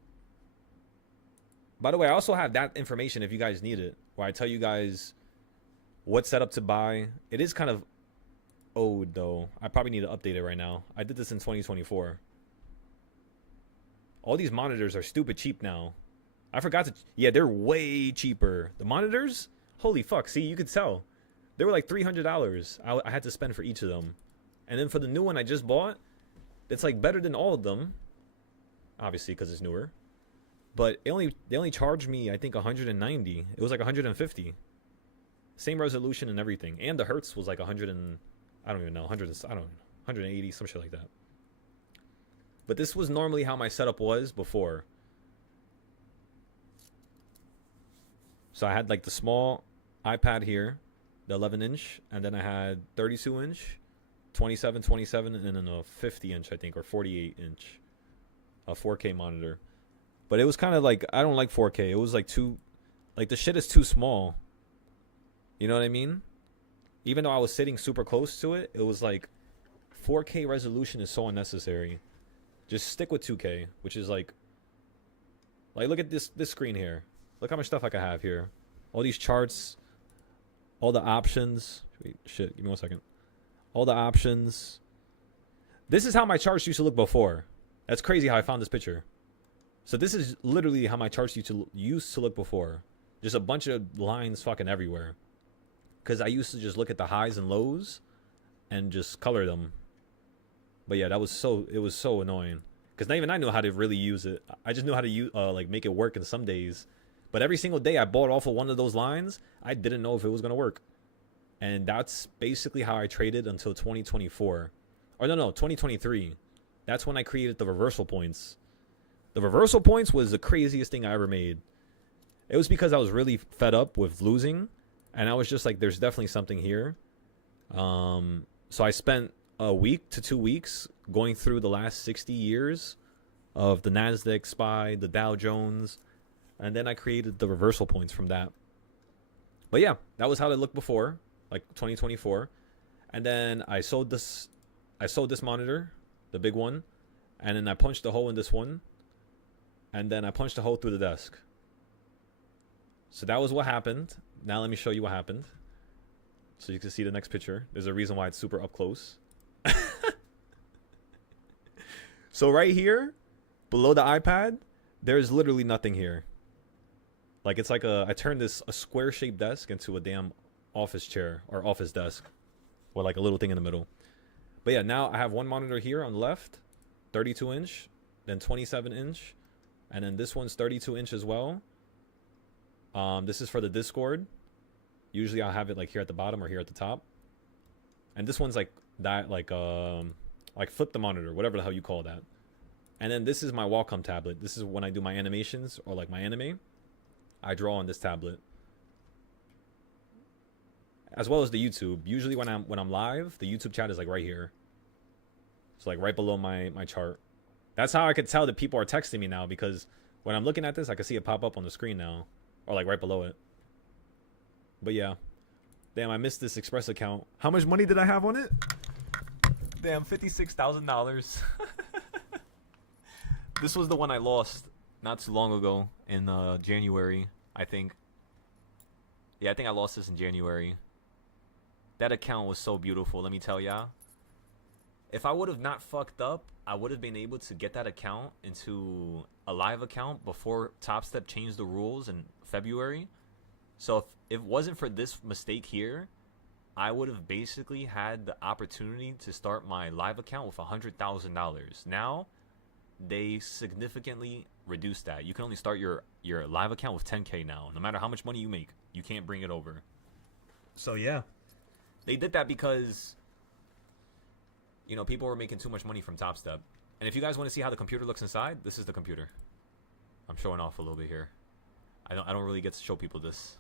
By the way, I also have that information if you guys need it, where I tell you guys what setup to buy. It is kind of old though. I probably need to update it right now. I did this in 2024. All these monitors are stupid cheap now. I forgot to. Yeah, they're way cheaper. The monitors, holy fuck! See, you could tell. They were like $300. I had to spend for each of them. And then for the new one I just bought, it's like better than all of them. Obviously, because it's newer. But they only charged me, I think, 190. It was like 150. Same resolution and everything. And the hertz was like 100 and... I don't even know. 180, some shit like that. But this was normally how my setup was before. So I had like the small iPad here. The 11-inch, and then I had 32-inch, 27, and then a 50-inch, I think, or 48-inch, a 4K monitor. But it was kind of like, I don't like 4K. It was like the shit is too small. You know what I mean? Even though I was sitting super close to it, it was like 4K resolution is so unnecessary. Just stick with 2K, which is like look at this screen here. Look how much stuff I could have here. All these charts. All the options. Wait, shit, give me 1 second. All the options. This is how my charts used to look before. That's crazy how I found this picture. So this is literally how my charts used to look before. Just a bunch of lines fucking everywhere. Because I used to just look at the highs and lows and just color them. But yeah, it was so annoying. Because not even I knew how to really use it. I just knew how to like make it work in some days. But every single day I bought off of one of those lines, I didn't know if it was going to work. And that's basically how I traded until 2024. Or no, 2023. That's when I created the reversal points. The reversal points was the craziest thing I ever made. It was because I was really fed up with losing. And I was just like, there's definitely something here. So I spent a week to 2 weeks going through the last 60 years of the NASDAQ SPY, the Dow Jones. And then I created the reversal points from that. But yeah, that was how it looked before, like 2024. And then I sold this monitor, the big one. And then I punched a hole in this one. And then I punched a hole through the desk. So that was what happened. Now let me show you what happened. So you can see the next picture. There's a reason why it's super up close. So right here, below the iPad, there's literally nothing here. Like it's like I turned a square shaped desk into a damn office chair or office desk with like a little thing in the middle. But yeah, now I have one monitor here on the left, 32-inch, then 27-inch, and then this one's 32-inch as well. This is for the Discord. Usually I'll have it like here at the bottom or here at the top. And this one's like that, like flip the monitor, whatever the hell you call that. And then this is my Wacom tablet. This is when I do my animations or like my anime. I draw on this tablet. As well as the YouTube. Usually when I'm live, the YouTube chat is like right here. It's like right below my chart. That's how I could tell that people are texting me now, because when I'm looking at this, I can see it pop up on the screen now. Or like right below it. But yeah. Damn, I missed this Express account. How much money did I have on it? Damn, $56,000. This was the one I lost not too long ago in January, I think. Yeah, I think I lost this in January. That account was so beautiful, let me tell ya. If I would have not fucked up, I would have been able to get that account into a live account before Top Step changed the rules in February. So if it wasn't for this mistake here, I would have basically had the opportunity to start my live account with $100,000. Now, they significantly reduced that. You can only start your live account with 10K now. No matter how much money you make, you can't bring it over. So yeah, they did that because, you know, people were making too much money from Top Step. And if you guys want to see how the computer looks inside, this is the computer. I'm showing off a little bit here. I don't really get to show people this.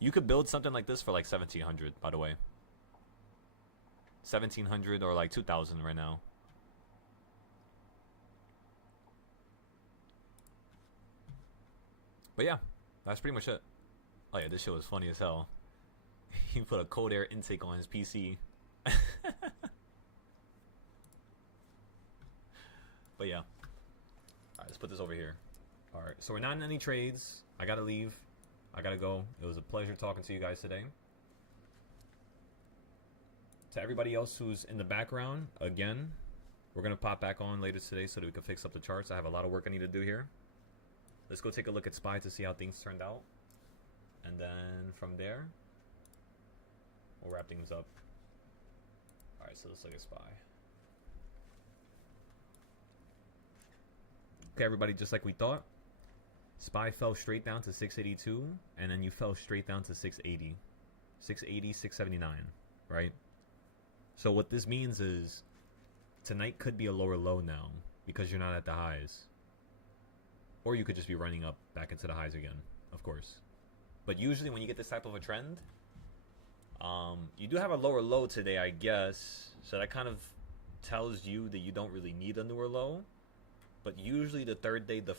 You could build something like this for like 1,700, by the way. 1,700 or like 2,000 right now. But yeah, that's pretty much it. Oh yeah, this shit was funny as hell. He put a cold air intake on his PC. But yeah. Alright, let's put this over here. Alright, so we're not in any trades. I gotta leave. I gotta go. It was a pleasure talking to you guys today. To everybody else who's in the background, again, we're gonna pop back on later today so that we can fix up the charts. I have a lot of work I need to do here. Let's go take a look at SPY to see how things turned out. And then from there, we'll wrap things up. Alright, so let's look at SPY. Okay, everybody, just like we thought, SPY fell straight down to 682, and then you fell straight down to 680. 680, 679, right? So what this means is tonight could be a lower low now because you're not at the highs. Or you could just be running up back into the highs again, of course. But usually when you get this type of a trend, you do have a lower low today, I guess. So that kind of tells you that you don't really need a newer low. But usually the third day defines